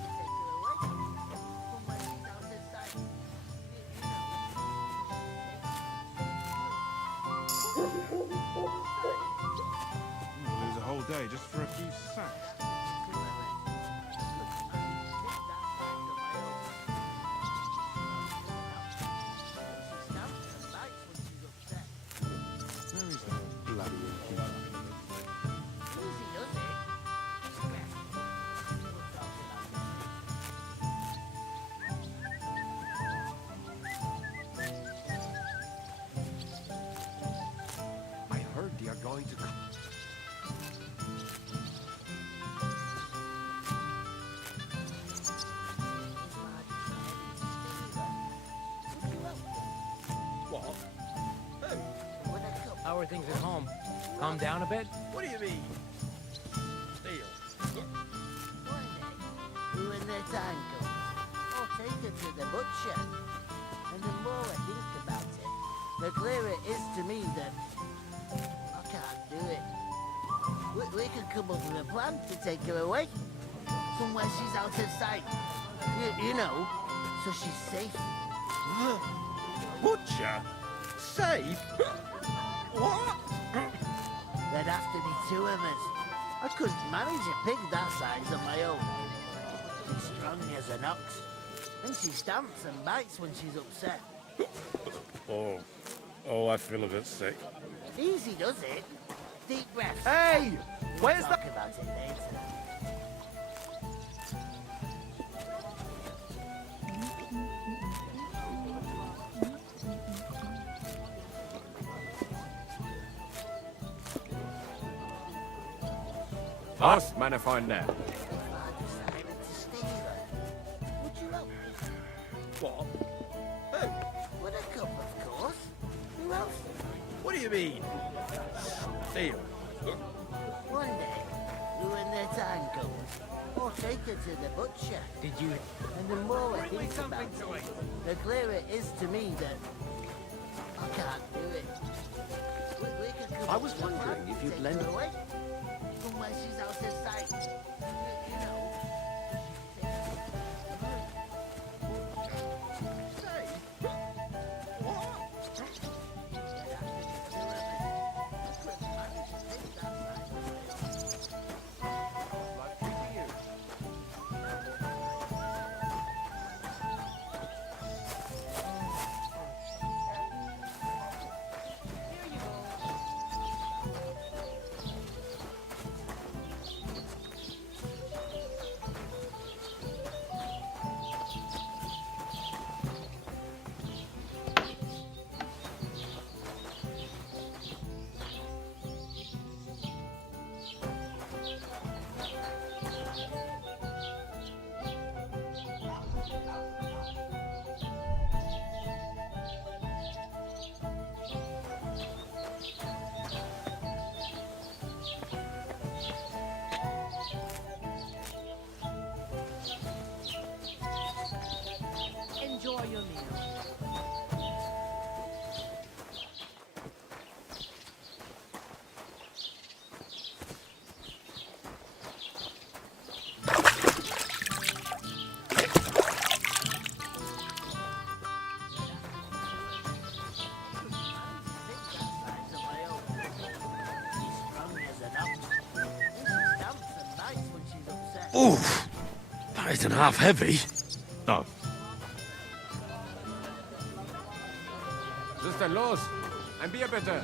We'll lose a whole day just for a few sacks. Where is that bloody innkeeper? I heard they are going to... How are things at home? Calm down a bit? What do you mean? Steal. Ruin their ankles. Or take them to the butcher. And the more I think about it, the clearer it is to me that do it. We could come up with a plan to take her away. Somewhere she's out of sight. You know, so she's safe. Butcher? Safe? What? There'd have to be two of us. I couldn't manage a pig that size on my own. She's strong as an ox. And she stamps and bites when she's upset. Oh, I feel a bit sick. Easy does it. Deep breath. Hey! Where's Talk about it later. Was, meine Freunde? What? Who? Buttercup, of course. Who else? What do you mean? Steal. One day, when their time comes, I'll take her to the butcher. Did you? And the more I think about it, the clearer it is to me that I can't do it. We could come I up was with a plan wondering if to you'd take lend- her away. Somewhere she's out of sight. You know. Enjoy your meal. Oof! That isn't half heavy. Oh. Was ist denn los? Ein Bier bitte.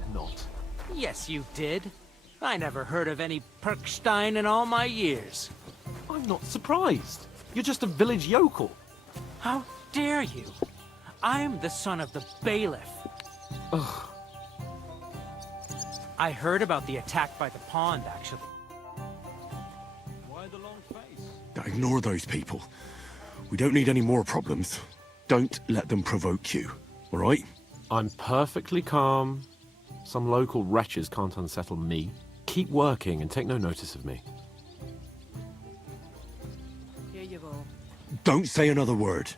did not. Yes, you did. I never heard of any Perkstein in all my years. I'm not surprised. You're just a village yokel. How dare you? I'm the son of the bailiff. Ugh. I heard about the attack by the pond, actually. Why the long face? Ignore those people. We don't need any more problems. Don't let them provoke you, all right? I'm perfectly calm. Some local wretches can't unsettle me. Keep working and take no notice of me. Here you go. Don't say another word.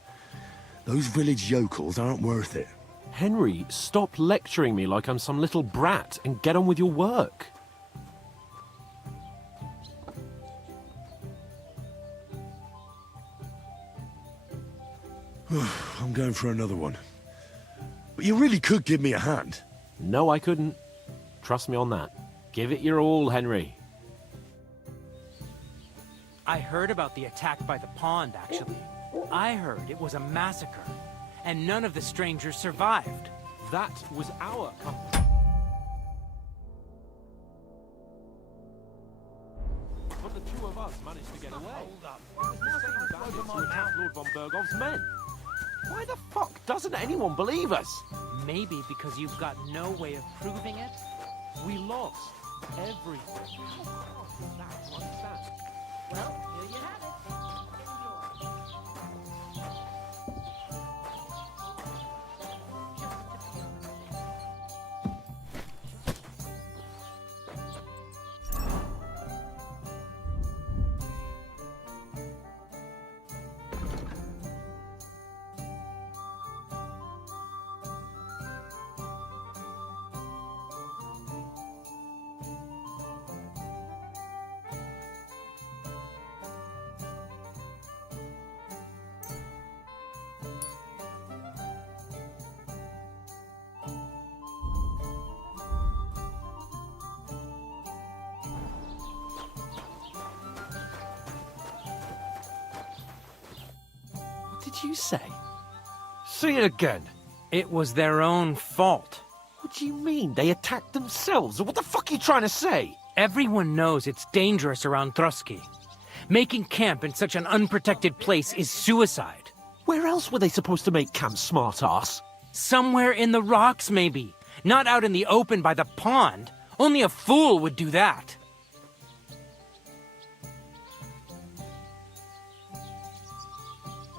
Those village yokels aren't worth it. Henry, stop lecturing me like I'm some little brat and get on with your work. I'm going for another one. But you really could give me a hand. No, I couldn't. Trust me on that. Give it your all, Henry. I heard about the attack by the pond, actually. I heard it was a massacre, and none of the strangers survived. That was our company. But the two of us managed to get away. Hold up. It was the same bandits who attacked Lord von Bergov's men. Why the fuck doesn't anyone believe us? Maybe because you've got no way of proving it? We lost everything. How is that to understand? Well, here you have it. What did you say? Say it again. It was their own fault. What do you mean? They attacked themselves? What the fuck are you trying to say? Everyone knows it's dangerous around Trotsky. Making camp in such an unprotected place is suicide. Where else were they supposed to make camp, smart-ass? Somewhere in the rocks, maybe. Not out in the open by the pond. Only a fool would do that.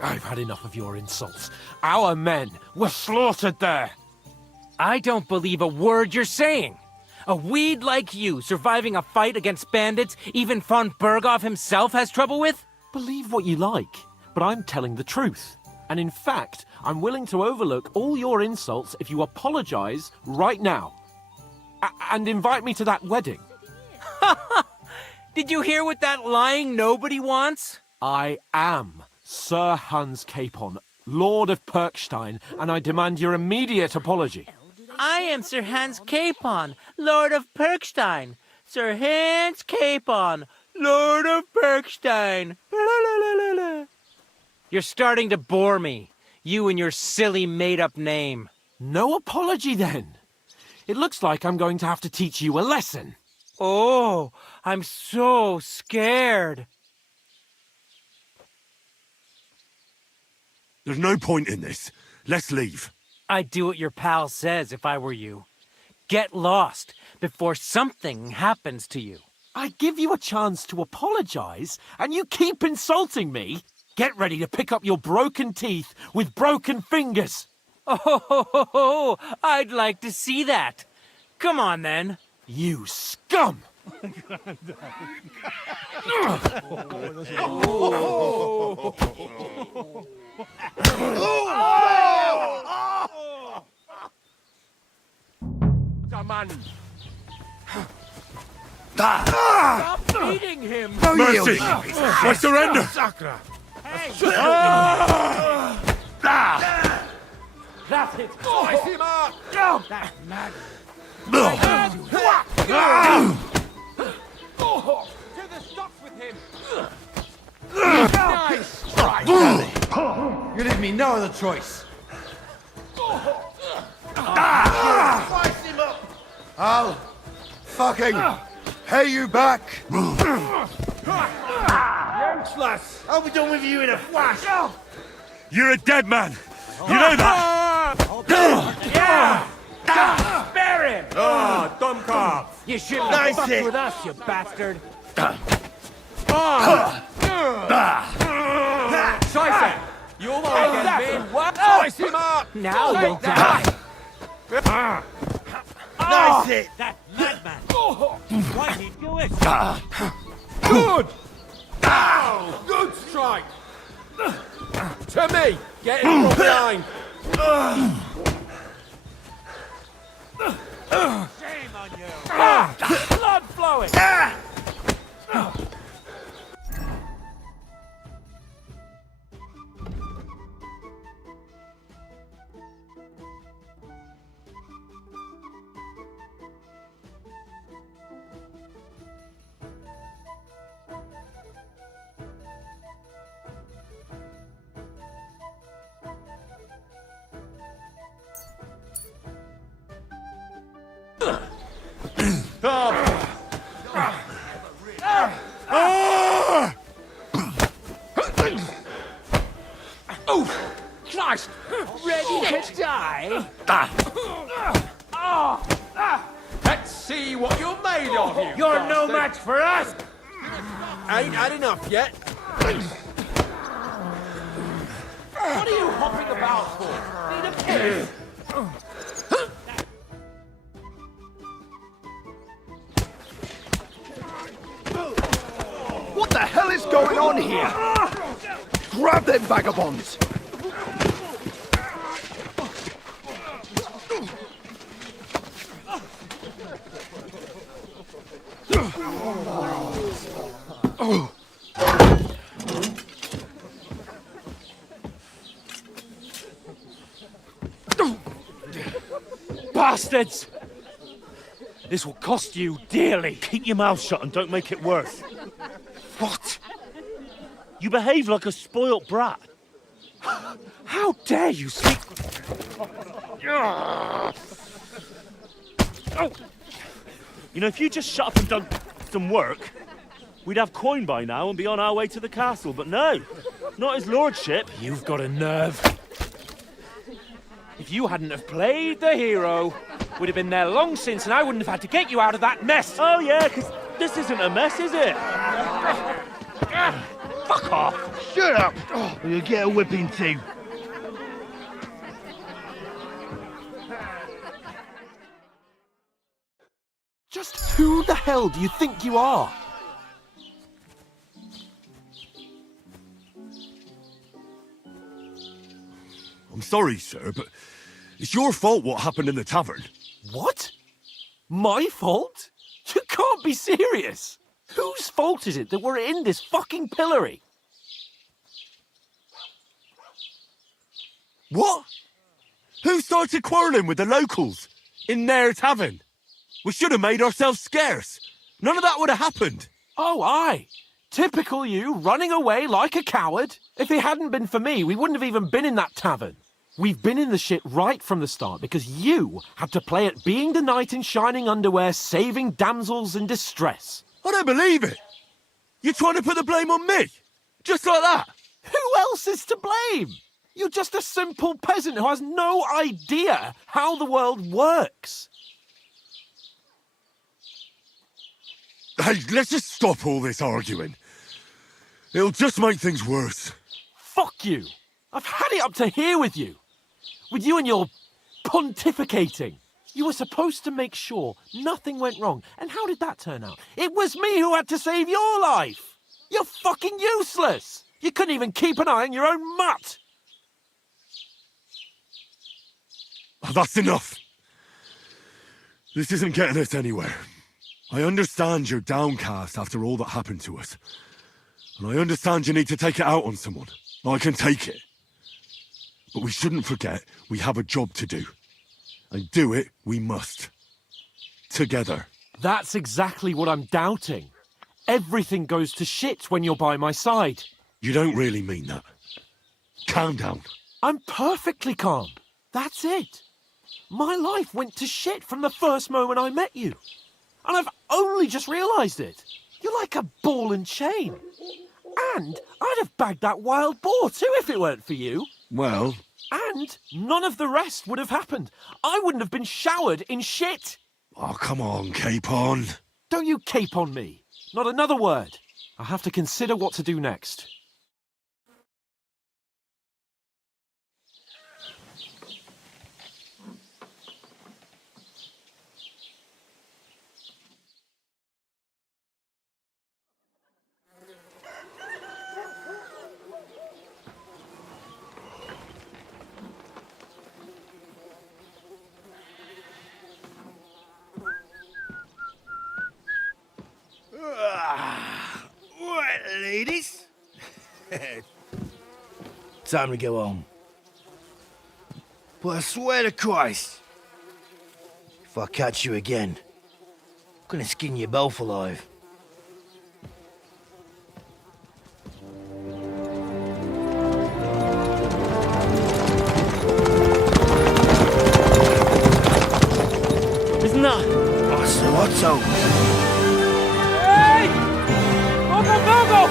I've had enough of your insults. Our men were slaughtered there. I don't believe a word you're saying. A weed like you surviving a fight against bandits even von Berghoff himself has trouble with? Believe what you like, but I'm telling the truth. And in fact, I'm willing to overlook all your insults if you apologize right now. And invite me to that wedding. Did you hear what that lying nobody wants? I am Sir Hans Capon, Lord of Perkstein, and I demand your immediate apology. I am Sir Hans Capon, Lord of Perkstein. Sir Hans Capon, Lord of Perkstein. You're starting to bore me. You and your silly made-up name. No apology, then. It looks like I'm going to have to teach you a lesson. Oh, I'm so scared. There's no point in this. Let's leave. I'd do what your pal says if I were you. Get lost before something happens to you. I give you a chance to apologize, and you keep insulting me. Get ready to pick up your broken teeth with broken fingers. Oh, I'd like to see that. Come on, then. You scum! Come on! Stop beating him! Mercy! I surrender! That's it! Slice him up! That mad. To the stocks with him! Nice strike, Danny. You leave me no other choice. Slice him up! I'll fucking pay you back. Useless! I'll be done with you in a flash! You're a dead man. You know that? Yeah! Spare him! Oh, dumb cop! You shouldn't Nice have fucked hit. with us, you bastard! Scheiße! You alright, Ben? What? Slice him up! Now you'll die! Nice hit! That madman! Why did he do it? Good! Good strike! To me! Get him from behind! Shame on you! Blood flowing! Oh, Christ! Ready to die? Let's see what you're made of, you You're no bastard. match for us! Ain't had enough yet. What are you hopping about for? Need a piss? What the hell is going on here? Grab them vagabonds! Bastards! This will cost you dearly. Keep your mouth shut and don't make it worse. What? You behave like a spoilt brat. How dare you speak? You know, if you just shut up and done some work, we'd have coin by now and be on our way to the castle. But no, not his lordship. You've got a nerve. If you hadn't have played the hero, we'd have been there long since, and I wouldn't have had to get you out of that mess. Oh yeah, because this isn't a mess, is it? Fuck off. Shut up! Or you'll get a whipping too. Just who the hell do you think you are? I'm sorry, sir, but it's your fault what happened in the tavern. What? My fault? You can't be serious! Whose fault is it that we're in this fucking pillory? What? Who started quarrelling with the locals in their tavern? We should have made ourselves scarce. None of that would have happened. Oh, aye. Typical you, running away like a coward. If it hadn't been for me, we wouldn't have even been in that tavern. We've been in the shit right from the start because you had to play at being the knight in shining underwear, saving damsels in distress. I don't believe it. You're trying to put the blame on me? Just like that? Who else is to blame? You're just a simple peasant who has no idea how the world works. Hey, let's just stop all this arguing. It'll just make things worse. Fuck you. I've had it up to here with you. With you and your pontificating. You were supposed to make sure nothing went wrong. And how did that turn out? It was me who had to save your life. You're fucking useless. You couldn't even keep an eye on your own mutt. Oh, that's enough. This isn't getting us anywhere. I understand you're downcast after all that happened to us. And I understand you need to take it out on someone. I can take it. But we shouldn't forget we have a job to do. And do it we must. Together. That's exactly what I'm doubting. Everything goes to shit when you're by my side. You don't really mean that. Calm down. I'm perfectly calm. That's it. My life went to shit from the first moment I met you. And I've only just realised it. You're like a ball and chain. And I'd have bagged that wild boar too if it weren't for you. Well... And none of the rest would have happened. I wouldn't have been showered in shit. Oh, come on, Capon. Don't you cape on me. Not another word. I have to consider what to do next. Right, ladies. Time to go home. But I swear to Christ, if I catch you again, I'm gonna skin you both alive. Isn't that? What's up? Hey! Go!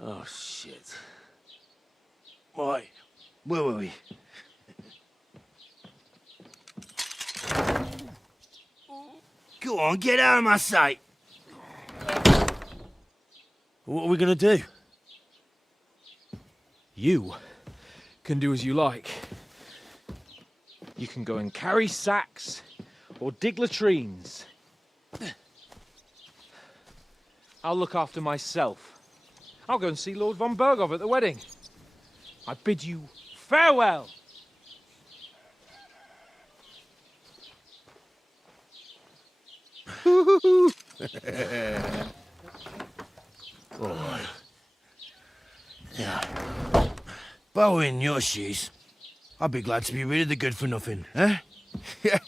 Oh, shit. Right, where were we? Go on, get out of my sight. What are we going to do? You can do as you like. You can go and carry sacks or dig latrines. I'll look after myself. I'll go and see Lord von Berghoff at the wedding. I bid you farewell. All right. Yeah. If I were in your shoes, I'd be glad to be rid of the good-for-nothing, eh? Yeah.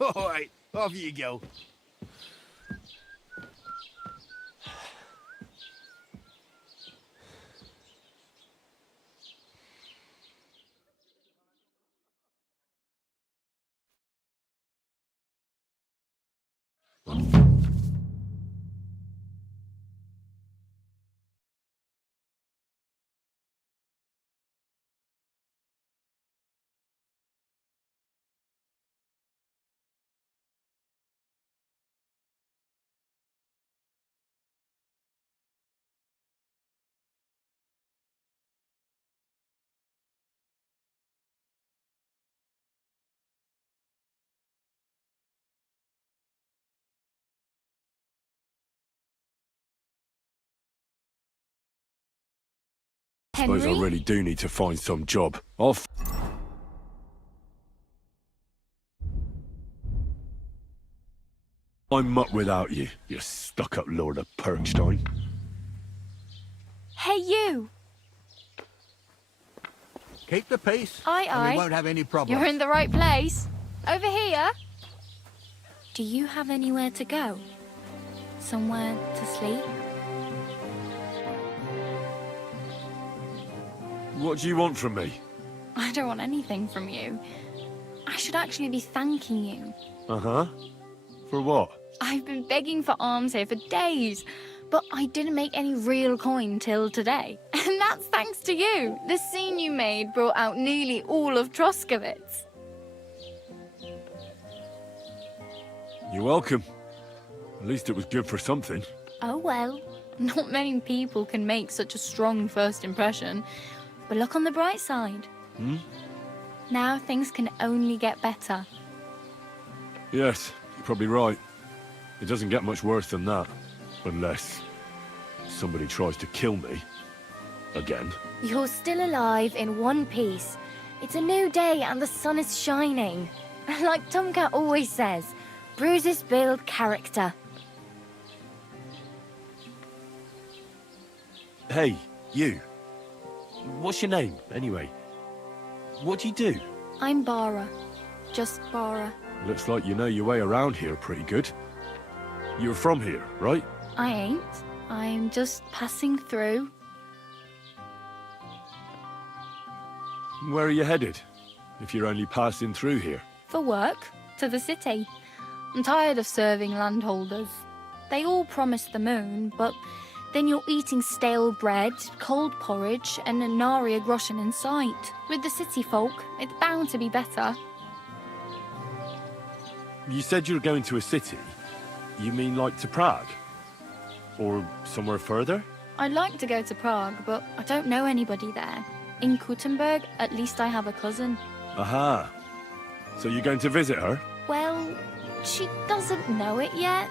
All right, off you go. Suppose I really do need to find some job. Off. I'm mutt without you, you stuck-up Lord of Perkstein. Hey, you! Keep the peace. Aye, and aye. we won't have any problems. You're in the right place. Over here. Do you have anywhere to go? Somewhere to sleep? What do you want from me? I don't want anything from you. I should actually be thanking you. Uh-huh. For what? I've been begging for alms here for days, but I didn't make any real coin till today. And that's thanks to you. The scene you made brought out nearly all of Troskowitz. You're welcome. At least it was good for something. Oh well, not many people can make such a strong first impression. But look on the bright side. Hmm? Now things can only get better. Yes, you're probably right. It doesn't get much worse than that. Unless somebody tries to kill me. Again. You're still alive in one piece. It's a new day and the sun is shining. Like Tomcat always says, bruises build character. Hey, you. What's your name, anyway? What do you do? I'm Bara. Just Bara. Looks like you know your way around here pretty good. You're from here, right? I ain't. I'm just passing through. Where are you headed, if you're only passing through here? For work, to the city. I'm tired of serving landholders. They all promise the moon, but then you're eating stale bread, cold porridge, and a nary a groschen in sight. With the city folk, it's bound to be better. You said you're going to a city. You mean like to Prague? Or somewhere further? I'd like to go to Prague, but I don't know anybody there. In Kuttenberg, at least I have a cousin. Aha. So you're going to visit her? Well, she doesn't know it yet.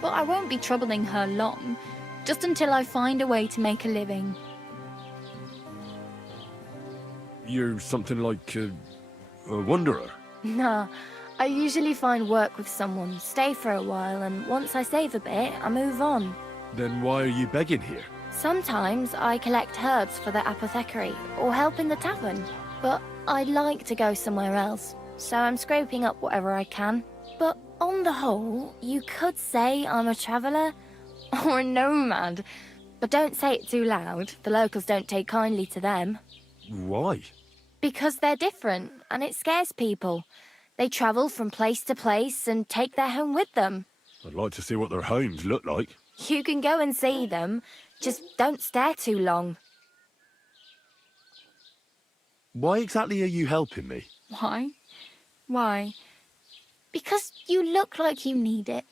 But I won't be troubling her long, just until I find a way to make a living. You're something like a wanderer? Nah, I usually find work with someone, stay for a while, and once I save a bit, I move on. Then why are you begging here? Sometimes I collect herbs for the apothecary, or help in the tavern. But I'd like to go somewhere else, so I'm scraping up whatever I can. But on the whole, you could say I'm a traveller, or a nomad. But don't say it too loud, the locals don't take kindly to them. Why? Because they're different, and it scares people. They travel from place to place and take their home with them. I'd like to see what their homes look like. You can go and see them, just don't stare too long. Why exactly are you helping me? Why? Why? Because you look like you need it.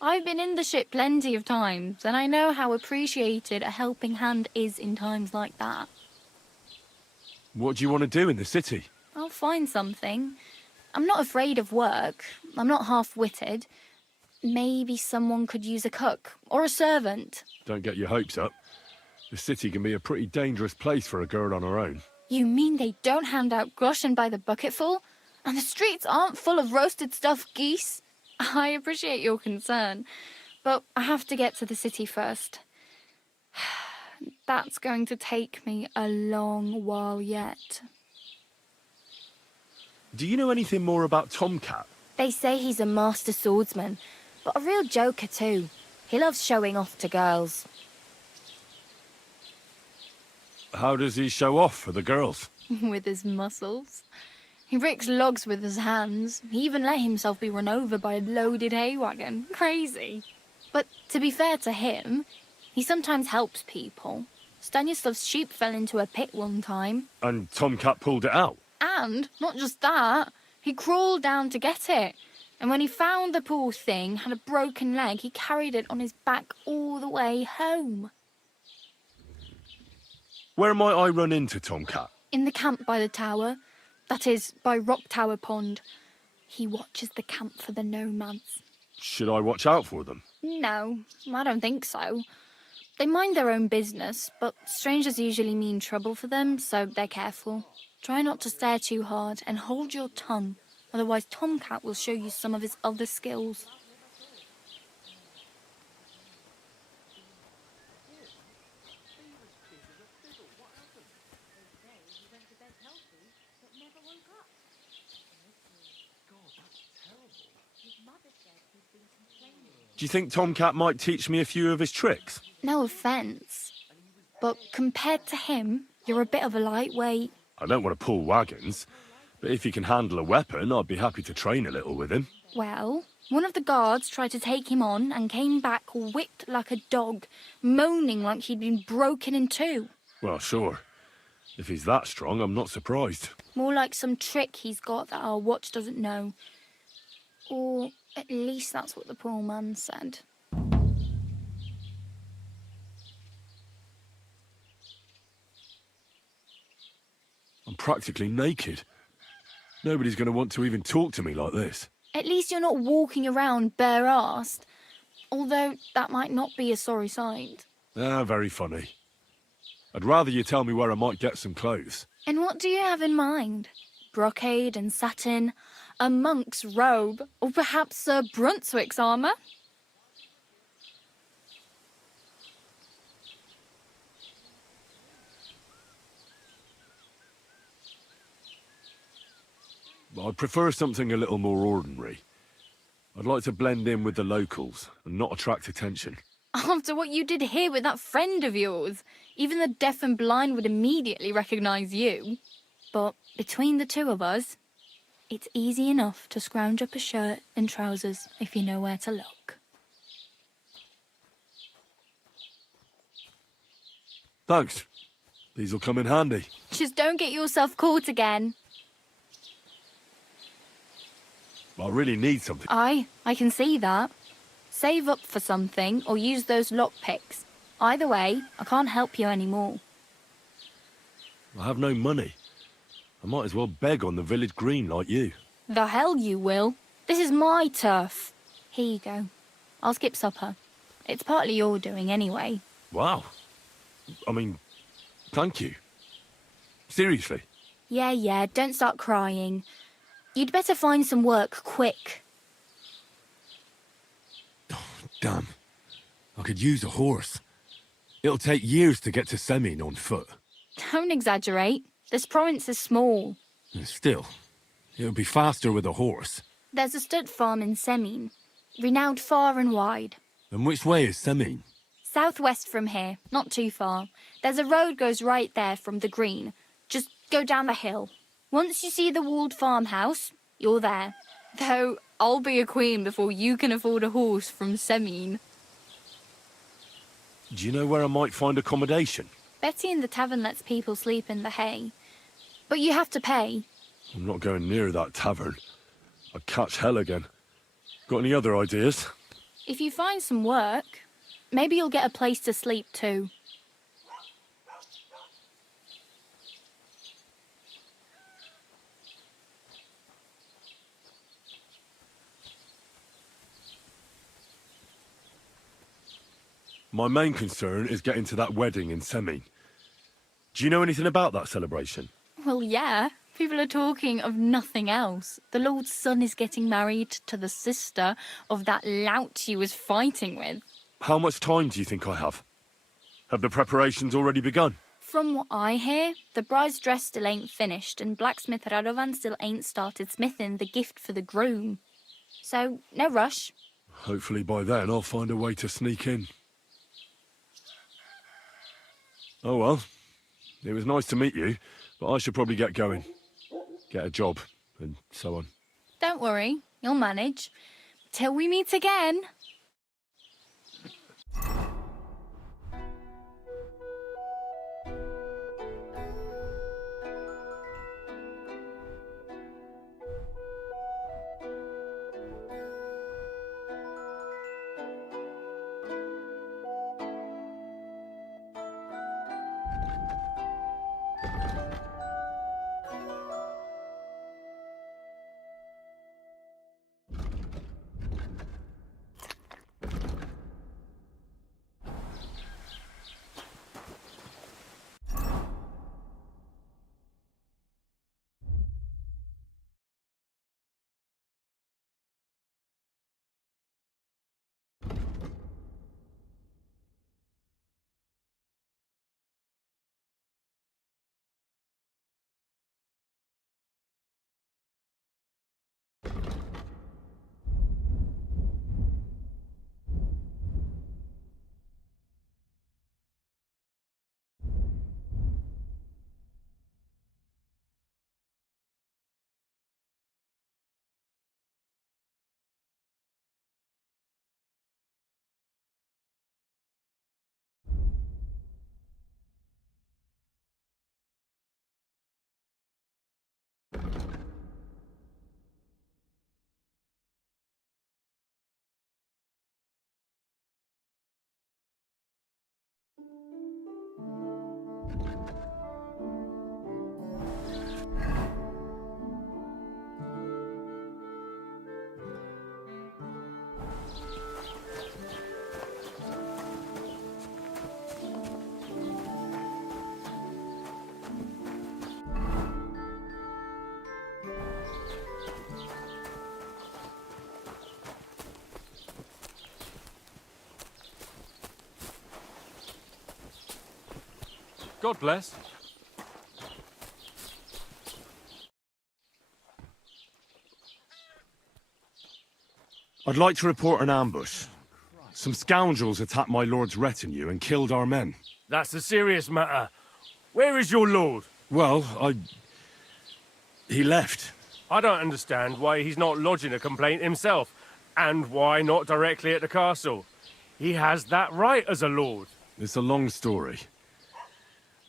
I've been in the ship plenty of times, and I know how appreciated a helping hand is in times like that. What do you want to do in the city? I'll find something. I'm not afraid of work. I'm not half-witted. Maybe someone could use a cook, or a servant. Don't get your hopes up. The city can be a pretty dangerous place for a girl on her own. You mean they don't hand out groschen by the bucketful? And the streets aren't full of roasted stuffed geese? I appreciate your concern, but I have to get to the city first. That's going to take me a long while yet. Do you know anything more about Tomcat? They say he's a master swordsman, but a real joker too. He loves showing off to girls. How does he show off for the girls? With his muscles. He breaks logs with his hands. He even let himself be run over by a loaded hay wagon. Crazy. But to be fair to him, he sometimes helps people. Stanislav's sheep fell into a pit one time. And Tomcat pulled it out? And, not just that, he crawled down to get it. And when he found the poor thing had a broken leg, he carried it on his back all the way home. Where might I run into Tomcat? In the camp by the tower. That is, by Rock Tower Pond. He watches the camp for the nomads. Should I watch out for them? No, I don't think so. They mind their own business, but strangers usually mean trouble for them, so they're careful. Try not to stare too hard and hold your tongue, otherwise Tomcat will show you some of his other skills. Do you think Tomcat might teach me a few of his tricks? No offence, but compared to him, you're a bit of a lightweight. I don't want to pull wagons, but if he can handle a weapon, I'd be happy to train a little with him. Well, one of the guards tried to take him on and came back whipped like a dog, moaning like he'd been broken in two. Well, sure. If he's that strong, I'm not surprised. More like some trick he's got that our watch doesn't know. Or at least that's what the poor man said. I'm practically naked. Nobody's going to want to even talk to me like this. At least you're not walking around bare-arsed. Although that might not be a sorry sight. Ah, very funny. I'd rather you tell me where I might get some clothes. And what do you have in mind? Brocade and satin? A monk's robe? Or perhaps Sir Brunswick's armour? I'd prefer something a little more ordinary. I'd like to blend in with the locals and not attract attention. After what you did here with that friend of yours, even the deaf and blind would immediately recognize you. But between the two of us, it's easy enough to scrounge up a shirt and trousers if you know where to look. Thanks. These'll come in handy. Just don't get yourself caught again. I really need something. I can see that. Save up for something or use those lockpicks. Either way, I can't help you anymore. I have no money. I might as well beg on the village green like you. The hell you will. This is my turf. Here you go. I'll skip supper. It's partly your doing anyway. Wow. I mean, thank you. Seriously. Yeah, don't start crying. You'd better find some work quick. Damn. I could use a horse. It'll take years to get to Semin on foot. Don't exaggerate. This province is small. Still, it'll be faster with a horse. There's a stud farm in Semin, renowned far and wide. And which way is Semin? Southwest from here, not too far. There's a road goes right there from the green. Just go down the hill. Once you see the walled farmhouse, you're there. Though I'll be a queen before you can afford a horse from Semin. Do you know where I might find accommodation? Betty in the tavern lets people sleep in the hay. But you have to pay. I'm not going near that tavern. I'd catch hell again. Got any other ideas? If you find some work, maybe you'll get a place to sleep too. My main concern is getting to that wedding in Semin. Do you know anything about that celebration? Well, yeah. People are talking of nothing else. The Lord's son is getting married to the sister of that lout he was fighting with. How much time do you think I have? Have the preparations already begun? From what I hear, the bride's dress still ain't finished and blacksmith Radovan still ain't started smithing the gift for the groom. So, no rush. Hopefully by then I'll find a way to sneak in. Oh well, it was nice to meet you, but I should probably get going. Get a job, and so on. Don't worry, you'll manage. Till we meet again. God bless. I'd like to report an ambush. Some scoundrels attacked my lord's retinue and killed our men. That's a serious matter. Where is your lord? Well, he left. I don't understand why he's not lodging a complaint himself, and why not directly at the castle. He has that right as a lord. It's a long story.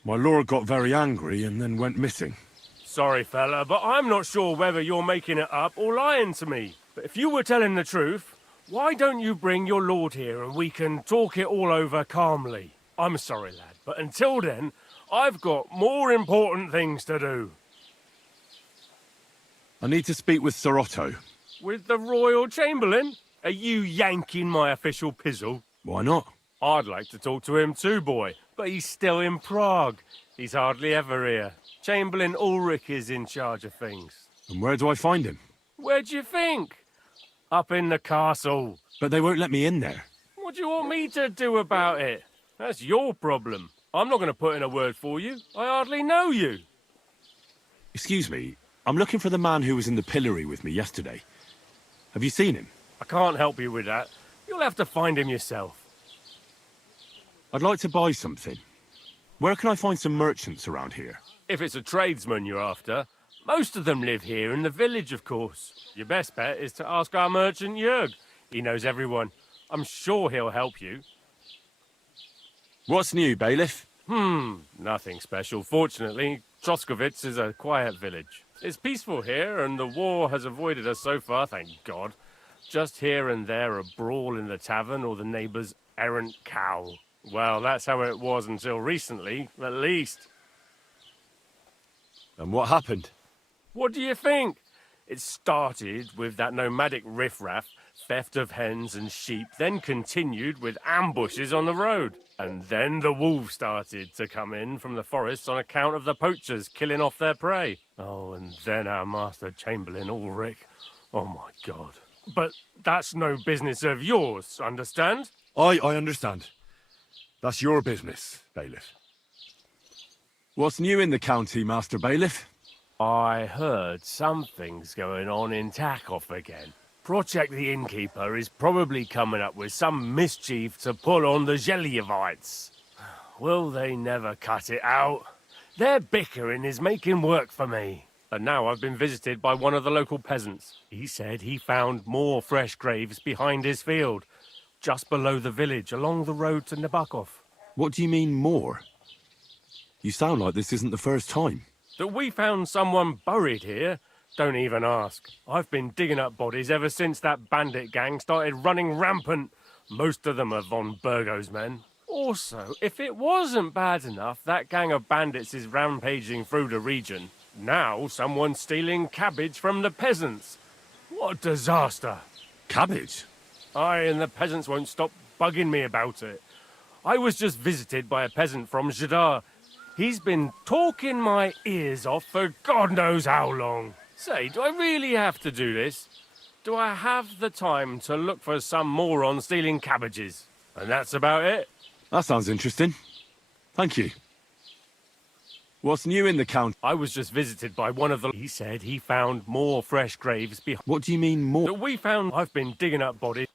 My lord got very angry and then went missing. Sorry, fella, but I'm not sure whether you're making it up or lying to me. But if you were telling the truth, why don't you bring your lord here and we can talk it all over calmly? I'm sorry, lad, but until then, I've got more important things to do. I need to speak with Sir Otto. With the Royal Chamberlain? Are you yanking my official pizzle? Why not? I'd like to talk to him too, boy, but he's still in Prague. He's hardly ever here. Chamberlain Ulrich is in charge of things. And where do I find him? Where do you think? Up in the castle. But they won't let me in there. What do you want me to do about it? That's your problem. I'm not going to put in a word for you. I hardly know you. Excuse me, I'm looking for the man who was in the pillory with me yesterday. Have you seen him? I can't help you with that. You'll have to find him yourself. I'd like to buy something. Where can I find some merchants around here? If it's a tradesman you're after, most of them live here in the village, of course. Your best bet is to ask our merchant Jörg. He knows everyone. I'm sure he'll help you. What's new, bailiff? Nothing special. Fortunately, Troskowitz is a quiet village. It's peaceful here, and the war has avoided us so far, thank God. Just here and there a brawl in the tavern or the neighbour's errant cow. Well, that's how it was until recently, at least. And what happened? What do you think? It started with that nomadic riffraff, theft of hens and sheep, then continued with ambushes on the road. And then the wolves started to come in from the forests on account of the poachers killing off their prey. Oh, and then our master Chamberlain Ulrich. Oh my God. But that's no business of yours, understand? I understand. That's your business, bailiff. What's new in the county, Master Bailiff? I heard something's going on in Takov again. Project the Innkeeper is probably coming up with some mischief to pull on the Zhelyevites. Will they never cut it out? Their bickering is making work for me. And now I've been visited by one of the local peasants. He said he found more fresh graves behind his field, just below the village, along the road to Nabokov. What do you mean, more? You sound like this isn't the first time. That we found someone buried here? Don't even ask. I've been digging up bodies ever since that bandit gang started running rampant. Most of them are von Burgo's men. Also, if it wasn't bad enough that gang of bandits is rampaging through the region, now someone's stealing cabbage from the peasants. What a disaster. Cabbage? Aye, and the peasants won't stop bugging me about it. I was just visited by a peasant from Zadar. He's been talking my ears off for God knows how long. Say, do I really have to do this? Do I have the time to look for some moron stealing cabbages? And that's about it. That sounds interesting. Thank you. What's new in the county? I was just visited by one of the... He said he found more fresh graves behind... What do you mean, more? That we found... I've been digging up bodies.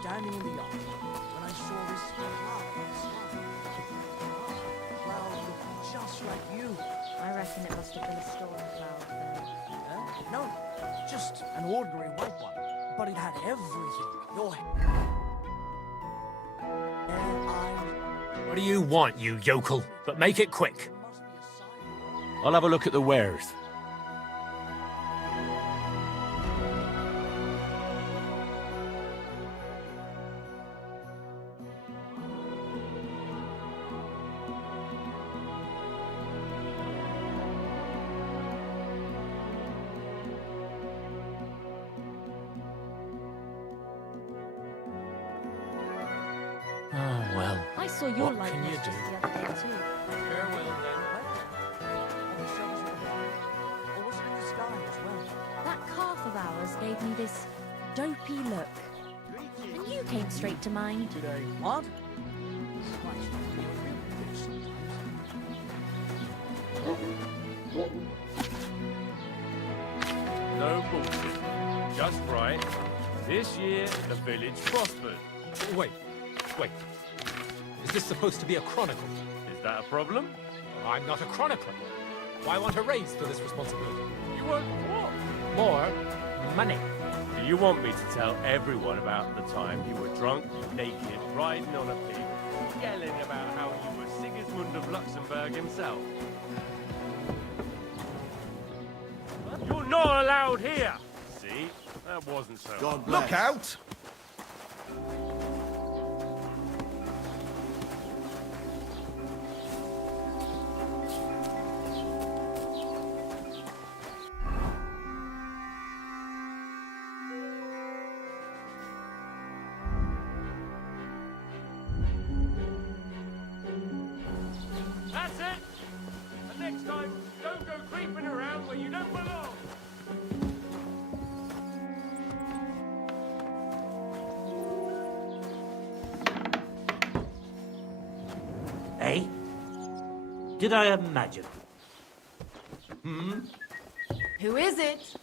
Standing in the yard when I saw this flower looked just like you. I reckon it must have been a stolen flower. No, just an ordinary white one, but it had everything. Your and I. What do you want, you yokel? But make it quick. I'll have a look at the wares. I saw your What can likeness you do? just the other day too. Farewell then. That calf of ours gave me this dopey look. And you came straight to mind. What? No bullshit. Just right. This year, the village prospered. Wait. Is this supposed to be a chronicle? Is that a problem? I'm not a chronicler. Why want a raise for this responsibility? You want what? More money. Do you want me to tell everyone about the time you were drunk, naked, riding on a pig, yelling about how you were Sigismund of Luxembourg himself? You're not allowed here! See? That wasn't so hard. Look out! That's it! And next time, don't go creeping around where you don't belong! Eh? Did I imagine? Who is it?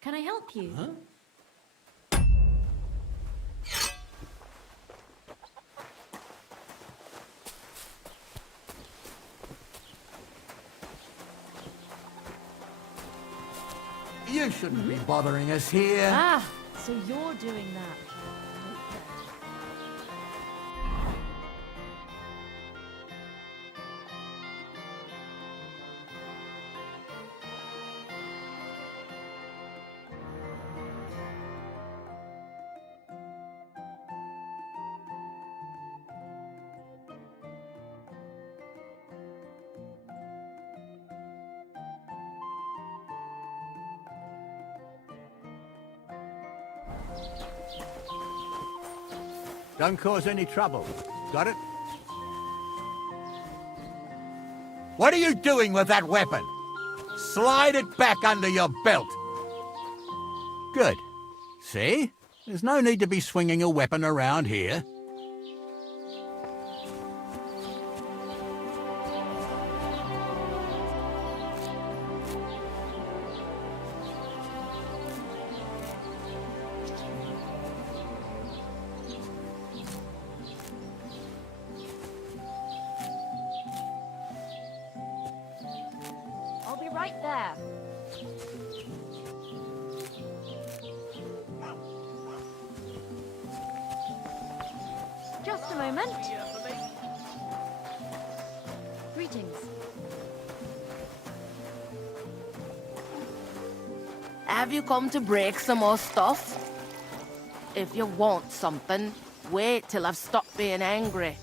Can I help you? You shouldn't be bothering us here. Ah, so you're doing that. Don't cause any trouble. Got it? What are you doing with that weapon? Slide it back under your belt. Good. See? There's no need to be swinging a weapon around here. I'll be right there. Just a moment. Greetings. Have you come to break some more stuff? If you want something, wait till I've stopped being angry.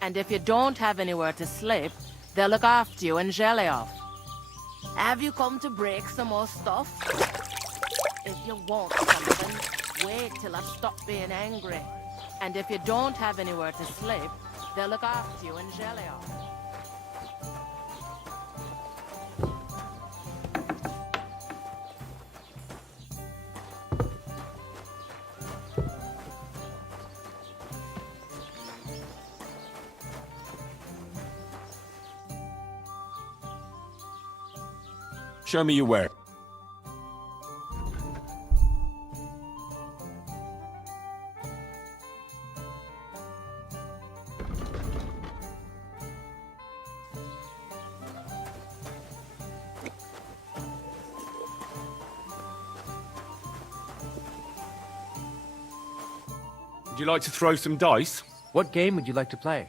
And if you don't have anywhere to sleep, they'll look after you in Gelioff. Have you come to break some more stuff? If you want something, wait till I've stopped being angry. And if you don't have anywhere to sleep, they'll look after you in Gelioff. Show me your where. Would you like to throw some dice? What game would you like to play?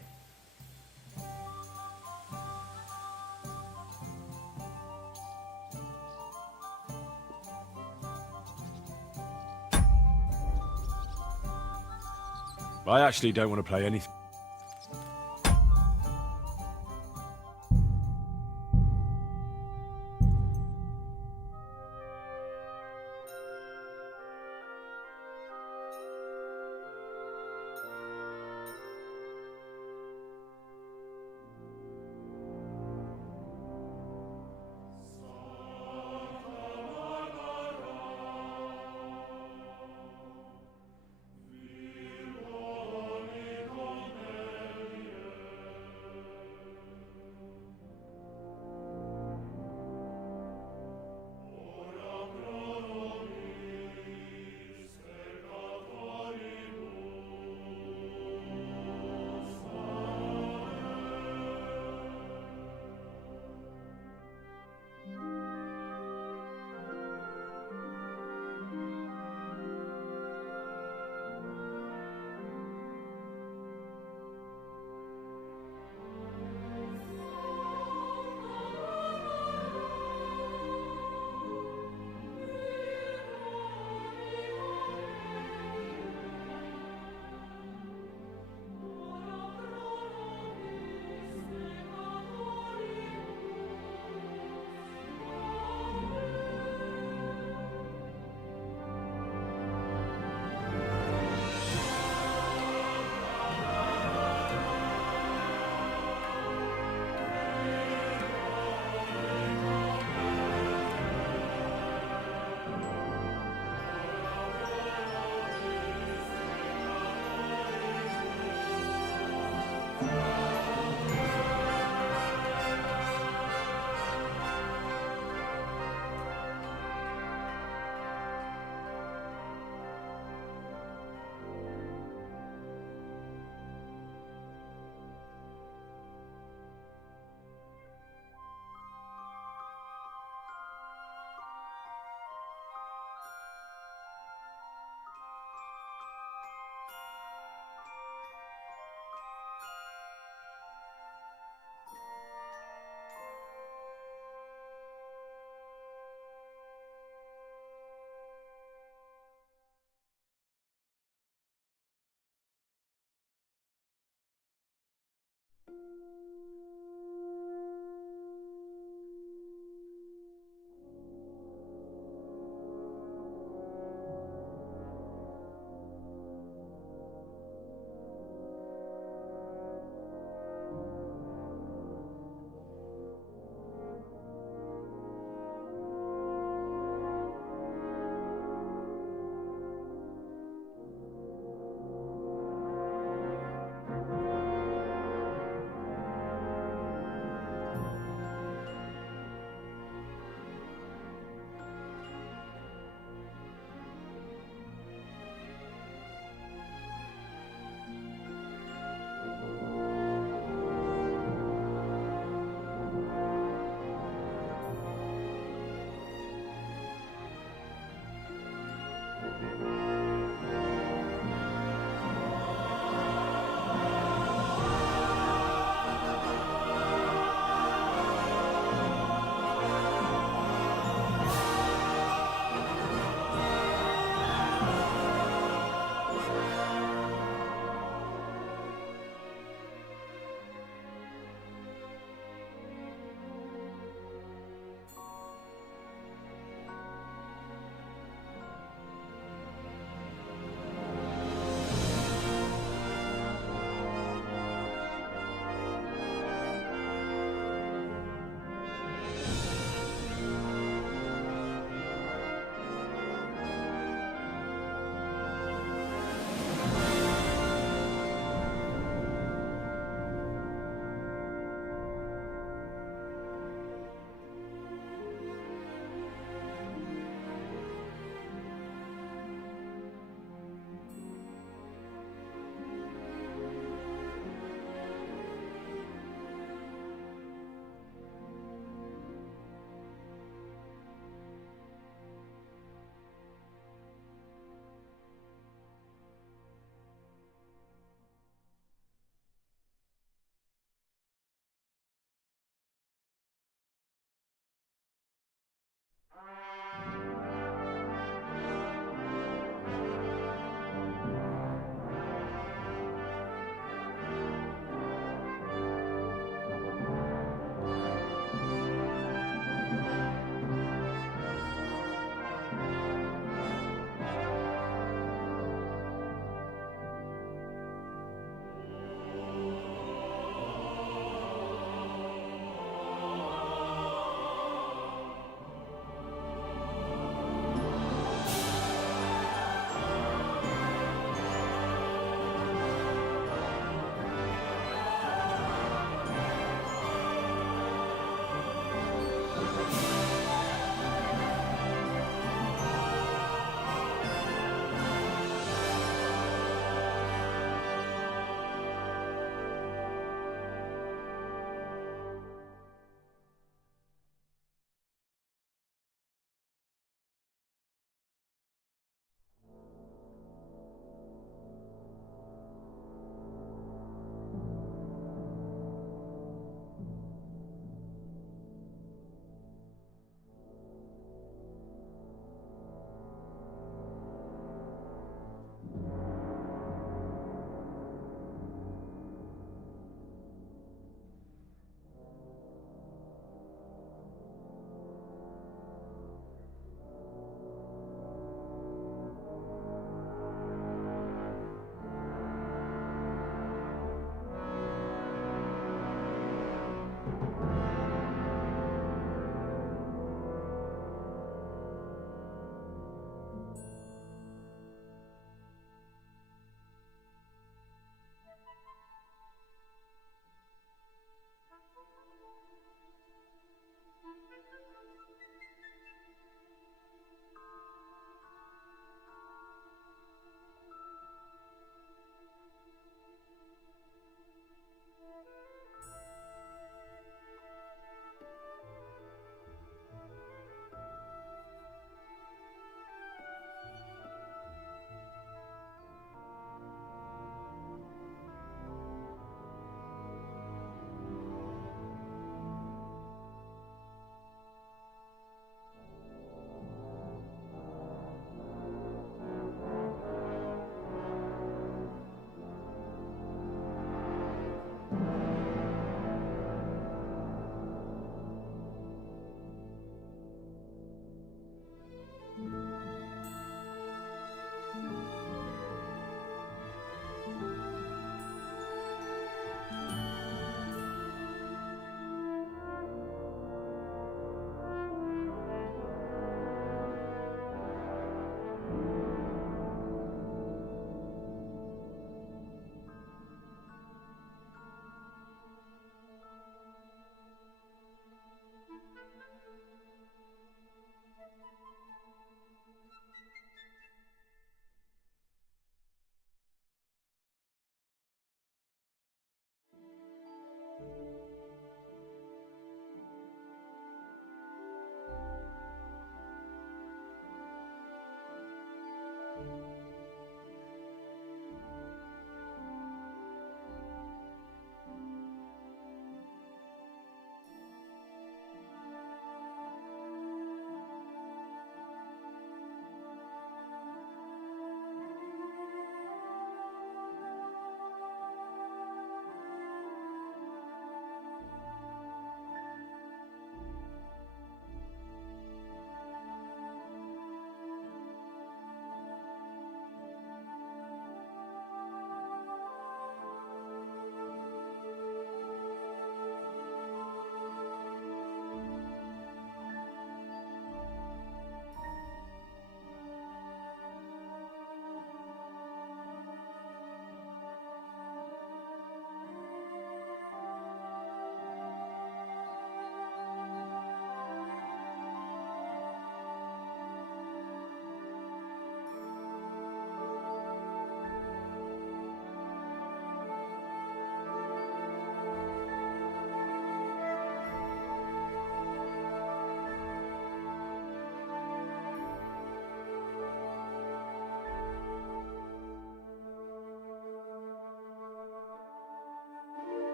I actually don't want to play anything.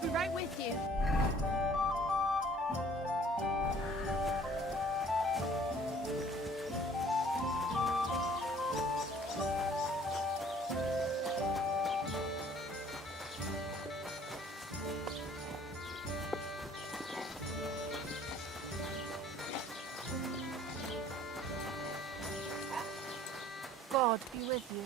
I'll be right with you. God be with you.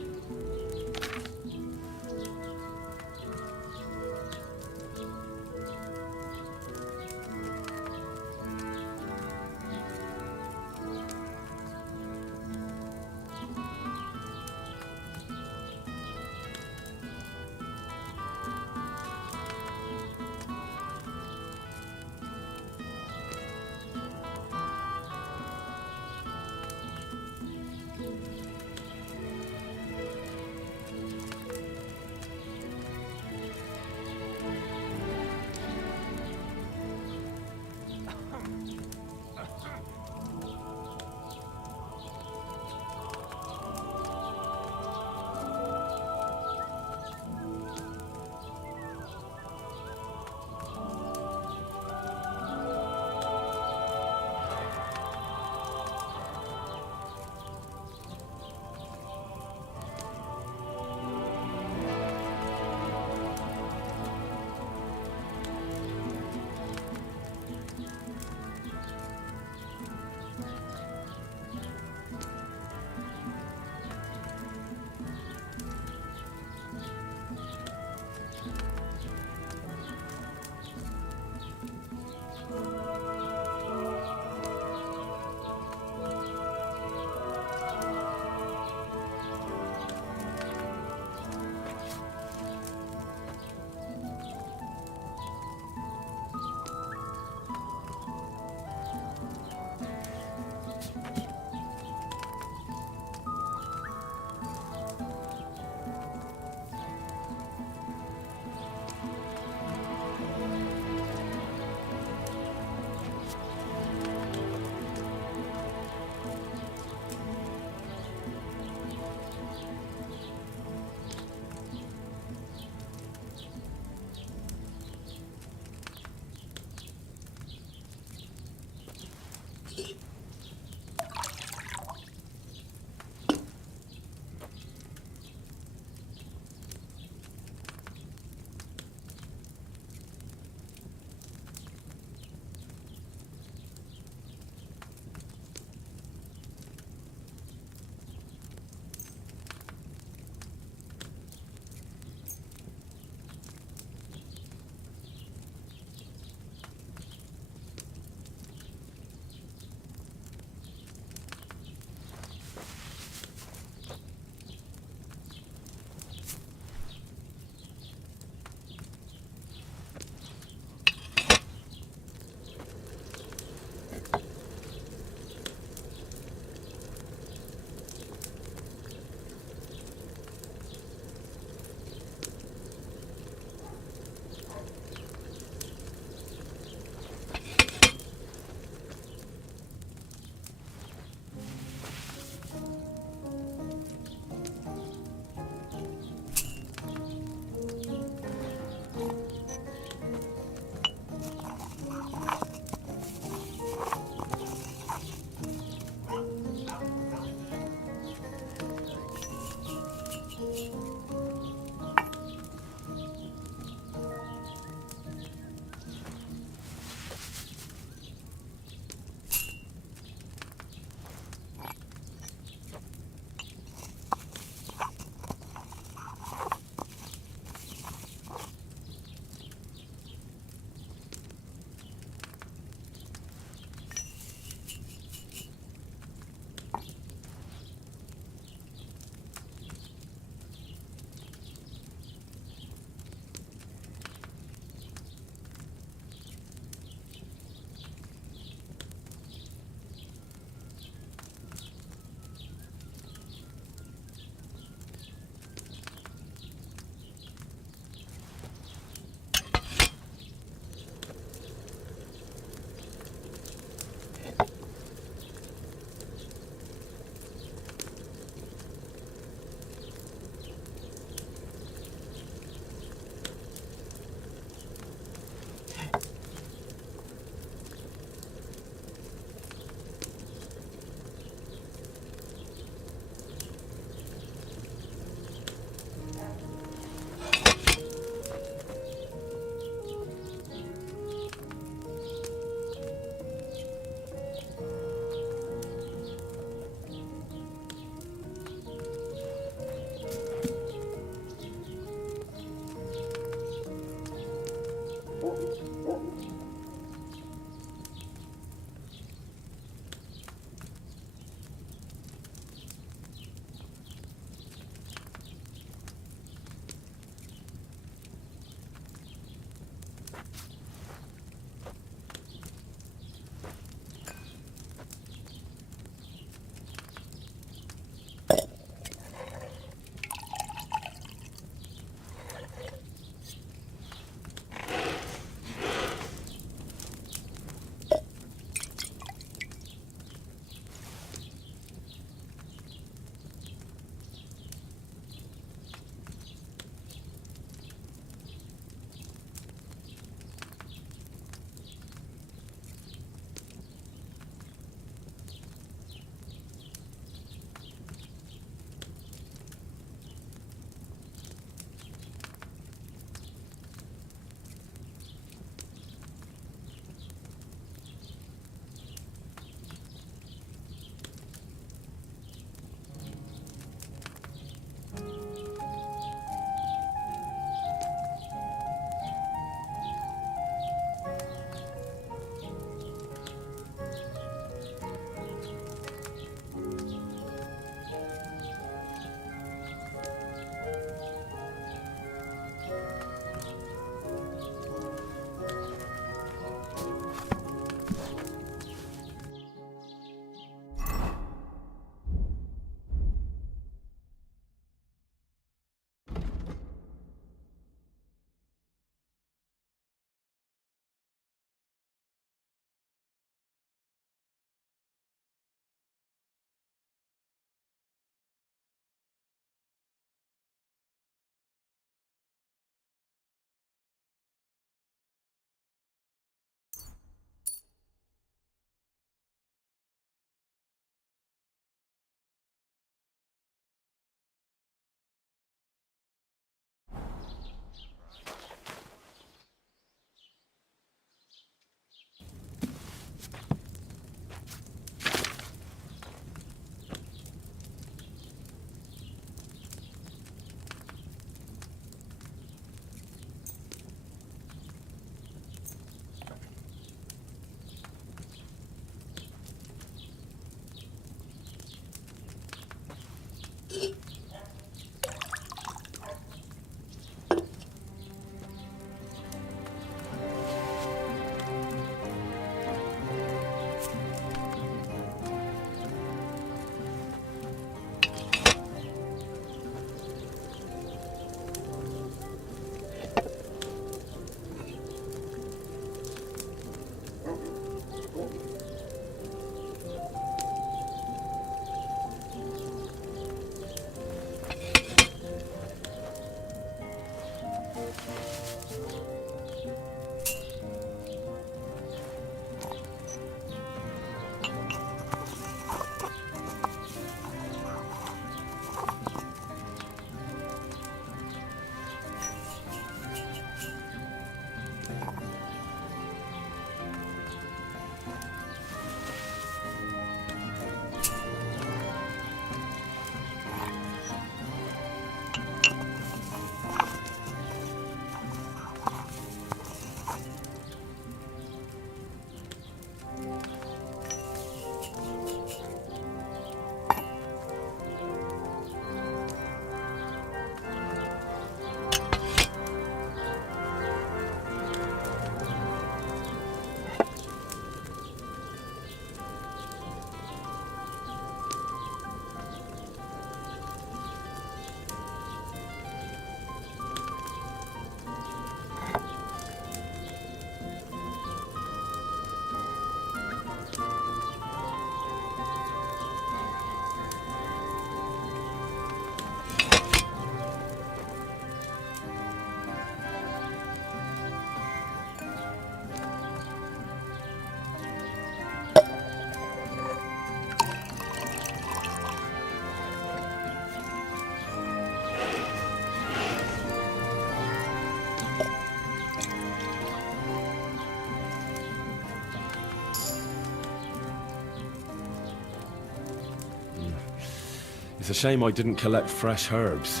It's a shame I didn't collect fresh herbs.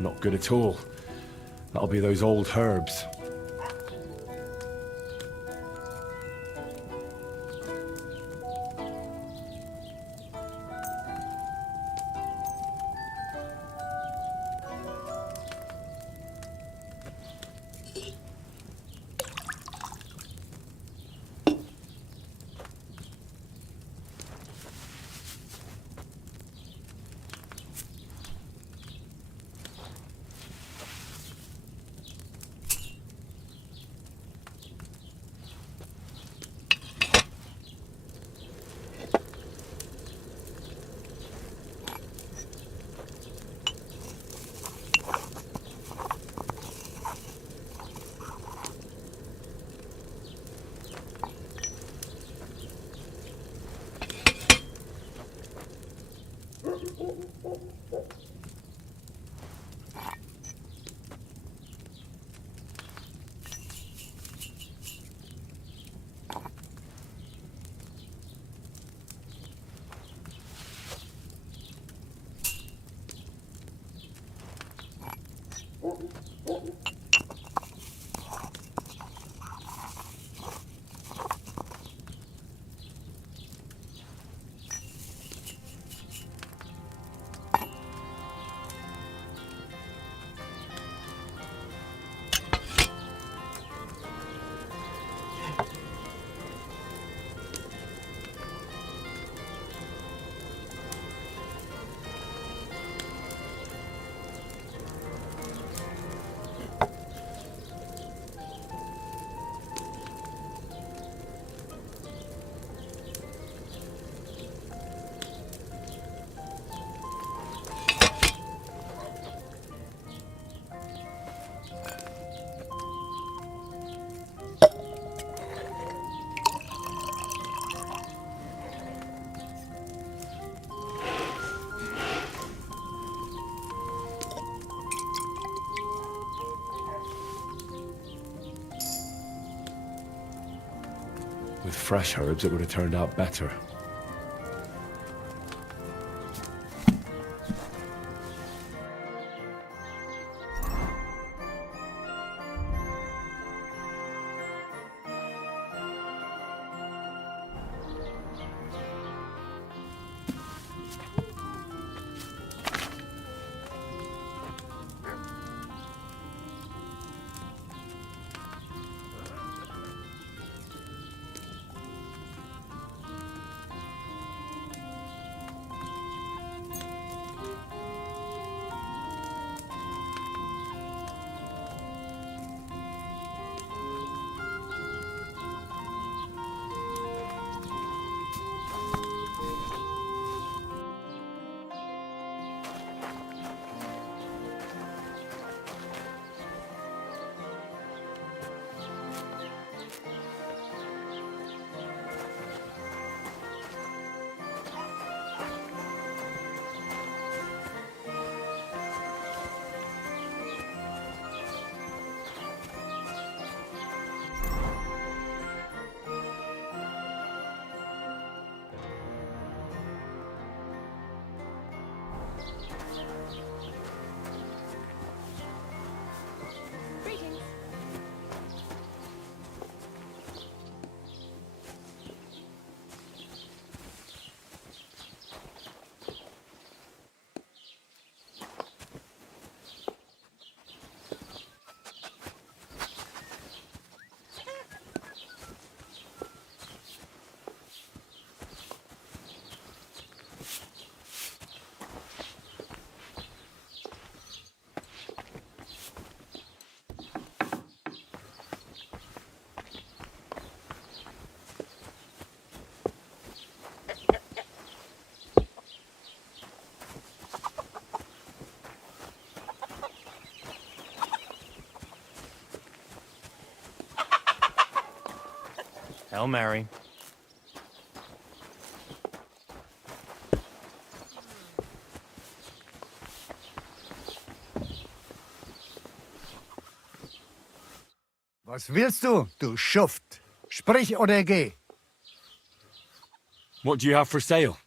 Not good at all. That'll be those old herbs. With fresh herbs, it would have turned out better. Hail Mary. Was willst du, du Schuft? Sprich oder geh. What do you have for sale?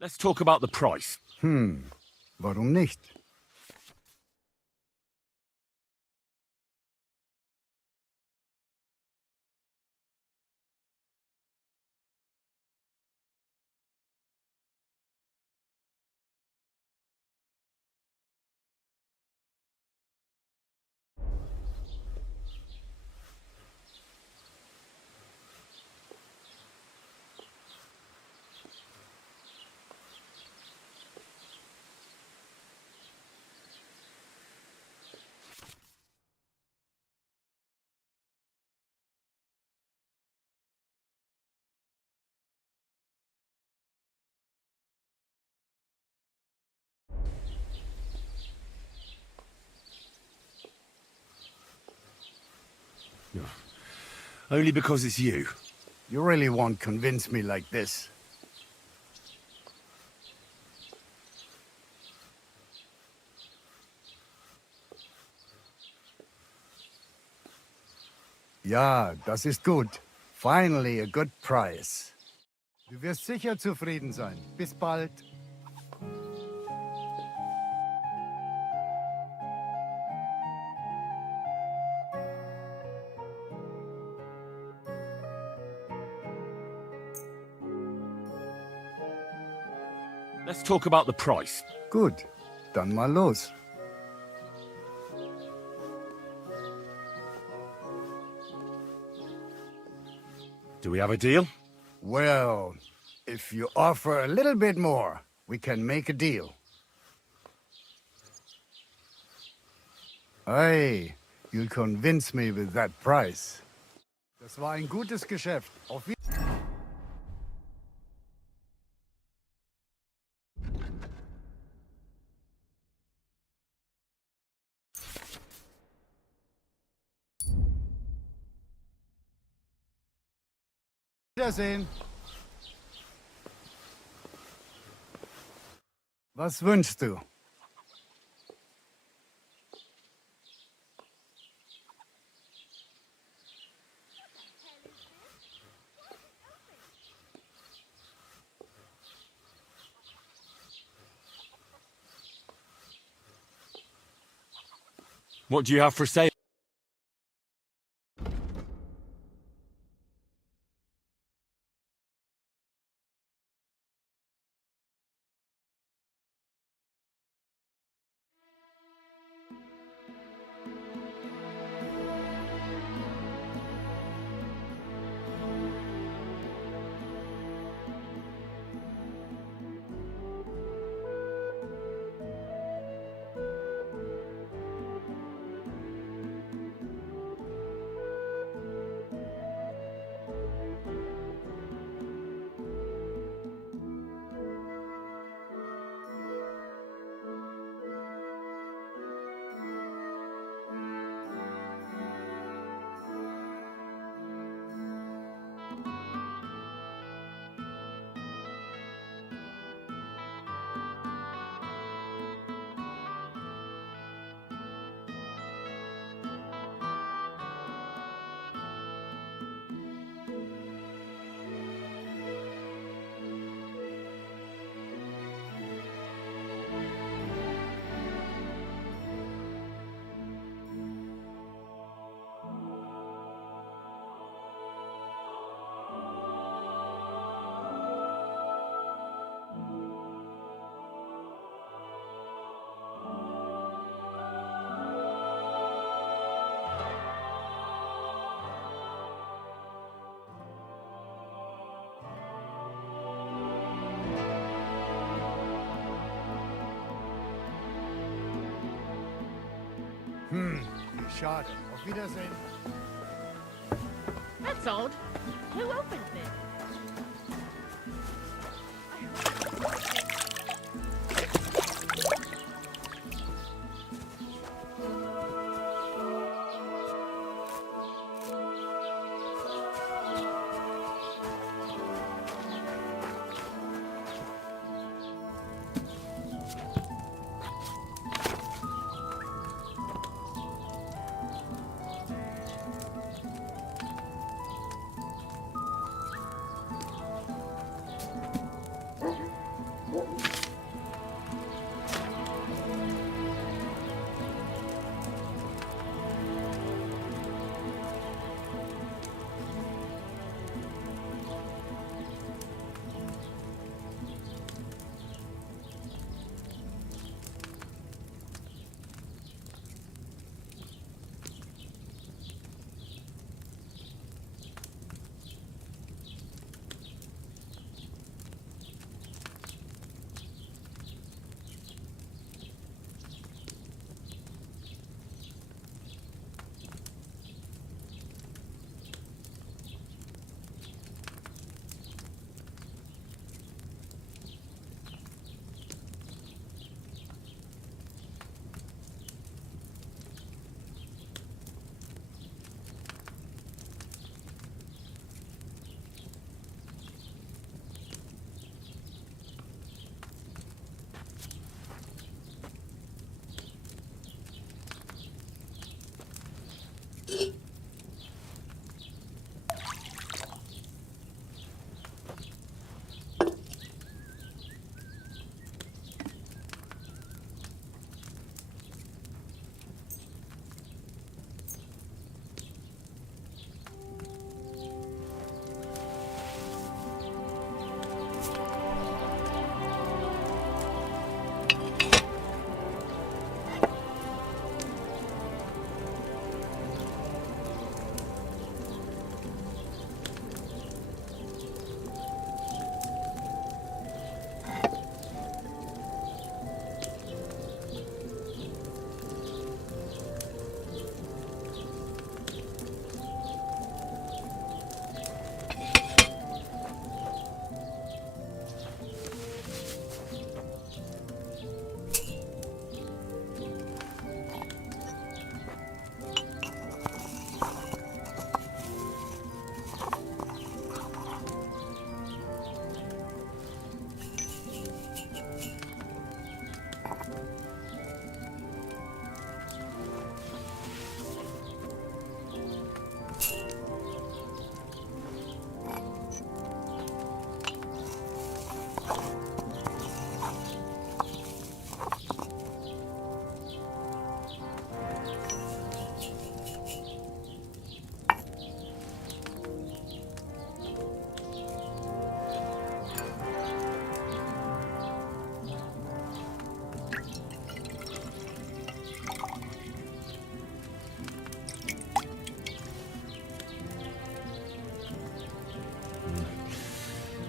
Let's talk about the price. Warum nicht? Only because it's you. You really won't convince me like this. Ja, das ist gut. Finally a good price. Du wirst sicher zufrieden sein. Bis bald. Let's talk about the price. Gut, dann mal los. Do we have a deal? Well, if you offer a little bit more, we can make a deal. Hey, you'll convince me with that price. Das war ein gutes Geschäft. Auf Wiedersehen. Was wünschst du? What do you have for sale? Wie schade. Auf Wiedersehen. That's odd. Who opened it?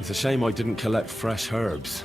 It's a shame I didn't collect fresh herbs.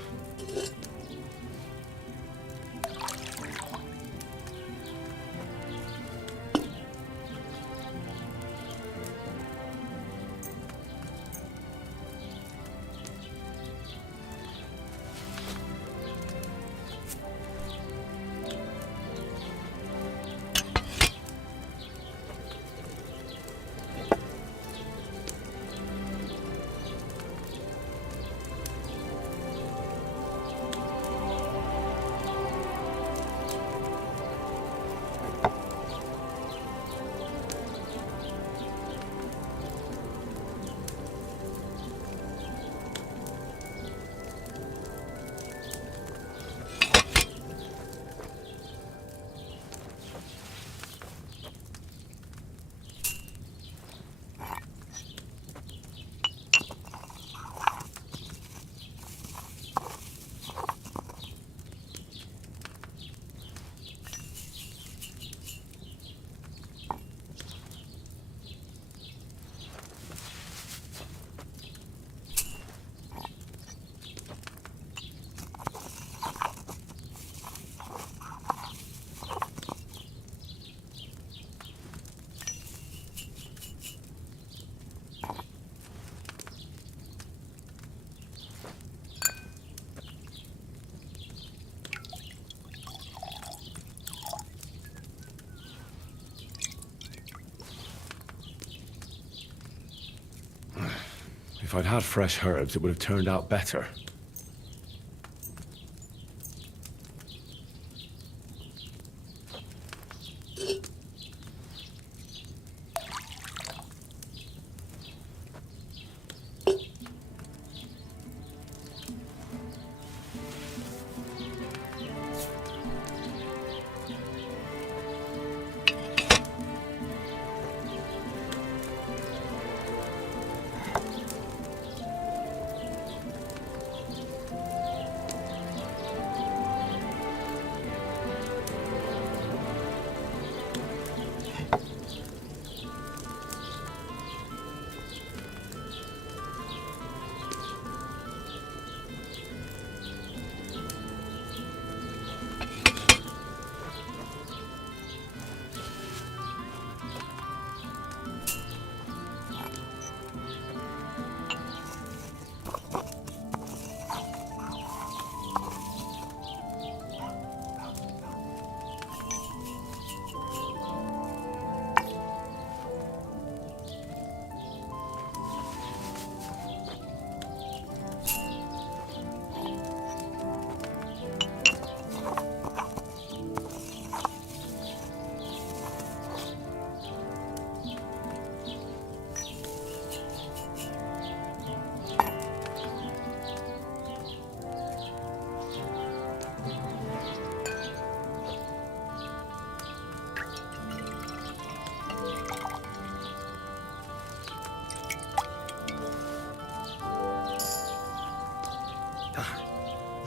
I'd had fresh herbs, it would have turned out better.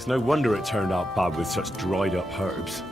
It's no wonder it turned out bad with such dried up herbs.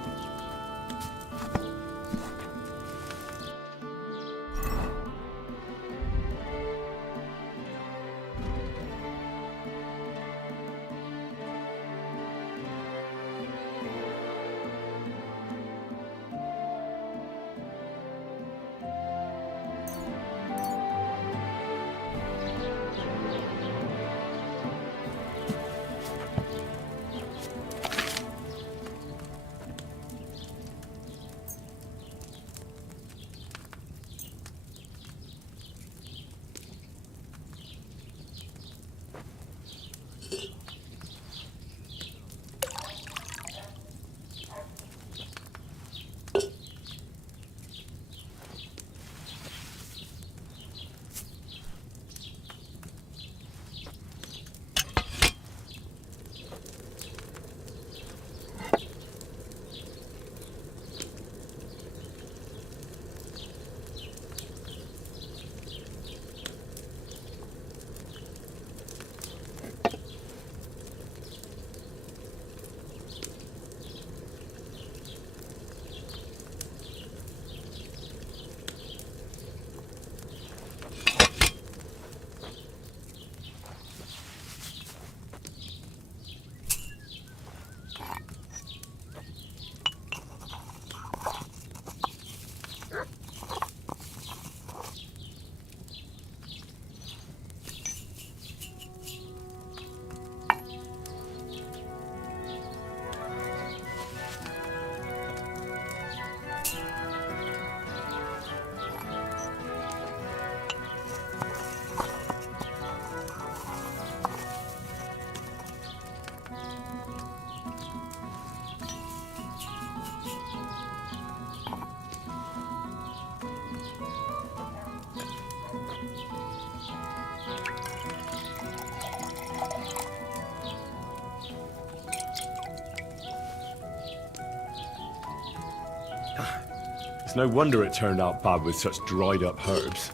It's no wonder it turned out bad with such dried up herbs.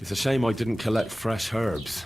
It's a shame I didn't collect fresh herbs.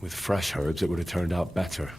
With fresh herbs, it would have turned out better.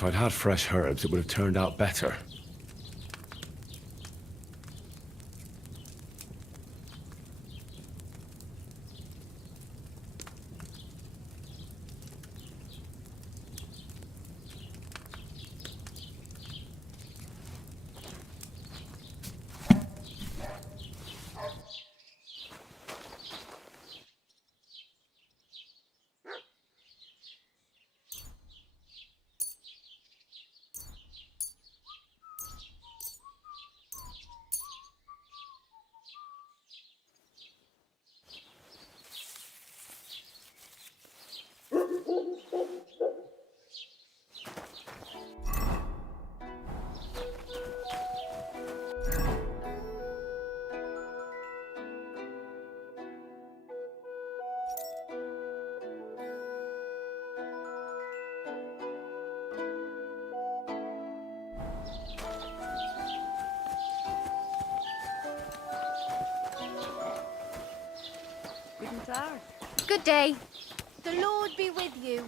If I'd had fresh herbs, it would have turned out better. Good day. The Lord be with you.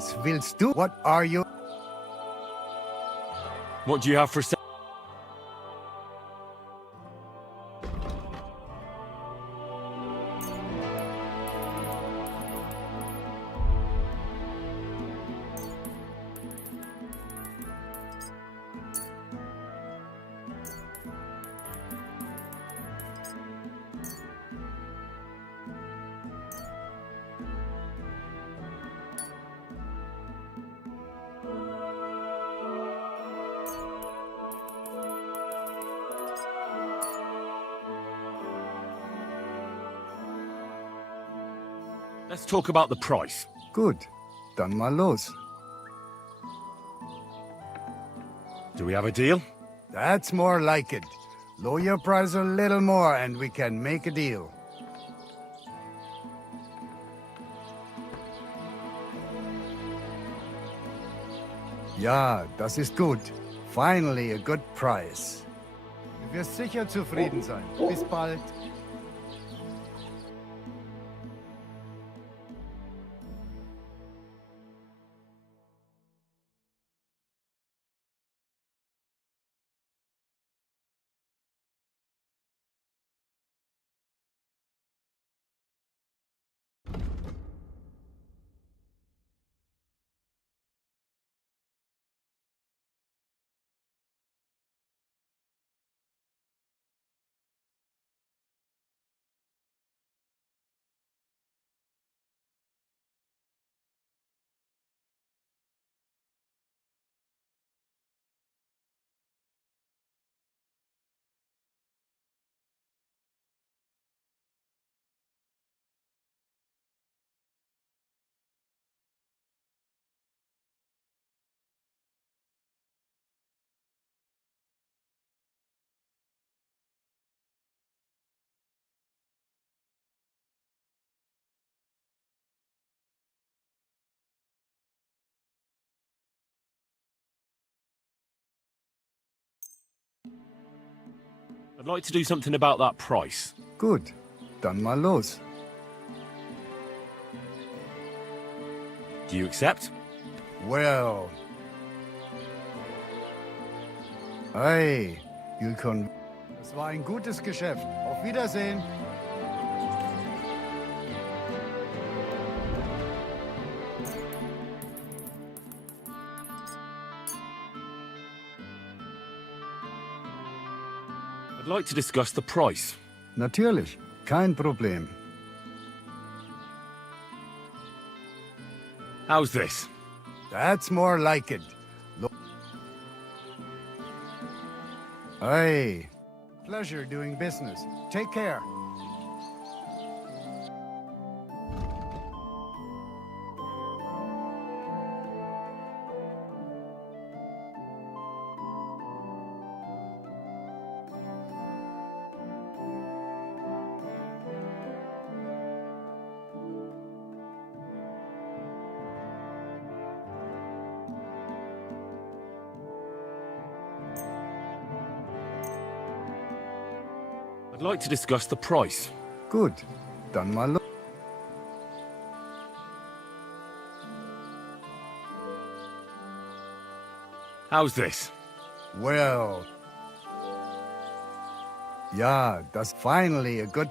Was willst du? What are you? What do you have for sale? Let's talk about the price. Gut, dann mal los. Do we have a deal? That's more like it. Lower your price a little more and we can make a deal. Ja, das ist gut. Finally a good price. Du wirst sicher zufrieden sein. Bis bald. I'd like to do something about that price. Gut, dann mal los. Do you accept? Well. Hey, Gilcon. Das war ein gutes Geschäft. Auf Wiedersehen. I'd like to discuss the price. Natürlich, kein Problem. How's this? That's more like it. Hey, pleasure doing business. Take care. I'd like to discuss the price. Gut, dann mal los. How's this? Well. Ja, that's finally a good...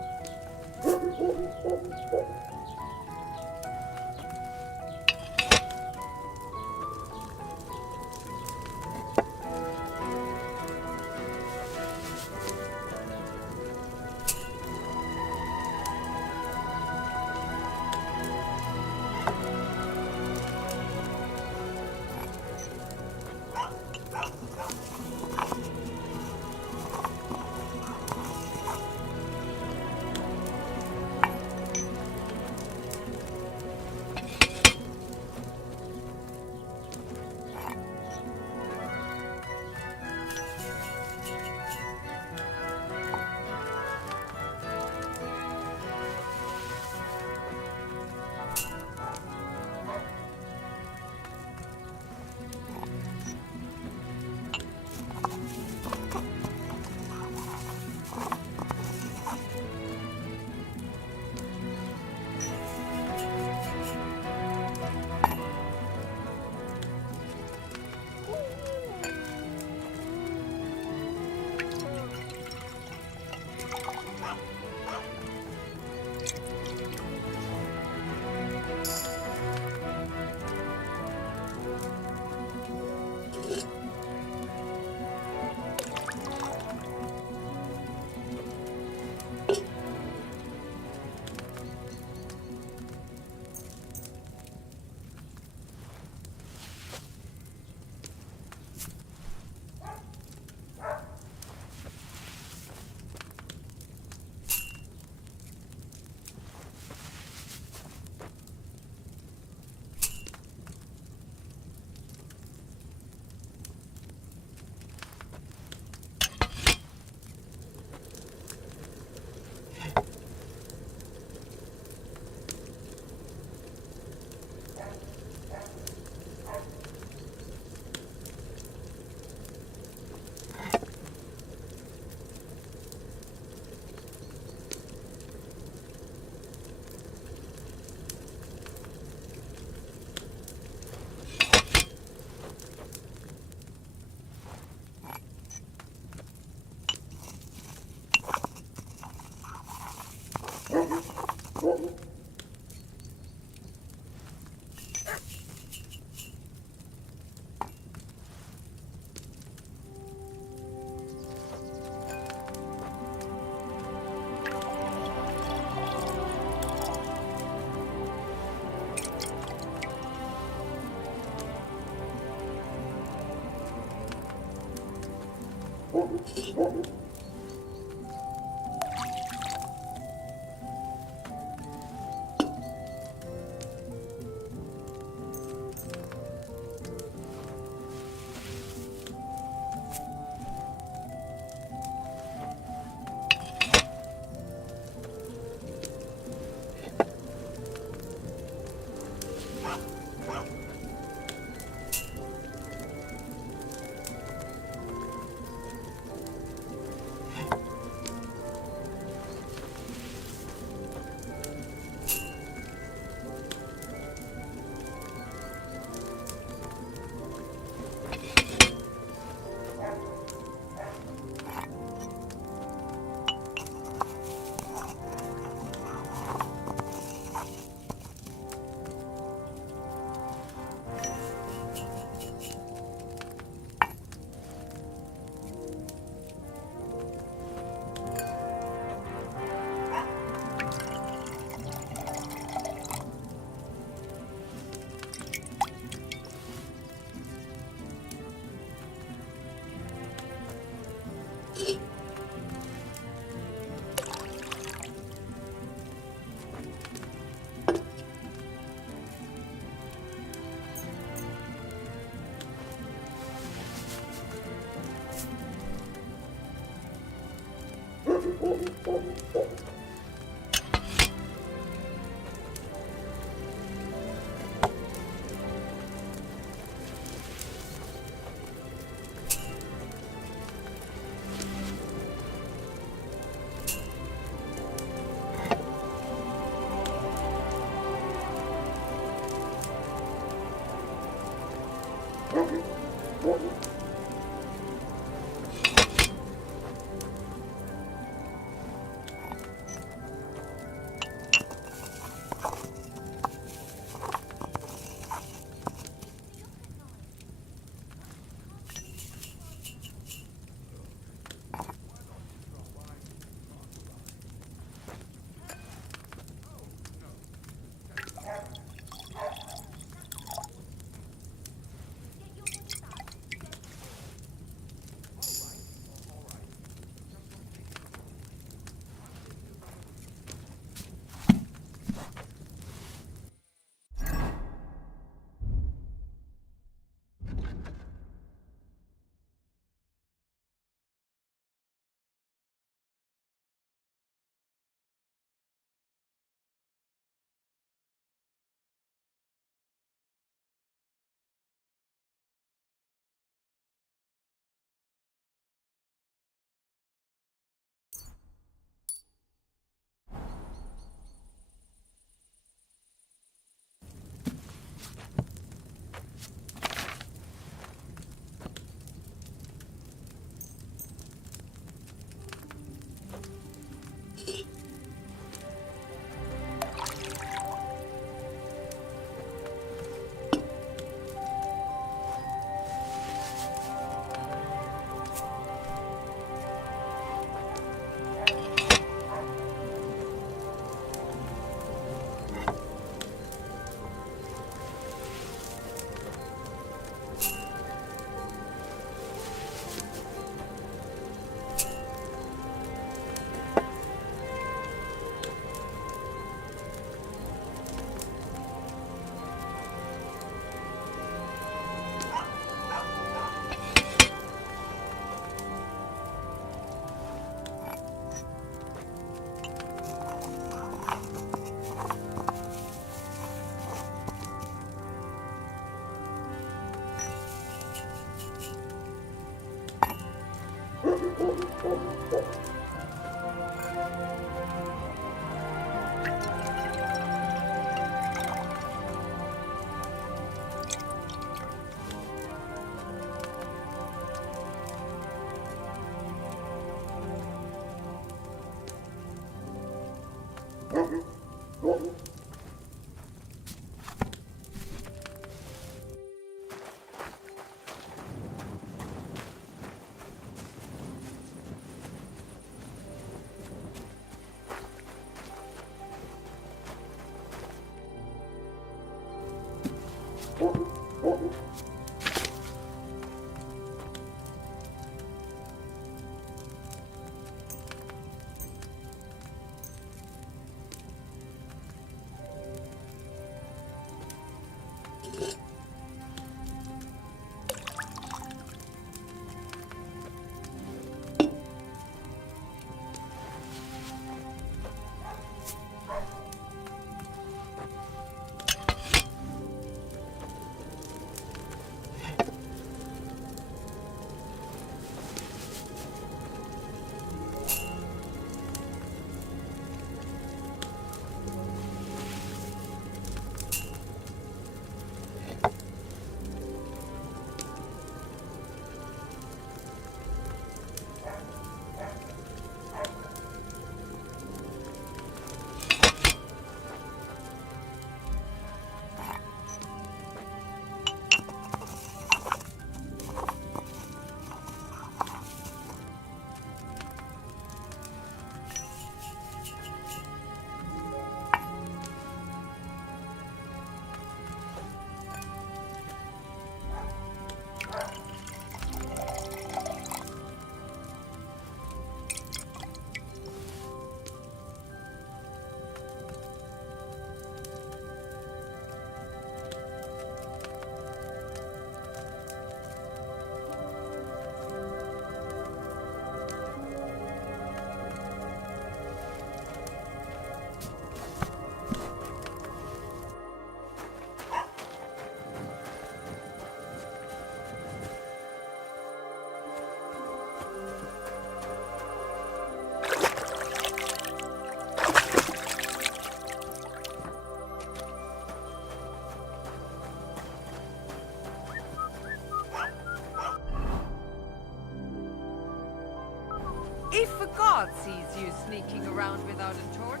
If a guard sees you sneaking around without a torch,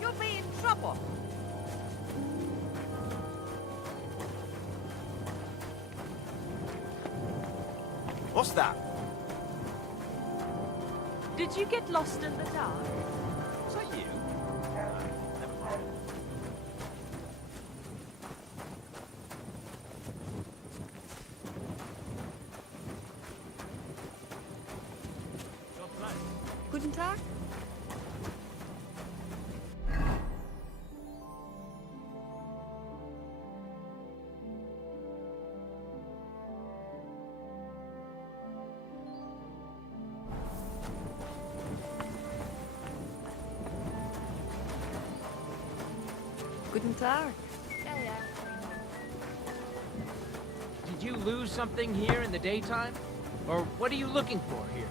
you'll be in trouble. What's that? Did you get lost in the dark? Was that you? Never mind. Guten Tag. Guten Tag. Did you lose something here in the daytime? Or what are you looking for here?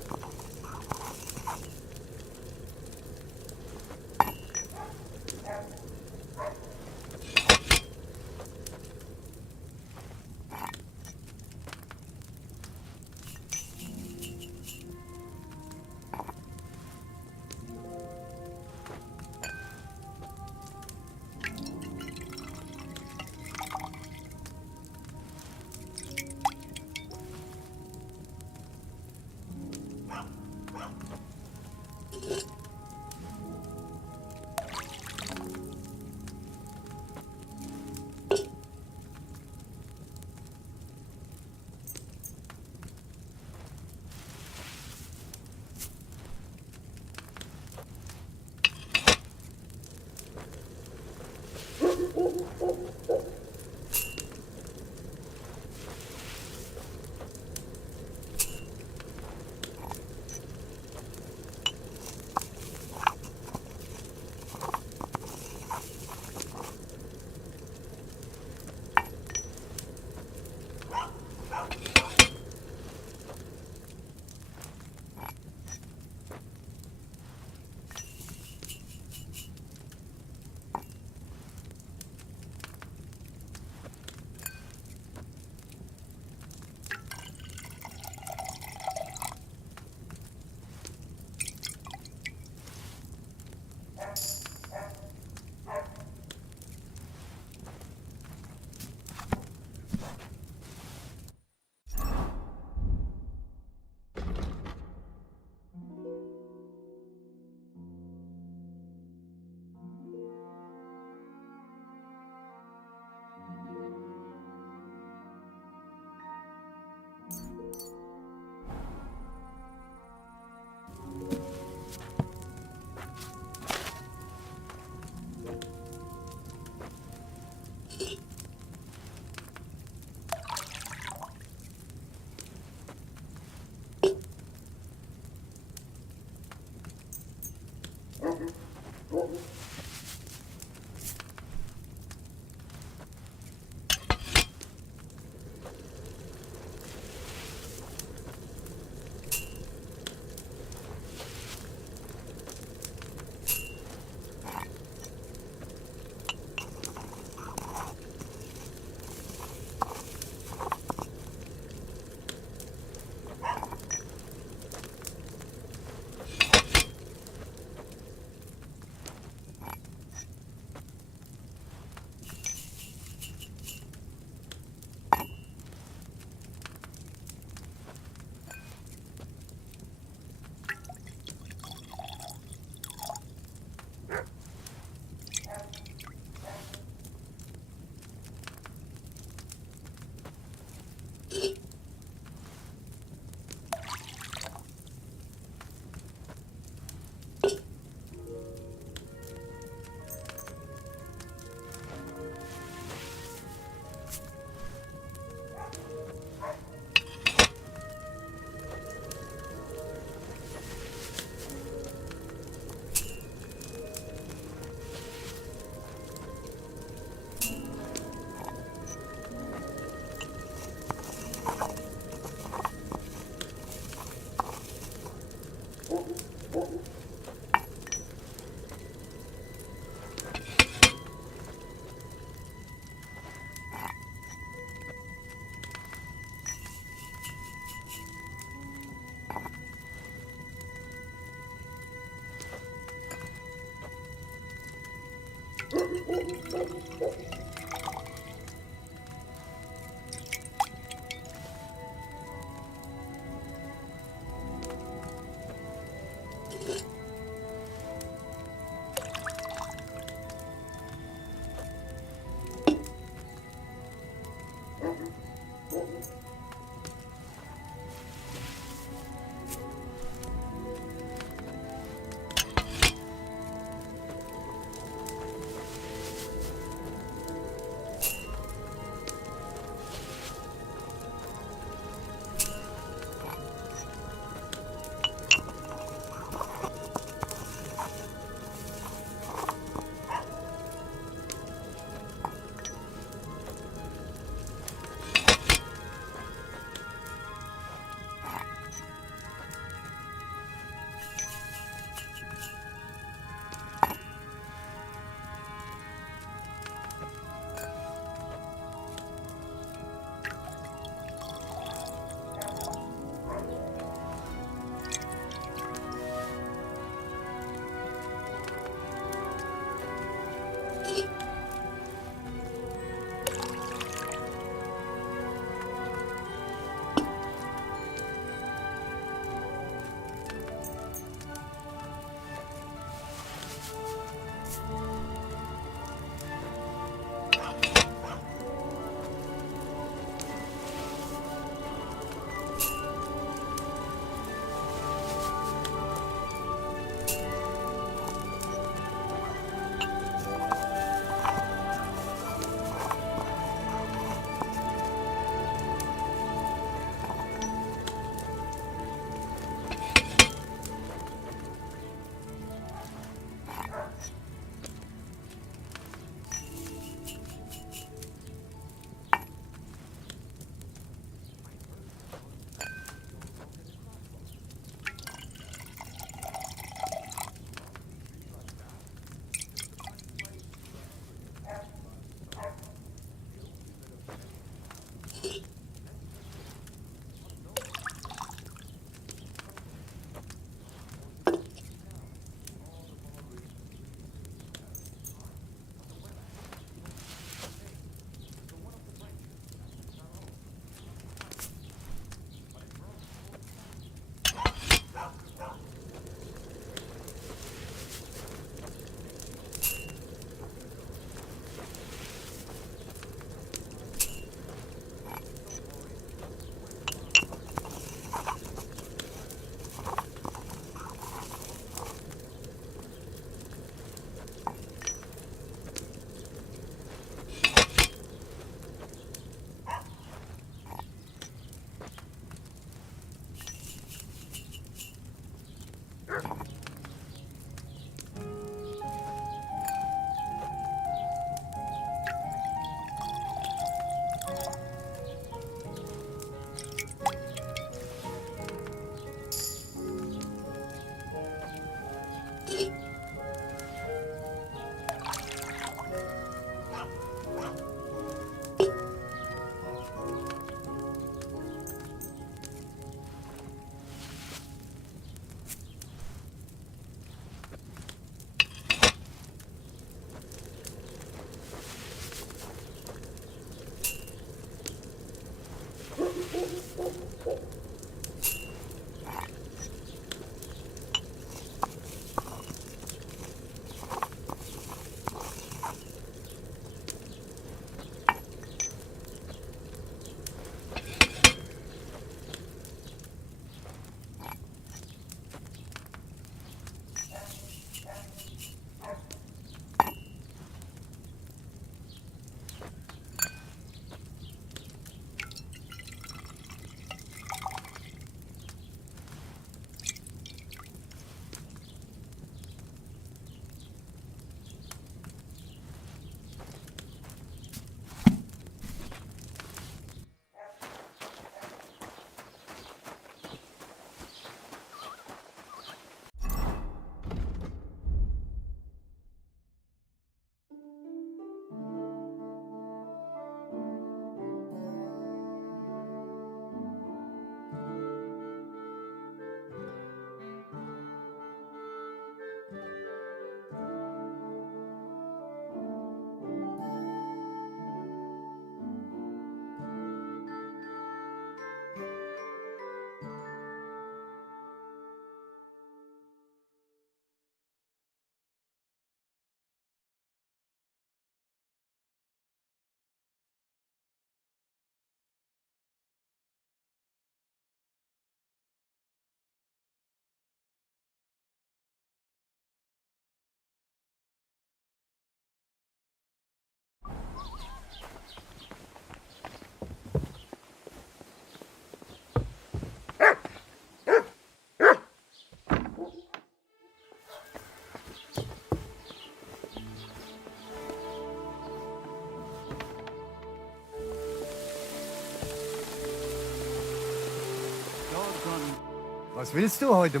Was willst du heute?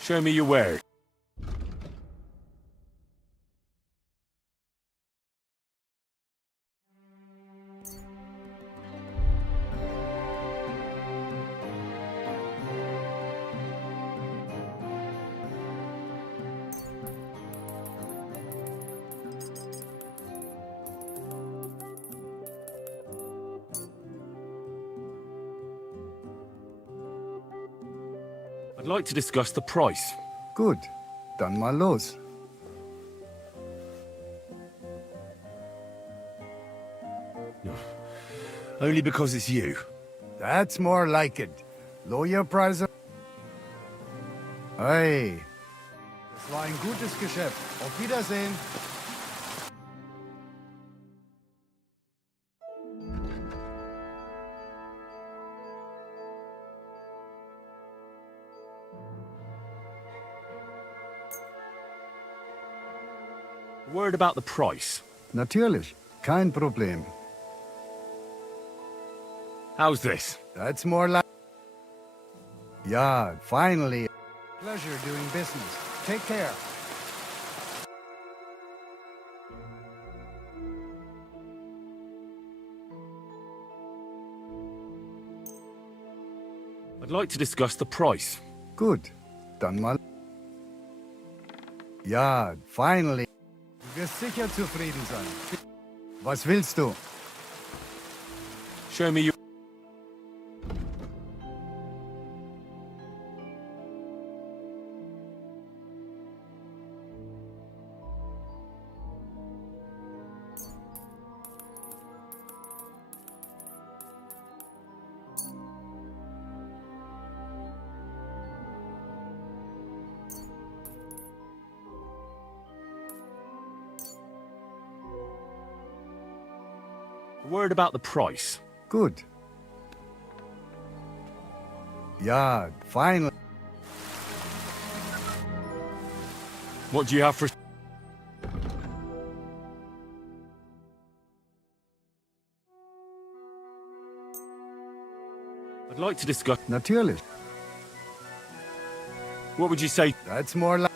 Show me your wares. I'd like to discuss the price. Gut, dann mal los. Only because it's you. That's more like it. Lower your price. Hey. Das war ein gutes Geschäft. Auf Wiedersehen. Word about the price. Natürlich, kein Problem. How's this? That's more like... Yeah, finally. Pleasure doing business. Take care. I'd like to discuss the price. Gut, dann mal... Ja, finally. Du wirst sicher zufrieden sein. Was willst du? Show me your... Word about the price. Gut. Ja, finally. What do you have for... I'd like to discuss... Natürlich. What would you say? That's more like...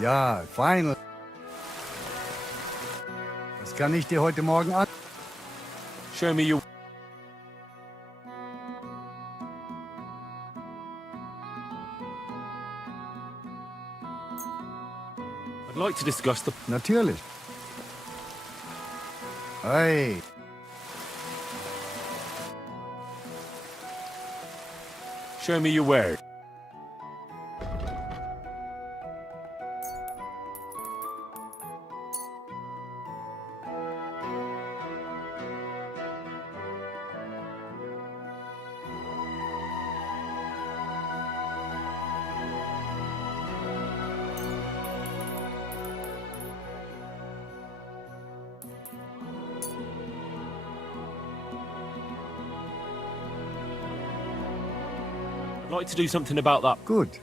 Ja, finally. Was kann ich dir heute Morgen an... Show me your... I'd like to discuss the... Natürlich. Hey. Show me your word. I'd like to do something about that. Gut.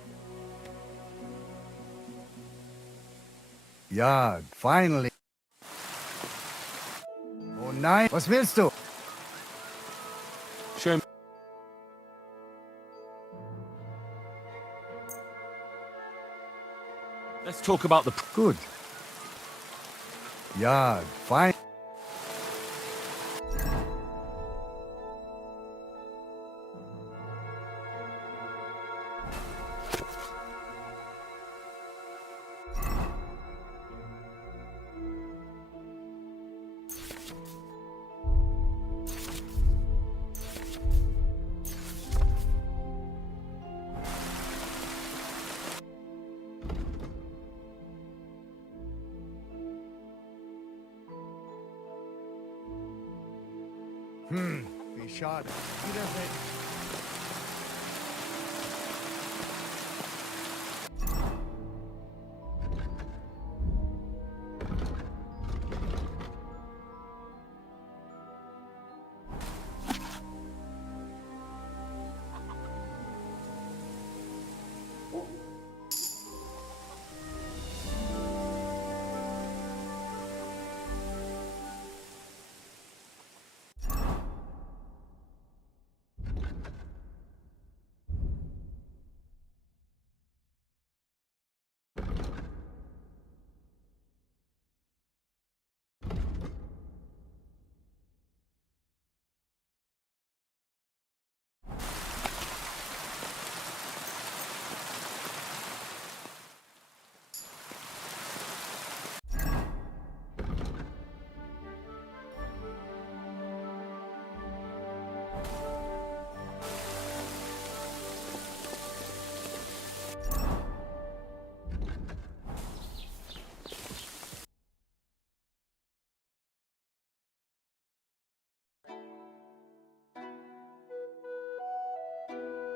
Ja, finally. Oh nein, was willst du? Show me. Let's talk about the... Gut. Ja, fine. Wie schade. Wiedersehen.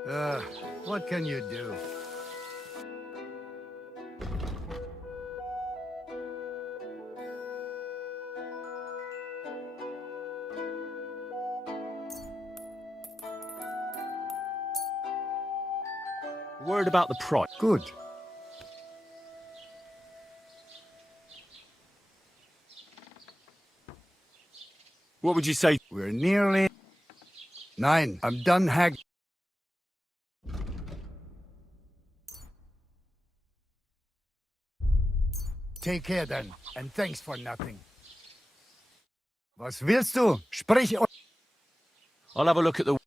What can you do? Word about the price. Good. What would you say? We're nearly... 9. I'm done hag... Take care then, and thanks for nothing. Was willst du? Sprich... I'll have a look at the...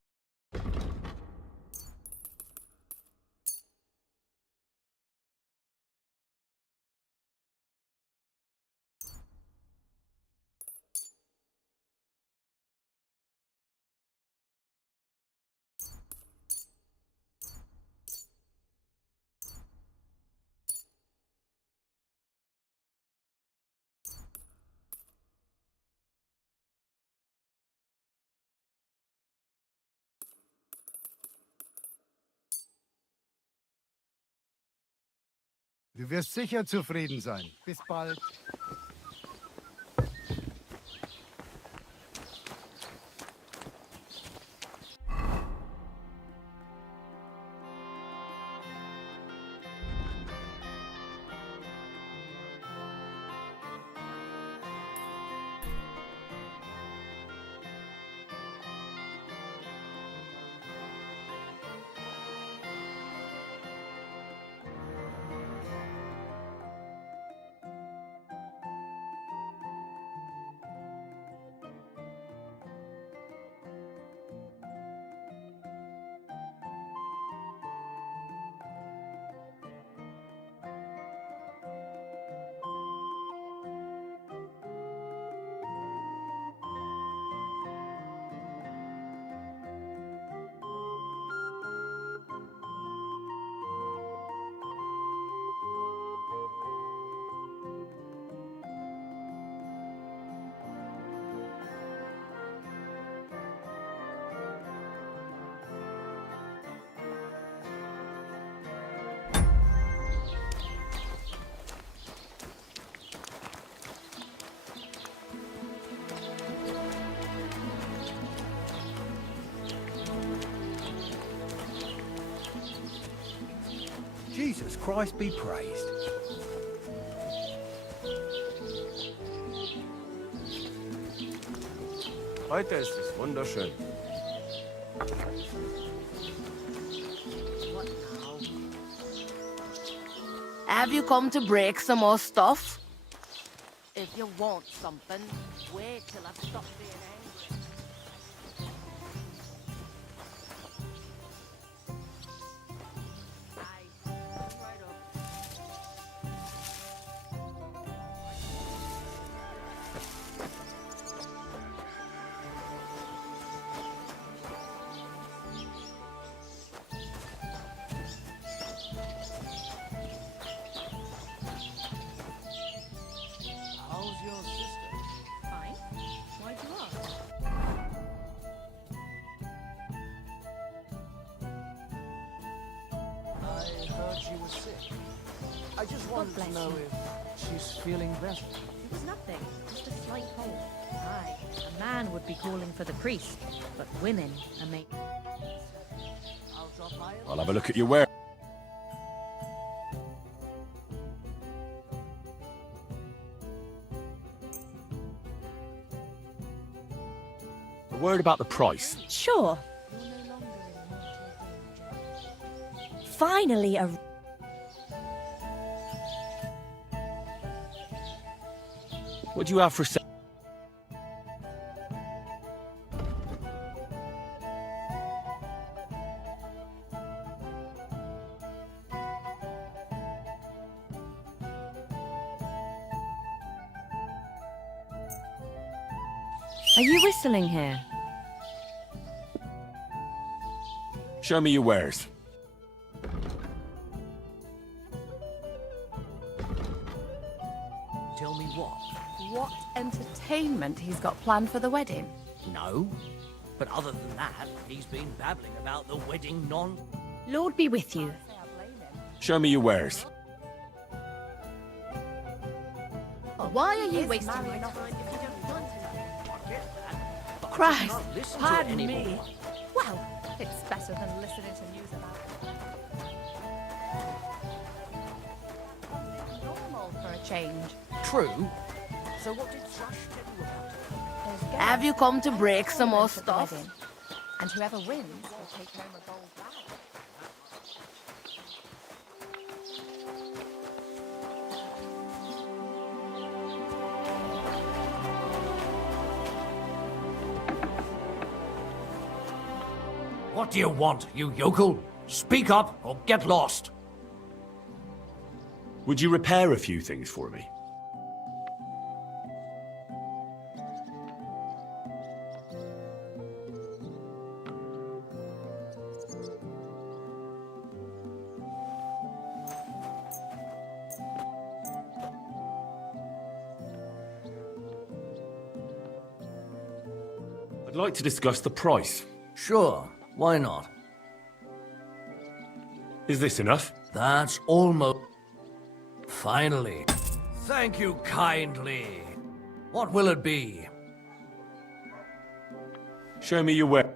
Du wirst sicher zufrieden sein. Bis bald. Jesus Christ be praised. Heute ist es wunderschön. Have you come to break some more stuff? If you want something, wait till I've stopped being angry. How's your sister? Fine. Why'd you ask? I heard she was sick. I just God wanted bless to know you. if she's feeling better. It was nothing. Just a slight cold. Aye, a man would be calling for the priest, but women are making... I'll have a look at your wear. A word about the price. Sure. Finally a... What do you have for sale? Are you whistling here? Show me your wares. Tell me what? What entertainment he's got planned for the wedding? No. But other than that, he's been babbling about the wedding Lord be with you. Show me your wares. Why are you wasting my time? Christ, listen to it pardon anymore. me. Well, it's better than listening to news about it. Normal for a change. True. So what did Thrush tell you about? Have you come to break some more stuff? And whoever wins will take home a gold bag. What do you want, you yokel? Speak up or get lost. Would you repair a few things for me? I'd like to discuss the price. Sure, why not? Is this enough? That's almost... Finally. Thank you kindly. What will it be? Show me your ware.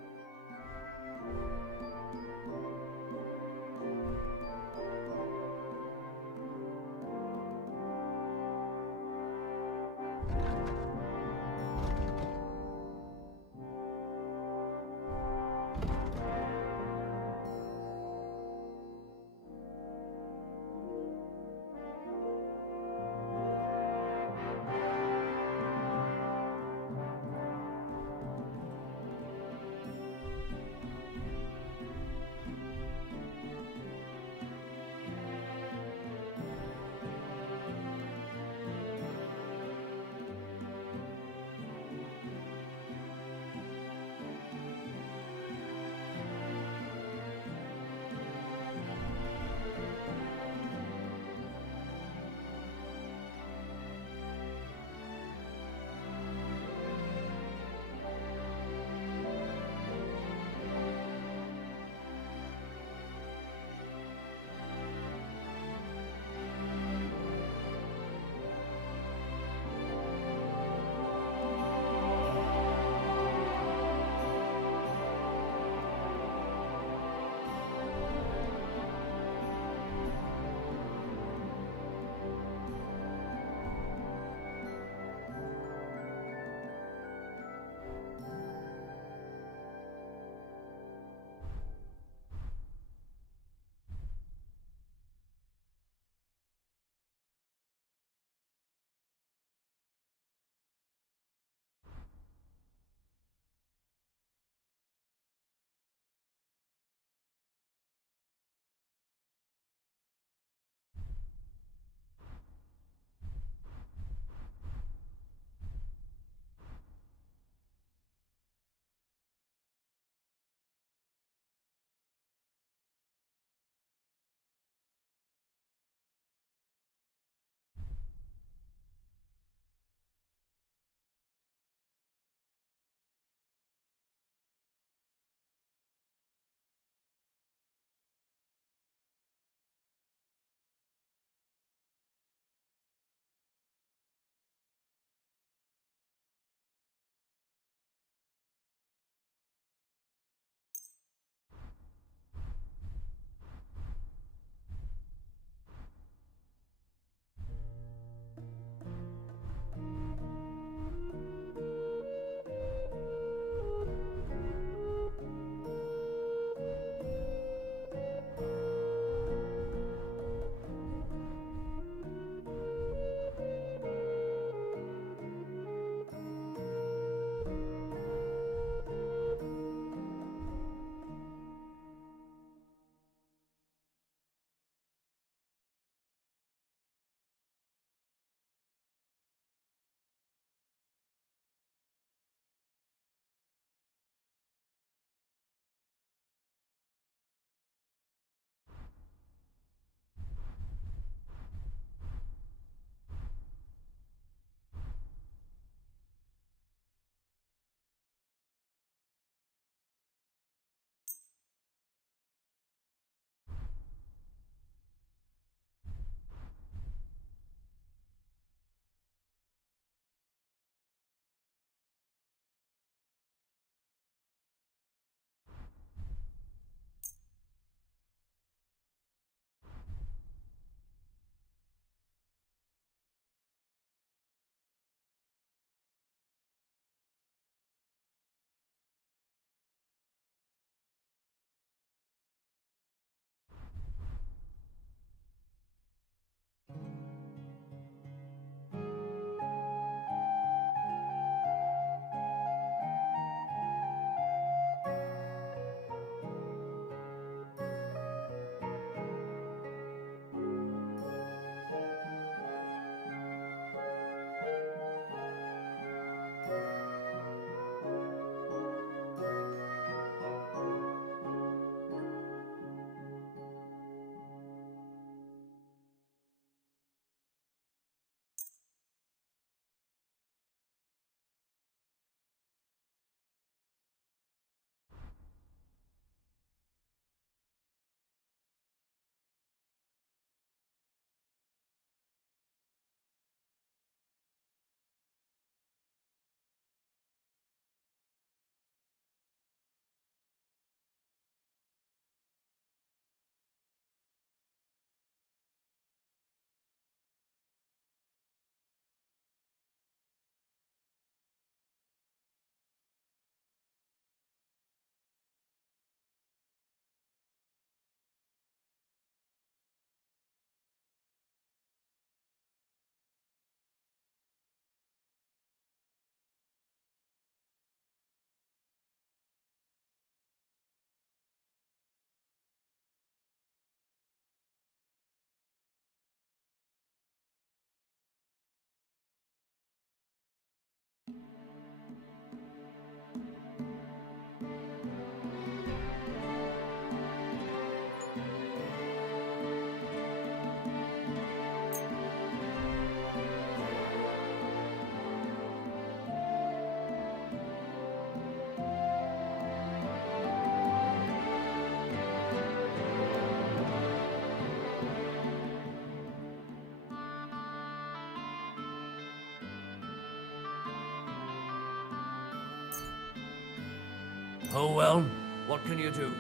Oh well, what can you do?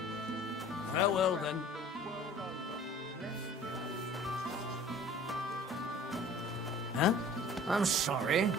Farewell then. Huh? I'm sorry.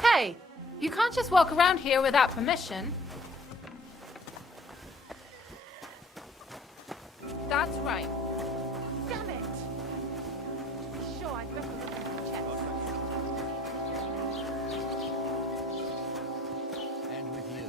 Hey, you can't just walk around here without permission. That's right. Damn it! Sure, I'd better look at the chest. And with you.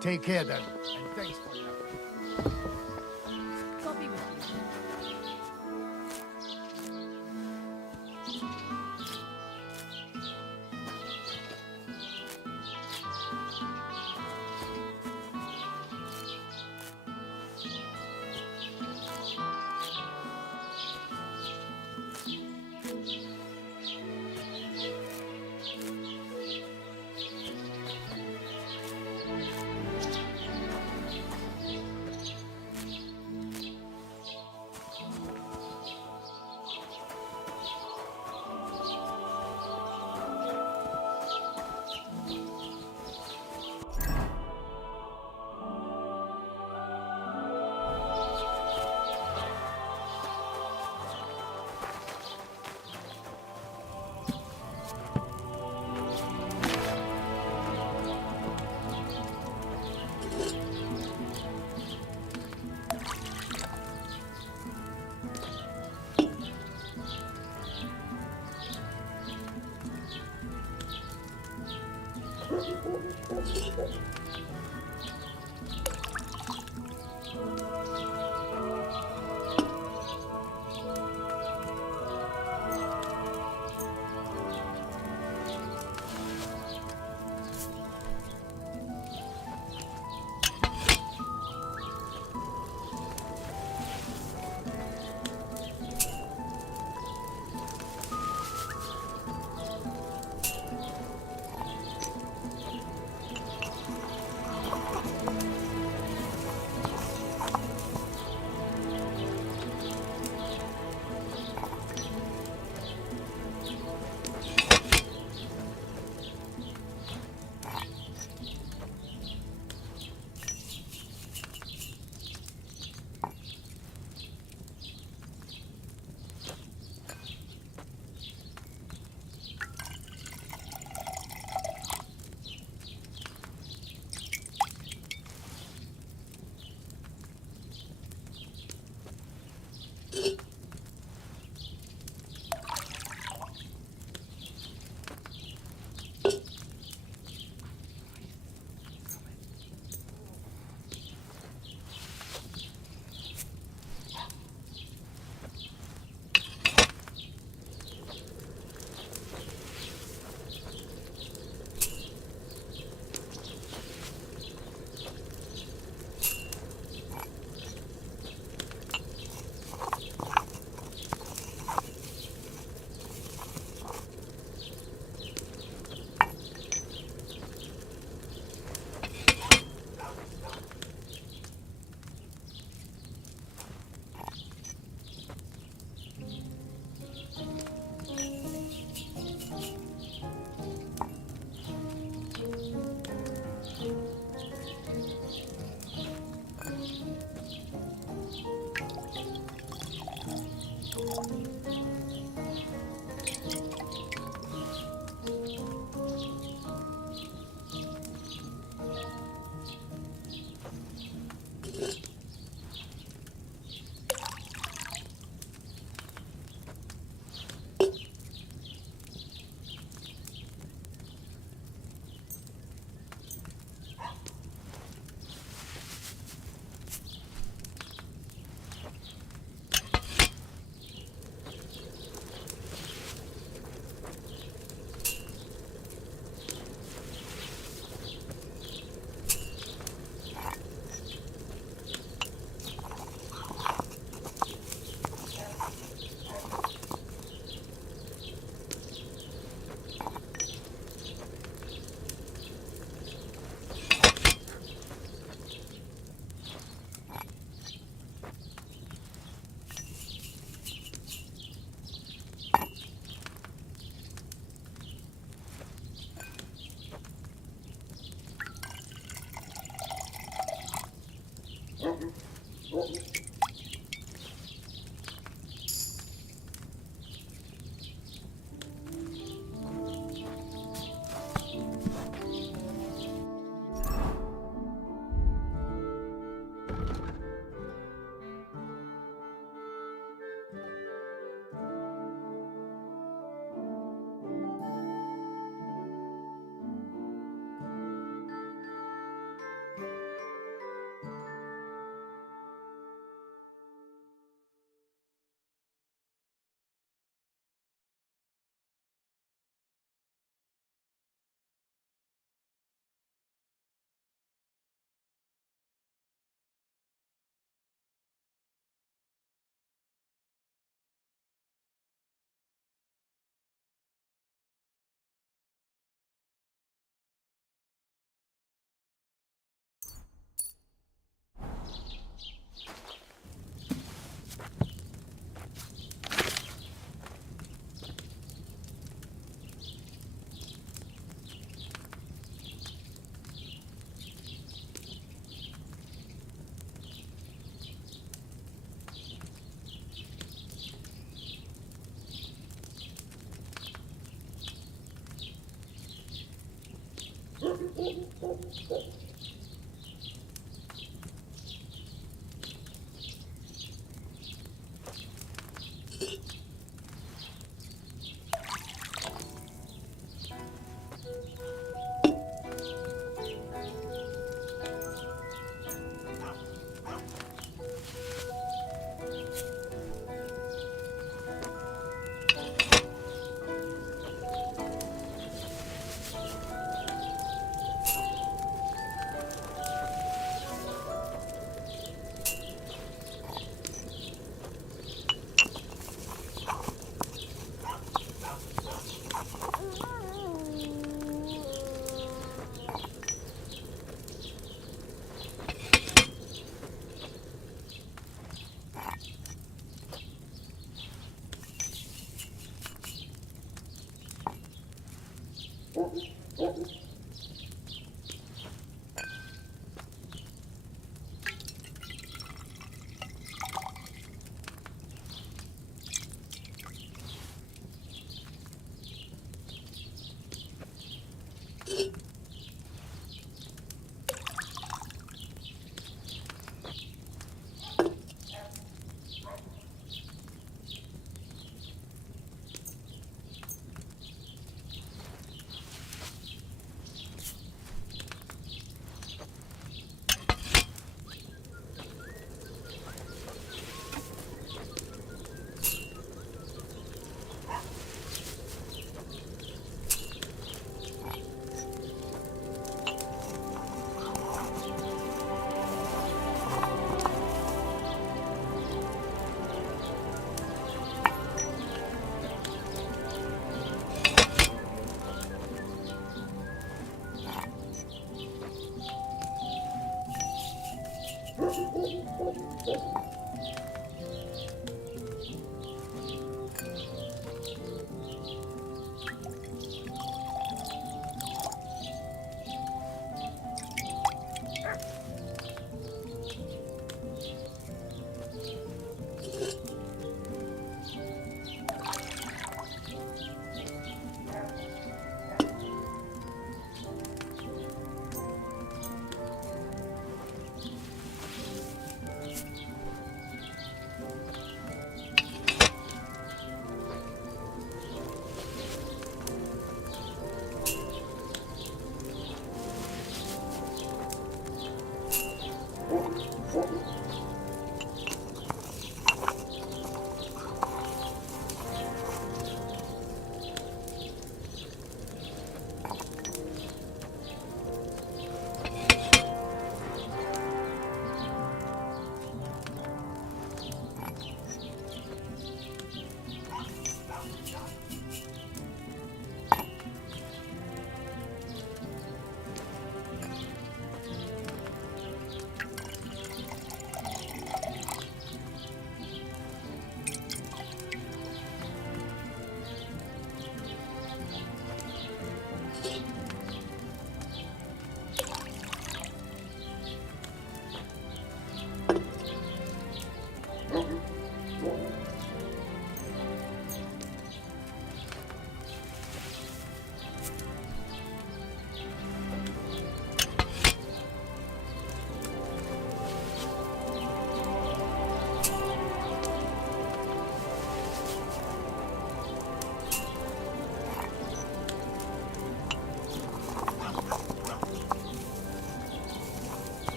Take care then, and thanks for that. God be with you.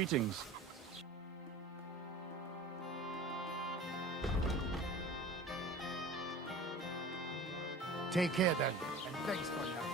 Greetings. Take care then, and thanks for now.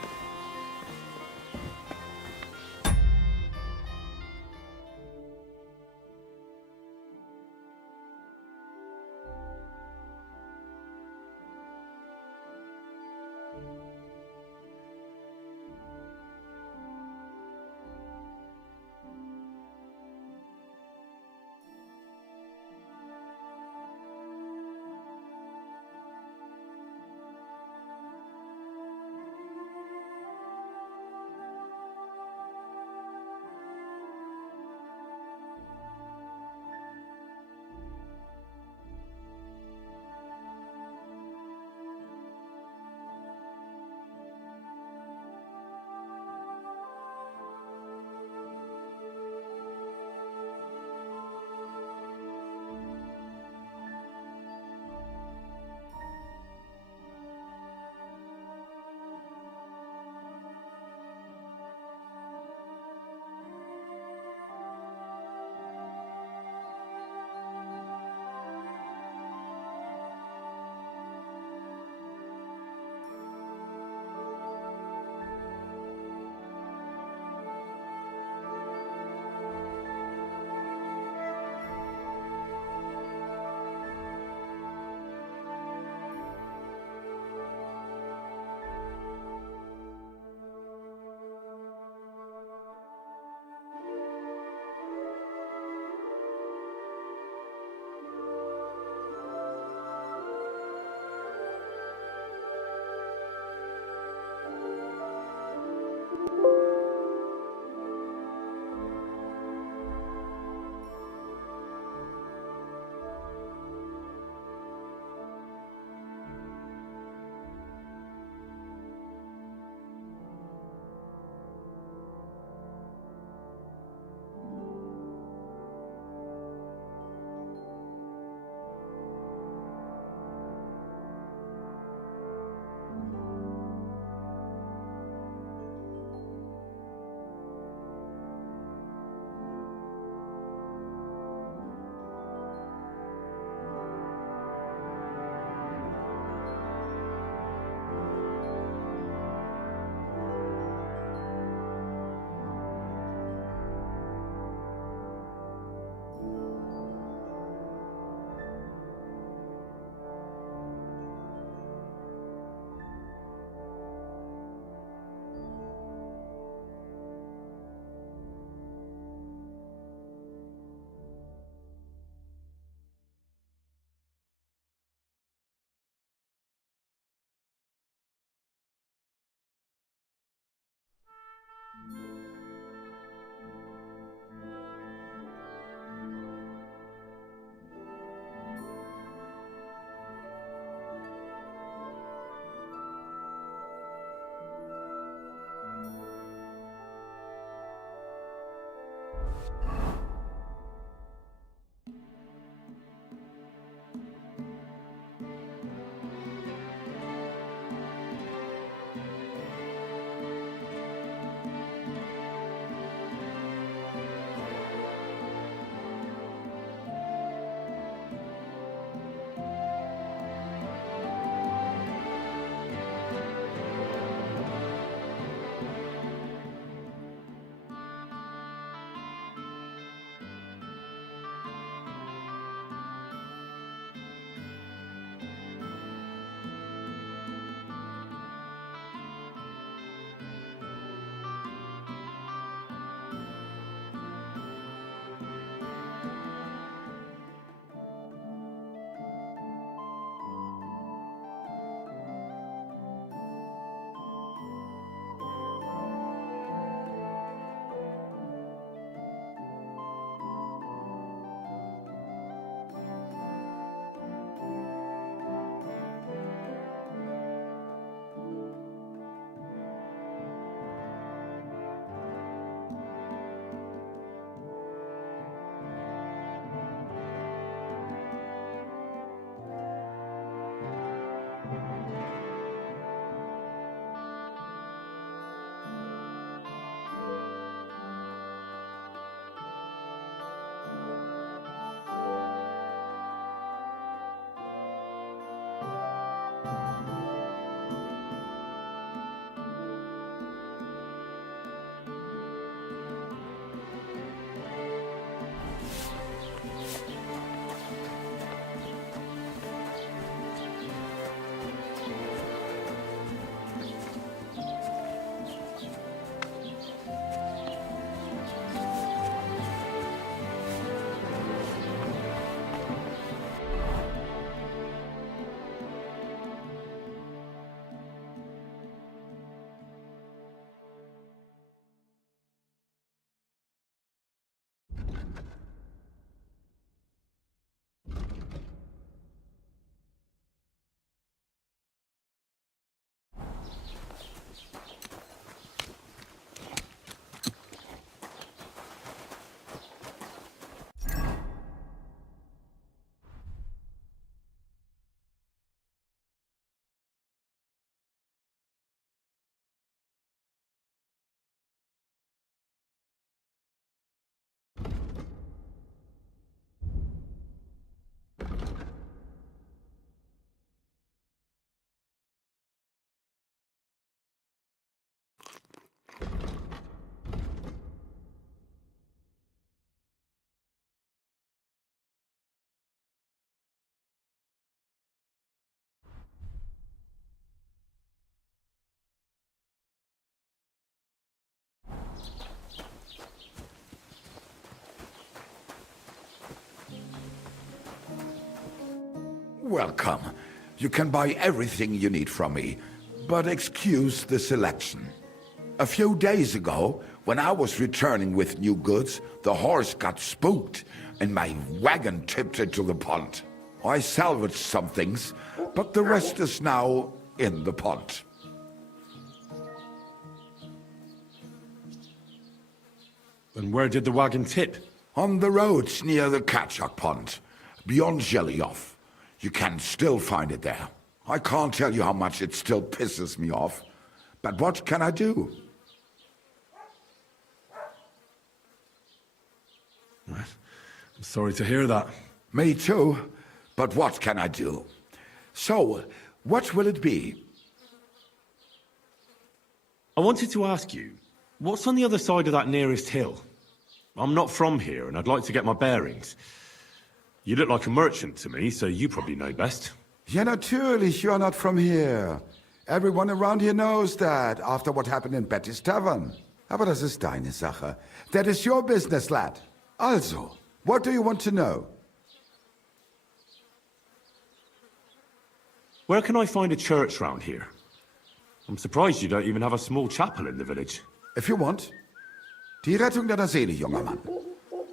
Welcome. You can buy everything you need from me, but excuse the selection. A few days ago, when I was returning with new goods, the horse got spooked and my wagon tipped into the pond. I salvaged some things, but the rest is now in the pond. And where did the wagon tip? On the roads near the Katchak Pond, beyond Jelioff. You can still find it there. I can't tell you how much it still pisses me off, but what can I do? I'm sorry to hear that. Me too, but what can I do? So, what will it be? I wanted to ask you, what's on the other side of that nearest hill? I'm not from here, and I'd like to get my bearings. You look like a merchant to me, so you probably know best. Ja, natürlich, you're not from here. Everyone around here knows that, after what happened in Betty's Tavern. Aber das ist deine Sache. That is your business, lad. Also, what do you want to know? Where can I find a church round here? I'm surprised you don't even have a small chapel in the village. If you want. Die Rettung deiner Seele, junger Mann.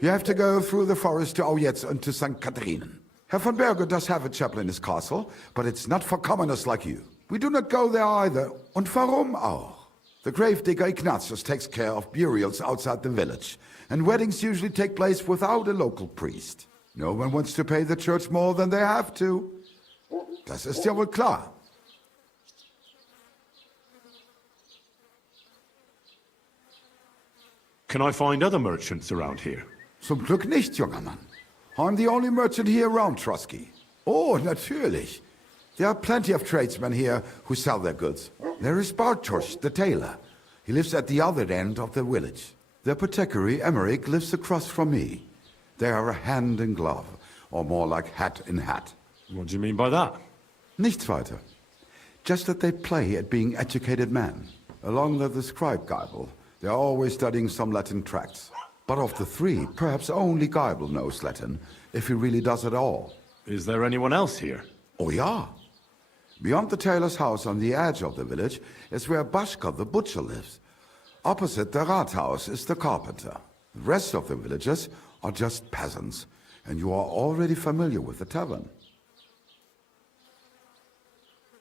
You have to go through the forest to Aujetz and to St. Catherine. Herr von Berge does have a chapel in his castle, but it's not for commoners like you. We do not go there either. Und warum auch? The gravedigger Ignatius takes care of burials outside the village, and weddings usually take place without a local priest. No one wants to pay the church more than they have to. Das ist ja wohl klar. Can I find other merchants around here? Zum Glück nicht, junger Mann. I'm the only merchant here around Trusky. Oh, natürlich. There are plenty of tradesmen here who sell their goods. There is Bartosz, the tailor. He lives at the other end of the village. The apothecary, Emmerich, lives across from me. They are a hand in glove, or more like hat in hat. What do you mean by that? Nichts weiter. Just that they play at being educated men. Along with the scribe Geibel, they are always studying some Latin tracts. But of the three, perhaps only Geibel knows Latin, if he really does at all. Is there anyone else here? Oh, yeah. Beyond the tailor's house on the edge of the village is where Bashka the butcher lives. Opposite the Rathaus is the carpenter. The rest of the villagers are just peasants, and you are already familiar with the tavern.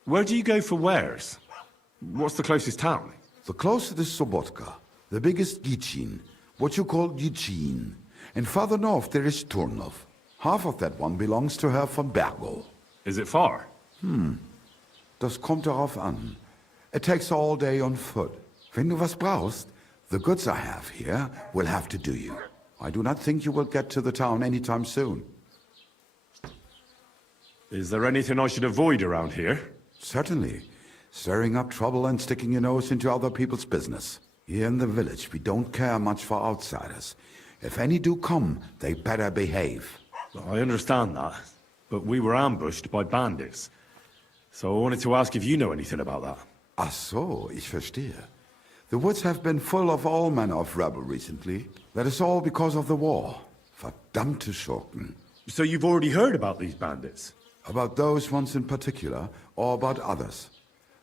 Where do you go for wares? What's the closest town? The closest is Sobotka, the biggest Gichin, what you call Gichin. And farther north there is Turnov. Half of that one belongs to Herr von Bergo. Is it far? Das kommt darauf an. It takes all day on foot. Wenn du was brauchst, the goods I have here will have to do you. I do not think you will get to the town anytime soon. Is there anything I should avoid around here? Certainly. Stirring up trouble and sticking your nose into other people's business. Here in the village, we don't care much for outsiders. If any do come, they better behave. I understand that, but we were ambushed by bandits. So I wanted to ask if you know anything about that. Ach so, ich verstehe. The woods have been full of all manner of rebel recently. That is all because of the war. Verdammte Schurken. So you've already heard about these bandits? About those ones in particular, or about others.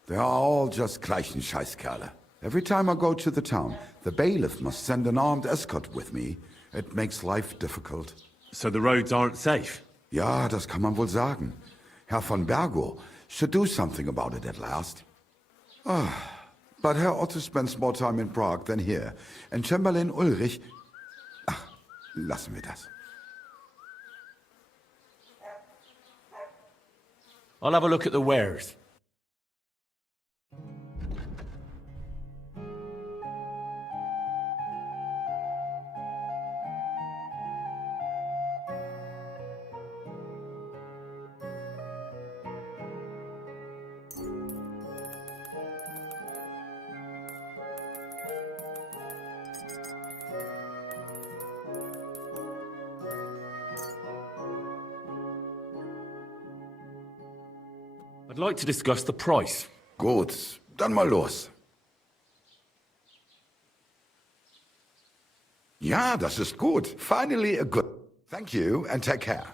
They are all just gleichen Scheißkerle. Every time I go to the town, the bailiff must send an armed escort with me. It makes life difficult. So the roads aren't safe? Ja, das kann man wohl sagen. Herr von Bergo should do something about it at last. But Herr Otto spends more time in Prague than here, and Chamberlain Ulrich... Ach, lassen wir das. I'll have a look at the wares. I'd like to discuss the price. Gut, dann mal los. Ja, das ist gut. Finally a good... Thank you and take care.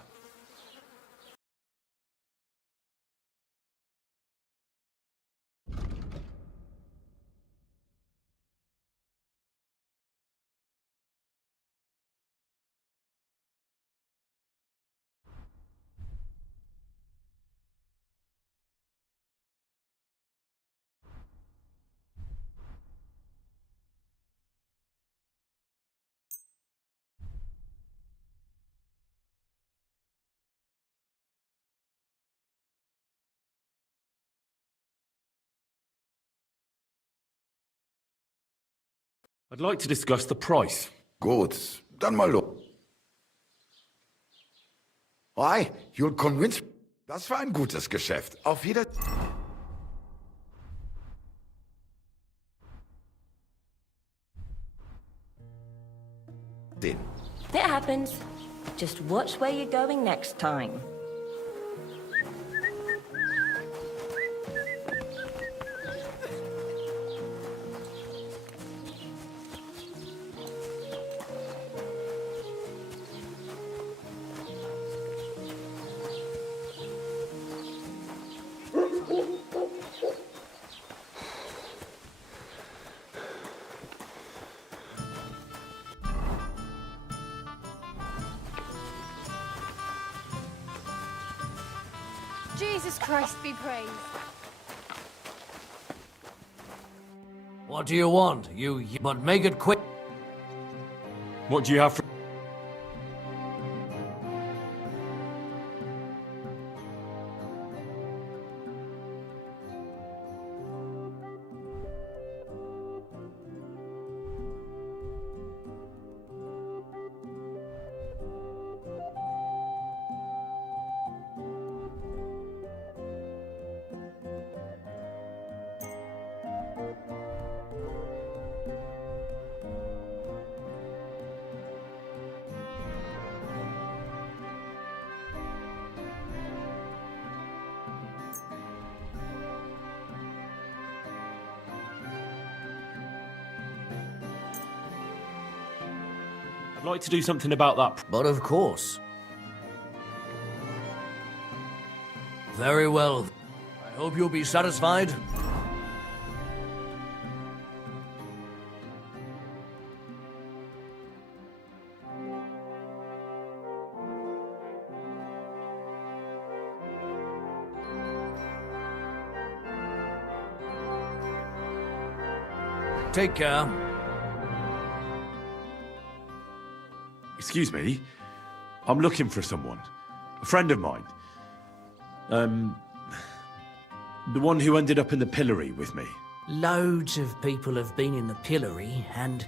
I'd like to discuss the price. Gut, dann mal los. Ei, you'll convince... Das war ein gutes Geschäft. Auf Wiedersehen. It happens. Just watch where you're going next time. Jesus Christ be praised. What do you want? But make it quick. What do you have for... I'd like to do something about that. But of course. Very well. I hope you'll be satisfied. Take care. Excuse me? I'm looking for someone. A friend of mine. The one who ended up in the pillory with me. Loads of people have been in the pillory, and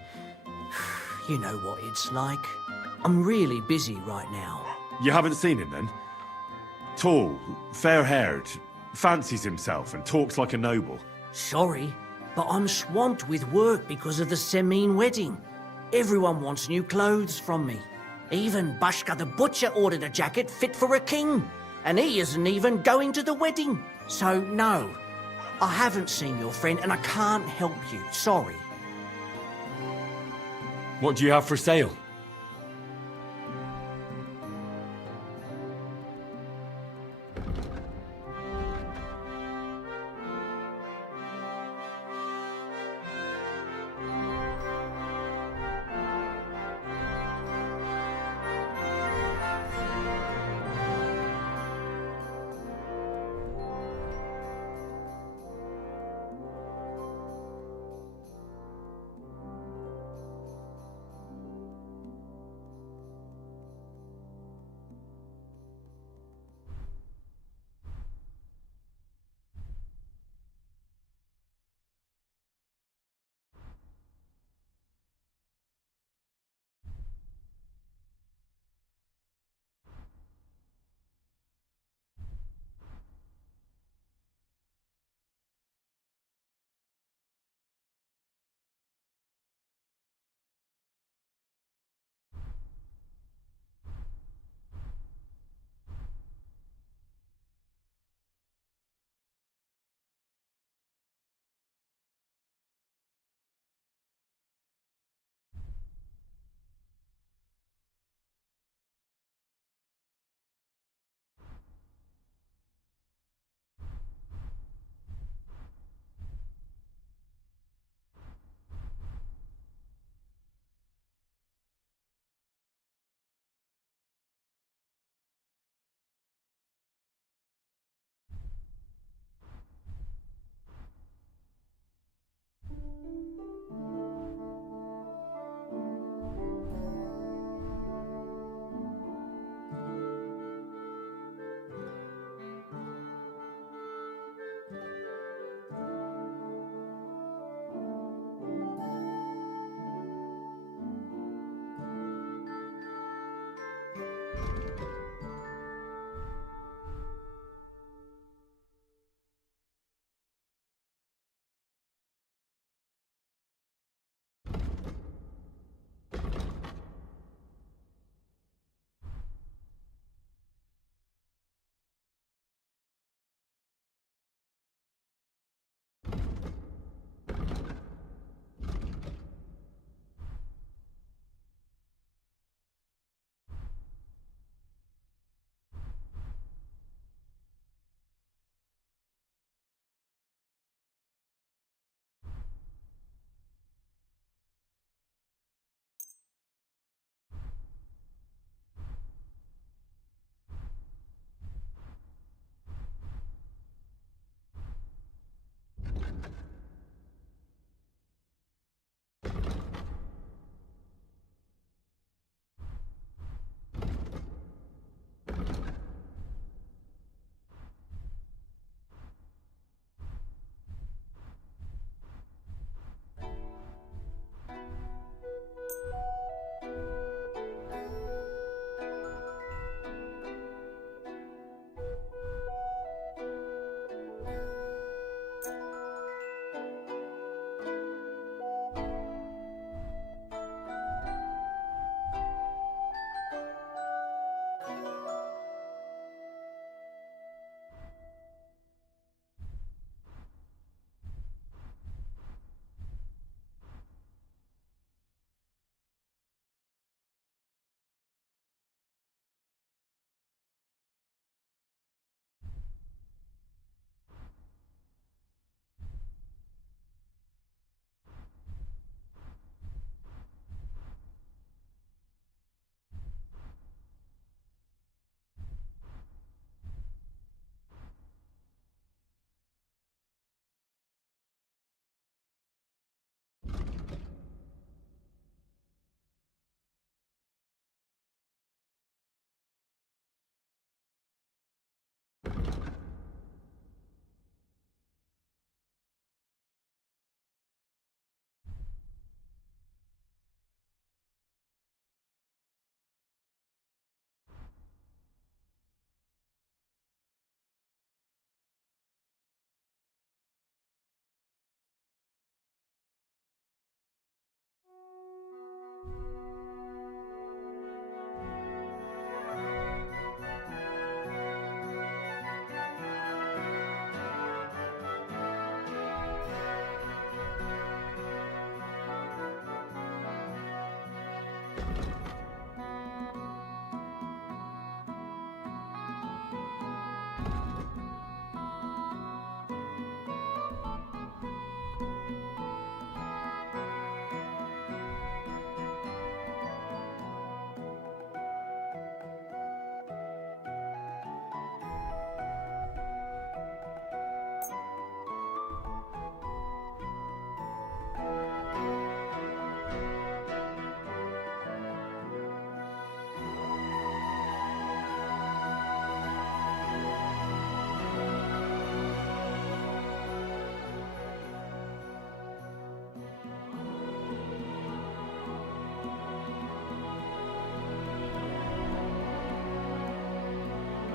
you know what it's like. I'm really busy right now. You haven't seen him then? Tall, fair-haired, fancies himself and talks like a noble. Sorry, but I'm swamped with work because of the Semine wedding. Everyone wants new clothes from me. Even Bashka the Butcher ordered a jacket fit for a king. And he isn't even going to the wedding. So, no. I haven't seen your friend and I can't help you. Sorry. What do you have for sale?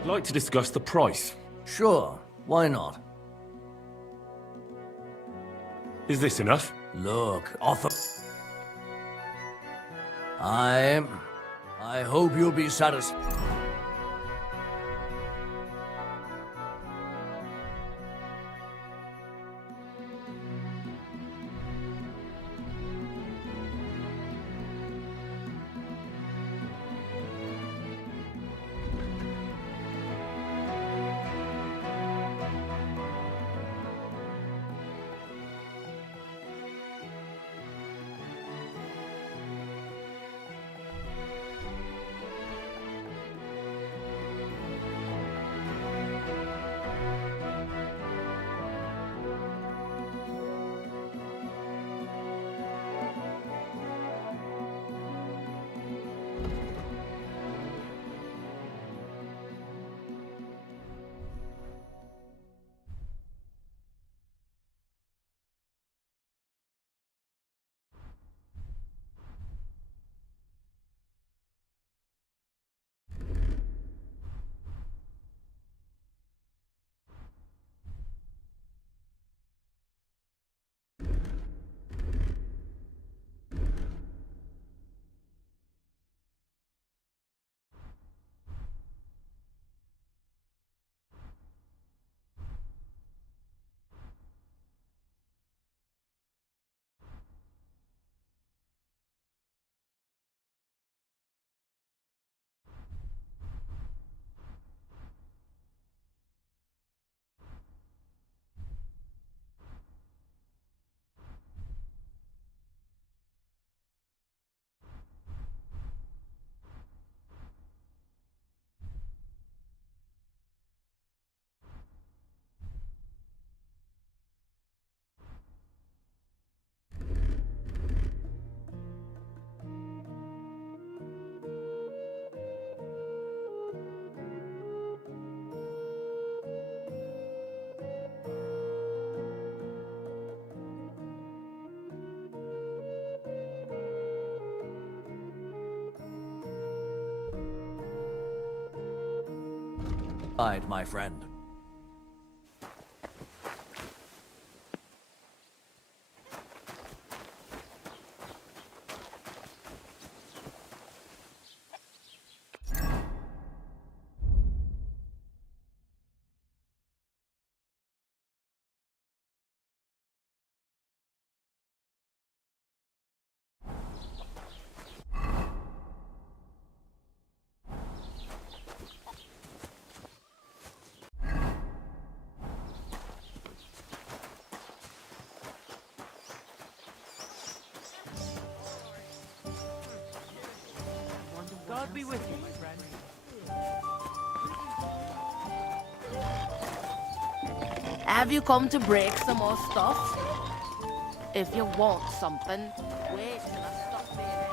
I'd like to discuss the price. Sure, why not? Is this enough? Look, Arthur. I hope you'll be satisfied. Right, my friend. God be with you, my friend. Have you come to break some more stuff? If you want something, wait till I stop being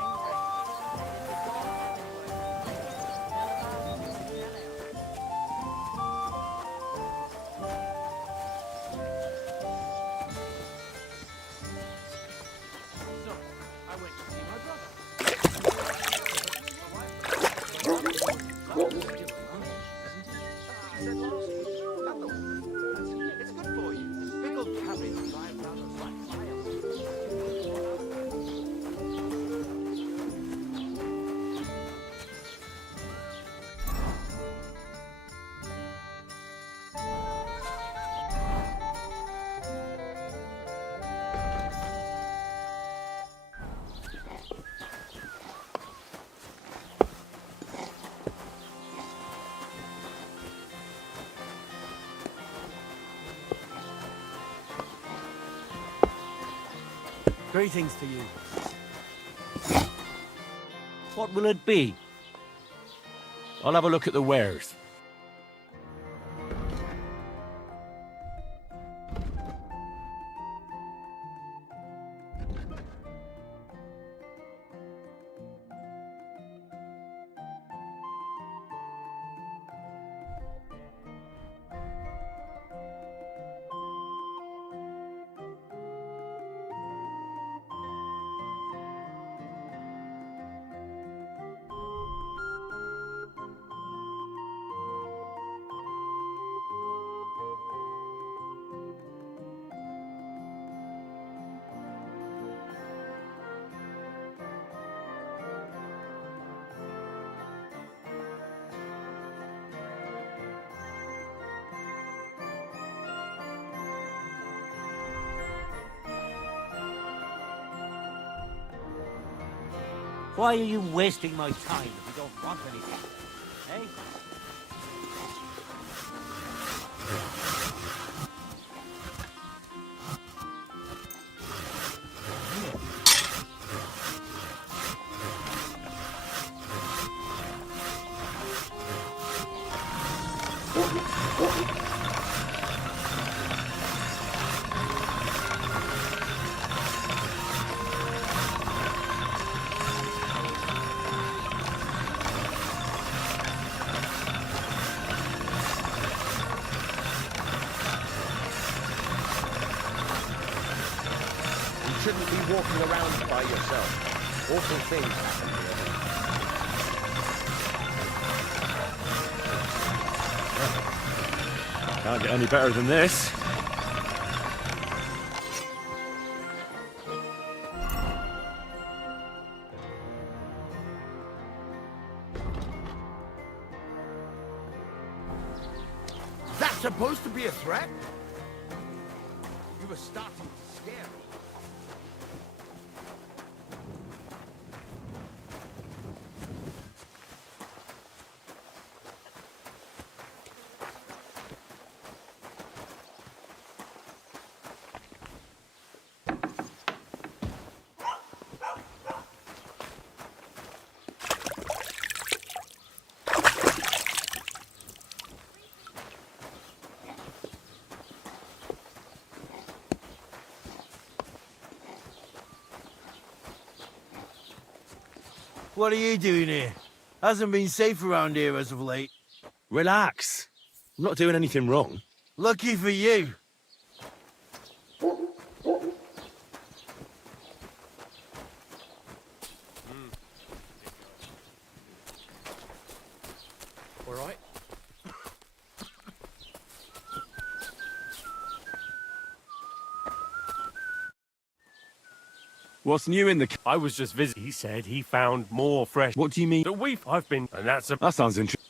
Greetings to you. What will it be? I'll have a look at the wares. Why are you wasting my time if you don't want anything? Eh? You shouldn't be walking around by yourself. Awful things happen here. Can't get any better than this. That's supposed to be a threat? You were starting to scare me. What are you doing here? Hasn't been safe around here as of late. Relax. I'm not doing anything wrong. Lucky for you. All right. What's new in the... I was just visiting. He said he found more fresh... What do you mean? I've been... And that's a... That sounds interesting.